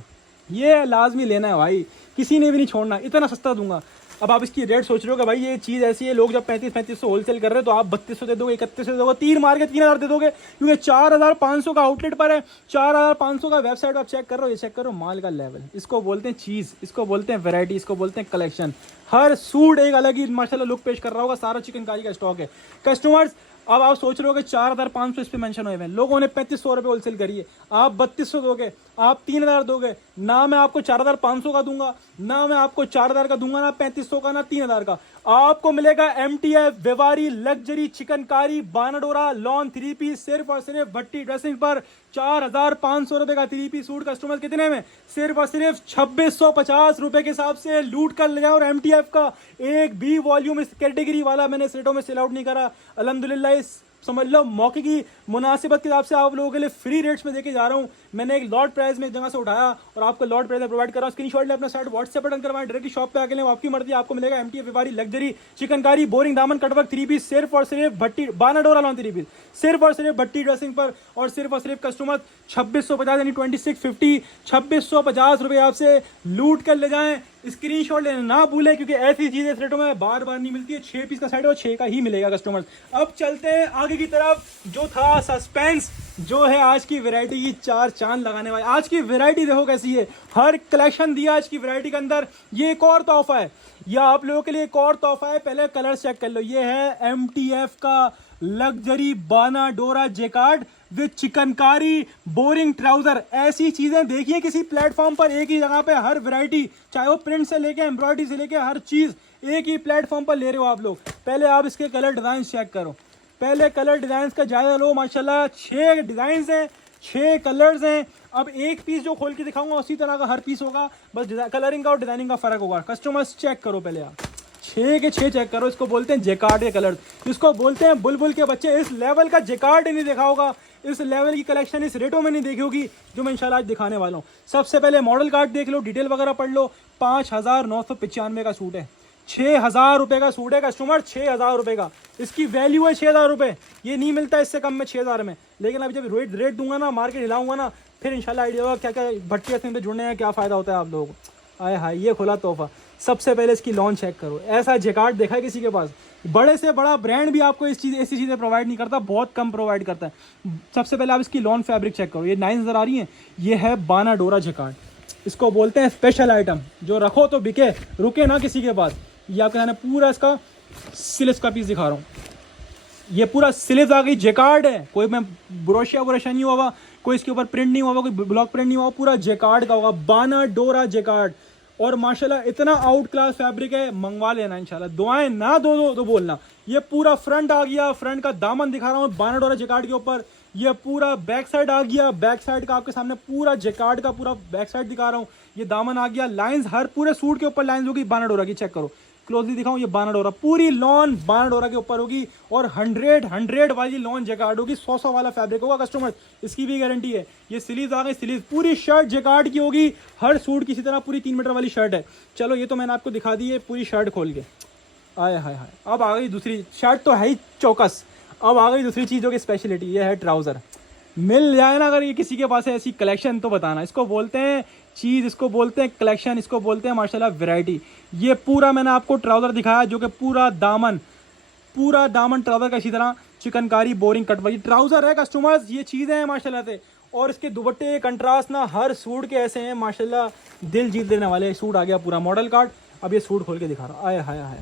ये लाजमी लेना है भाई, किसी ने भी नहीं छोड़ना, इतना सस्ता दूंगा। अब आप इसकी रेट सोच रहे हो कि भाई ये चीज़ ऐसी है, लोग जब 3500 होलसेल कर रहे हैं तो आप 3200 दे दोगे, 3100 दे दोगे, 3 मार के 3000 दे दोगे, क्योंकि 4500 का आउटलेट पर है, 4500 का वेबसाइट आप चेक कर रहे हो। ये चेक करो माल का लेवल, इसको बोलते हैं चीज़, इसको बोलते हैं वैरायटी, इसको बोलते हैं कलेक्शन। हर सूट एक अलग ही माशाल्लाह लुक पेश कर रहा होगा, सारा चिकनकारी का स्टॉक है कस्टमर्स। अब आप सोच रहे हो कि 4500 इस पे मेंशन हुए हैं, लोगों ने 3500 रुपये होलसेल करी है, आप 3200 दोगे, आप 3000 दोगे ना, मैं आपको 4500 का दूंगा ना, मैं आपको 4000 का दूंगा ना, 3500 का ना 3000 का। आपको मिलेगा MTF विवारी लग्जरी चिकनकारी बानाडोरा लॉन 3 पीस सिर्फ और सिर्फ भट्टी ड्रेसिंग पर 4500 रुपए का 3 पीस सूट कस्टमर कितने में, सिर्फ और सिर्फ 2650 रुपए के हिसाब से लूट कर ले जाओ। और MTF का एक भी वॉल्यूम इस कैटेगरी वाला मैंने इस रेटों में सेल आउट नहीं करा अल्हम्दुलिल्लाह। इस समझ लो मौके की मुनासिबत के हिसाब से आप लोगों के लिए फ्री रेट्स में देके जा रहा हूँ। मैंने एक लॉट प्राइस में एक जगह से उठाया और आपको लॉट प्राइस प्रोवाइड कर रहा हूँ। स्क्रीनशॉट ले अपना साइट व्हाट्सएप पर करवाएं, डायरेक्टली शॉप पे आके लें, आपकी मर्जी, आपको मिलेगा MTF विवारी लग्जरी चिकनकारी बोरिंग दामन कटवर्क 3 पीस सिर्फ और सिर्फ भट्टी बानाडोरा लॉन 3 पीस सिर्फ और सिर्फ भट्टी ड्रेसिंग पर। और सिर्फ कस्टमर 2650 यानी 2650 2650 रुपये आपसे लूट कर ले जाएं। स्क्रीनशॉट लेना ना भूलें क्योंकि ऐसी चीजें इस रेटों में बार बार नहीं मिलती है। 6 पीस का सेट है और 6 का ही मिलेगा कस्टमर्स। अब चलते हैं आगे की तरफ, जो था सस्पेंस जो है आज की वैरायटी की चार चांद लगाने वाली। आज की वैरायटी देखो कैसी है, हर कलेक्शन दिया आज की वैरायटी के अंदर। ये एक और तोहफा है, या आप लोगों के लिए एक और तोहफा है। पहले कलर चेक कर लो। ये है MTF का luxury Bana Dora jacquard with chikankari boring trouser. ऐसी चीजें देखिए किसी प्लेटफॉर्म पर एक ही जगह पे, हर वैरायटी, चाहे वो प्रिंट से लेके एम्ब्रॉयडरी से लेके हर चीज एक ही प्लेटफॉर्म पर ले रहे हो आप लोग। पहले आप इसके कलर डिजाइन चेक करो, पहले कलर डिजाइन का जायजा लो। माशाल्लाह 6 डिजाइन हैं, 6 कलर्स हैं। अब एक पीस जो खोल के दिखाऊंगा उसी तरह का हर पीस होगा, बस कलरिंग का और डिजाइनिंग का फर्क होगा। कस्टमर्स चेक करो पहले आप, 6 के 6 चेक करो। इसको बोलते हैं जैकार्ड के कलर, इसको बोलते हैं बुलबुल के बच्चे। इस लेवल का जैकार्ड नहीं देखा होगा, इस लेवल की कलेक्शन इस रेटों में नहीं देखी होगी जो मैं इंशाल्लाह आज दिखाने वाला हूँ। सबसे पहले मॉडल कार्ड देख लो, डिटेल वगैरह पढ़ लो। 5,995 का सूट है, 6,000 रुपये का सूट है कस्टमर, 6,000 रुपये का। इसकी वैल्यू है 6,000 रुपये, ये नहीं मिलता इससे कम में 6,000 में। लेकिन अभी जब रेट दूंगा ना, मार्केट हिलाऊंगा ना, फिर इंशाल्लाह आइडिया होगा क्या क्या भट्टी रस्म पे जुड़ने हैं, क्या फ़ायदा होता है आप लोगों को। आए हाय, ये खुला तोहफा। सबसे पहले इसकी लॉन्च चेक करो। ऐसा जैकार्ड देखा है किसी के पास? बड़े से बड़ा ब्रांड भी आपको ऐसी चीज़ें प्रोवाइड नहीं करता, बहुत कम प्रोवाइड करता है। सबसे पहले आप इसकी लॉन्च फैब्रिक चेक करो। ये नाइन नज़र आ रही है, ये है बाना डोरा जैकार्ड। इसको बोलते हैं स्पेशल आइटम, जो रखो तो बिके, रुके ना किसी के पास। ये आपके सामने पूरा इसका स्लीव्स का पीस दिखा रहा हूँ। ये पूरा स्लीव्स आ गई, जैकार्ड है। कोई मैं ब्रोशिया नहीं होगा, कोई इसके ऊपर प्रिंट नहीं होगा, कोई ब्लॉक प्रिंट नहीं होगा, पूरा जैकार्ड का होगा, बाना डोरा जैकार्ड। और माशाल्लाह इतना आउट क्लास फैब्रिक है, मंगवा लेना इंशाल्लाह। दुआएं ना दो तो बोलना। ये पूरा फ्रंट आ गया, फ्रंट का दामन दिखा रहा हूँ बाना डोरा जैकार्ड के ऊपर। ये पूरा बैक साइड आ गया, बैक साइड का आपके सामने पूरा जैकार्ड का पूरा बैक साइड दिखा रहा हूँ। ये दामन आ गया, लाइंस हर पूरे सूट के ऊपर लाइंस होगी बाना डोरा की। चेक करो, क्लोजली दिखाऊं, ये बाना डोरा, पूरी लॉन बाना डोरा के ऊपर होगी। और 100 वाली लॉन जैकार्ड होगी, 100 वाला फैब्रिक होगा कस्टमर, इसकी भी गारंटी है। ये स्लीव्स आ गई, स्लीव्स पूरी शर्ट जैकार्ड की होगी। हर सूट की इसी तरह पूरी 3 मीटर वाली शर्ट है। चलो ये तो मैंने आपको दिखा दी है पूरी शर्ट खोल के। आए हाय हाय, अब आ गई दूसरी शर्ट, तो है ही चौकस। अब आ गई दूसरी चीज़ों की स्पेशलिटी, ये है ट्राउज़र। मिल जाए ना अगर ये किसी के पास है ऐसी कलेक्शन तो बताना। इसको बोलते हैं चीज़, इसको बोलते हैं कलेक्शन, इसको बोलते हैं माशाल्लाह वैरायटी। ये पूरा मैंने आपको ट्राउज़र दिखाया जो कि पूरा दामन ट्राउज़र का इसी तरह चिकनकारी बोरिंग कट वाली ट्राउज़र है कस्टमर्स। ये चीज़ें हैं माशाल्लाह से। और इसके दुपट्टे कंट्रास्ट ना हर सूट के ऐसे हैं माशाल्लाह, दिल जीत लेने वाले। सूट आ गया पूरा मॉडल कार्ड। अब ये सूट खोल के दिखा रहा, आया हाय हाय।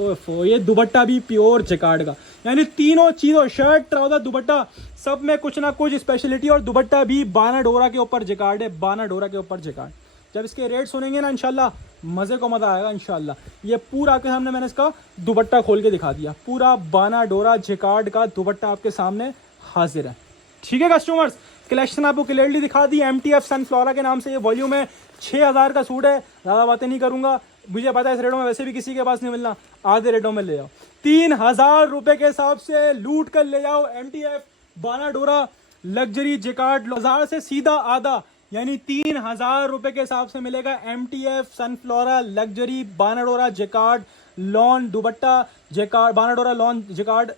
ओफो, ये दुपट्टा भी प्योर जैकार्ड का, यानी तीनों चीज़ों शर्ट ट्राउजर दुपट्टा सब में कुछ ना कुछ स्पेशलिटी। और दुपट्टा भी बाना डोरा के ऊपर जैकार्ड है, बाना डोरा के ऊपर जैकार्ड। जब इसके रेट सुनेंगे ना इंशाल्लाह मज़े को मज़ा आएगा इंशाल्लाह। ये पूरा आपके सामने मैंने इसका दुपट्टा खोल के दिखा दिया, पूरा बाना डोरा जैकार्ड का दुपट्टा आपके सामने हाजिर है। ठीक है कस्टमर्स, कलेक्शन आपको क्लियरली दिखा दी। MTF सनफ्लोरा के नाम से ये वॉल्यूम है, 6,000 का सूट है। ज़्यादा बातें नहीं करूँगा, मुझे पता है इस रेटों में वैसे भी किसी के पास नहीं मिलना। आधे रेटों में ले जाओ, 3,000 रुपये के हिसाब से लूट कर ले जाओ। MTF बाना डोरा लग्जरी जैकार्ड 1000 से सीधा आधा, यानी 3,000 रुपये के हिसाब से मिलेगा। MTF सनफ्लोरा luxury Bana Dora Jaccard lawn दुपट्टा, जैकार्ड बाना डोरा लॉन जैकार्ड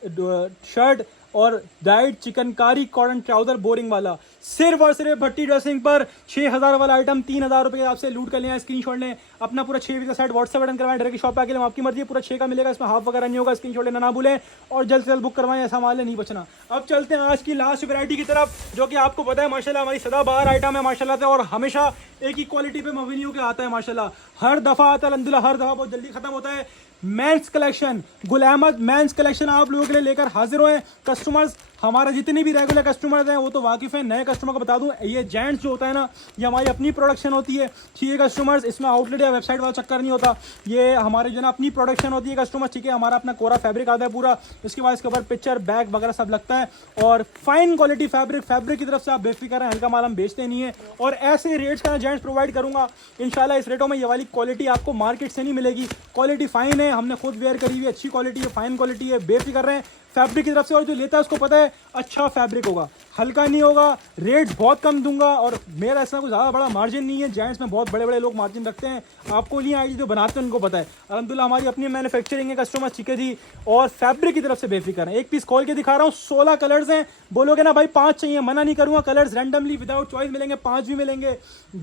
शर्ट और diet chikankari cotton trouser boring वाला, सिर्फ और सिर्फ भट्टी ड्रेसिंग पर 6,000 वाला आइटम 3,000 रुपये आपसे लूट कर लें। स्क्रीनशॉट लें अपना, पूरा 6 पीस का सेट व्हाट्सएप बटन करवाएं, डायरेक्ट शॉप पे आके आपकी मर्जी है, पूरा 6 का मिलेगा, इसमें हाफ वगैरह नहीं होगा। स्क्रीनशॉट लेना ना भूलें और जल्द से जल्द बुक करवाएं, ऐसा माल नहीं बचना। अब चलते हैं आज की लास्ट वैरायटी की तरफ, जो कि आपको पता है माशाल्लाह हमारी सदाबहार आइटम है माशाल्लाह से, और हमेशा एक ही क्वालिटी पे मबनी होकर आता है माशाल्लाह। हर दफ़ा आता है अल्हम्दुलिल्लाह, हर दफ़ा बहुत जल्दी खत्म होता है। Men's collection, Gul Ahmed men's collection आप लोगों के लिए लेकर हाजिर हुए। कस्टमर्स हमारे जितने भी रेगुलर कस्टमर्स हैं वो तो वाकिफ़ हैं, नए कस्टमर को बता दूं, ये जेंट्स जो होता है ना, ये हमारी अपनी प्रोडक्शन होती है। ठीक है कस्टमर्स, इसमें आउटलेट या वेबसाइट वाला चक्कर नहीं होता, ये हमारे जो ना अपनी प्रोडक्शन होती है कस्टमर। ठीक है, हमारा अपना कोरा फैब्रिक आता है पूरा, इसके बाद इसके ऊपर पिक्चर बैग वगैरह सब लगता है। और फाइन क्वालिटी फैब्रिक की तरफ से आप बेफिक्र हैं, हल्का माल हम बेचते नहीं है। और ऐसे रेट्स का जेंट्स प्रोवाइड करूँगा इंशाल्लाह। इस रेटों में ये वाली क्वालिटी आपको मार्केट से नहीं मिलेगी। क्वालिटी फाइन है, हमने खुद वेयर करी हुई, अच्छी क्वालिटी है, फाइन क्वालिटी है, बेफिक्र हैं फैब्रिक की तरफ से। और जो लेता है उसको पता है अच्छा फैब्रिक होगा, हल्का नहीं होगा। रेट बहुत कम दूंगा और मेरा ऐसा कोई ज़्यादा बड़ा मार्जिन नहीं है। जेंट्स में बहुत बड़े बड़े लोग मार्जिन रखते हैं, आपको नहीं आएगी, जो बनाते हैं उनको पता है। अल्हम्दुलिल्लाह हमारी अपनी मैन्युफैक्चरिंग है कस्टमर, ठीक है जी। और फैब्रिक की तरफ से बेफिक्र है। एक पीस खोल के दिखा रहा हूँ, 16 कलर्स हैं। बोलोगे ना भाई 5 चाहिए, मना नहीं करूँगा, कलर्स रैंडमली विदाउट चॉइस मिलेंगे, 5 भी मिलेंगे,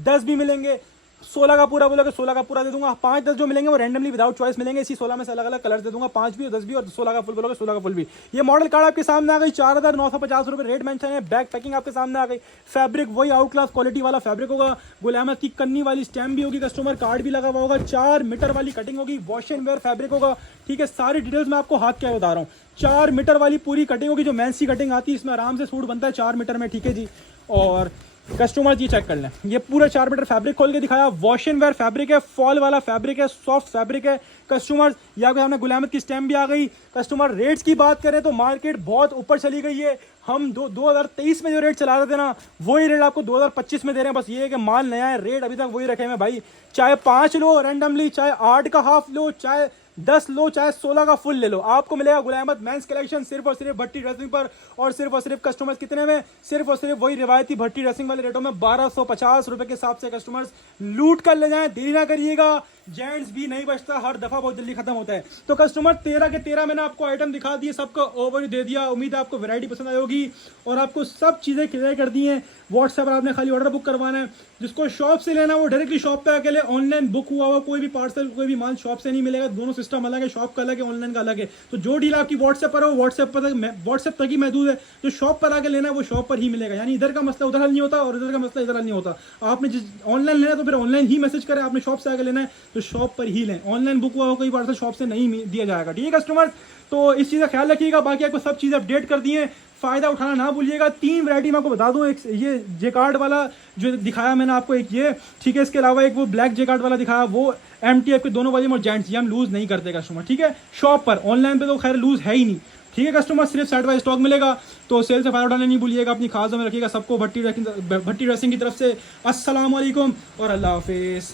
10 भी मिलेंगे। 16 का पूरा बोलोगे 16 का पूरा दे दूंगा। 5-10 जो मिलेंगे वो रैंडमली विदाउट चॉइस मिलेंगे, इसी 16 में से अलग अलग कलर दे दूंगा, 5 भी और 10 भी, और 16 का फुल बोलोगे 16 का फुल भी। ये मॉडल कार्ड आपके सामने आ गई, 4,950 रुपये रेट मेंशन है। बैक पैकिंग आपके सामने आ गई, फैब्रिक वही आउट क्लास क्वालिटी वाला फैब्रिक होगा, गुल अहमद की कन्नी वाली स्टैम्प भी होगी, कस्टमर कार्ड भी लगा हुआ होगा, 4 मीटर वाली कटिंग होगी, वॉश एंड वेयर फैब्रिक होगा। ठीक है, सारी डिटेल्स मैं आपको हाथ क्या बता रहा हूँ। 4 मीटर वाली पूरी कटिंग होगी, जो मैंसी कटिंग आती है इसमें आराम से सूट बनता है 4 मीटर में। ठीक है जी, और कस्टमर जी चेक कर लें, ये पूरा 4 मीटर फैब्रिक खोल के दिखाया, वॉश एंड वेयर फैब्रिक है, फॉल वाला फैब्रिक है, सॉफ्ट फैब्रिक है। कस्टमर यहाँ पे हमने गुल अहमद की स्टैम्प भी आ गई। कस्टमर रेट्स की बात करें तो मार्केट बहुत ऊपर चली गई है। हम 2023 में जो रेट चला रहे थे ना, वही रेट आपको 2025 में दे रहे हैं। बस ये है कि माल नया है, रेट अभी तक वही रखे हैं भाई। चाहे 5 लो रैंडमली, चाहे 8 का हाफ लो, चाहे 10 लो, चाहे 16 का फुल ले लो, आपको मिलेगा गुल अहमद मेंस कलेक्शन सिर्फ और सिर्फ भट्टी ड्रेसिंग पर। और सिर्फ कस्टमर्स कितने में, सिर्फ और सिर्फ वही रिवायती भट्टी ड्रेसिंग वाले रेटों में 1250 रुपए के हिसाब से कस्टमर्स लूट कर ले जाएं। देरी ना करिएगा, जेंट्स भी नहीं बचता, हर दफा बहुत जल्दी खत्म होता है। तो कस्टमर 13 के 13 मैंने आपको आइटम दिखा दिए, सबका ओवरव्यू दे दिया। उम्मीद है आपको वैरायटी पसंद आई होगी और आपको सब चीजें क्लियर कर दी हैं। व्हाट्सएप पर आपने खाली ऑर्डर बुक करवाना है, जिसको शॉप से लेना है वो डायरेक्टली शॉप पे आके ले। ऑनलाइन बुक हुआ हुआ कोई भी पार्सल, कोई भी माल शॉप से नहीं मिलेगा, दोनों सिस्टम अलग है, शॉप का अलग है, ऑनलाइन का अलग है। तो जो डील आपकी व्हाट्सएप पर हो, व्हाट्सएप तक ही महदूद है। जो शॉप पर आके लेना है वो शॉप पर ही मिलेगा, यानी इधर का मसला उधर हल नहीं होता और इधर का मसला इधर हल नहीं होता। आपने जिस ऑनलाइन लेना है तो फिर ऑनलाइन ही मैसेज करें, आपने शॉप से आके लेना है तो शॉप पर ही लें। ऑनलाइन बुक हुआ हो कोई पार्सल शॉप से नहीं दिया जाएगा। ठीक है कस्टमर्स, तो इस चीज़ का ख्याल रखिएगा। बाकी आपको सब चीज़ें अपडेट कर दी हैं, फ़ायदा उठाना ना भूलिएगा। 3 वैरायटी मैं आपको बता दूं, एक ये जेकार्ड वाला जो दिखाया मैंने आपको, एक ये, ठीक है, इसके अलावा एक वो ब्लैक जेकार्ड वाला दिखाया, वो MTF के दोनों वाली और जेंट्स, ये हम लूज़ नहीं करते कस्टमर। ठीक है, शॉप पर, ऑनलाइन पे तो खैर लूज़ है ही नहीं। ठीक है कस्टमर, सिर्फ सेट वाइज स्टॉक मिलेगा, तो सेल से फायदा उठाना नहीं भूलिएगा। अपनी खास में रखिएगा। सबको भट्टी ड्रेसिंग की तरफ से अस्सलाम वालेकुम और अल्लाह हाफिज़।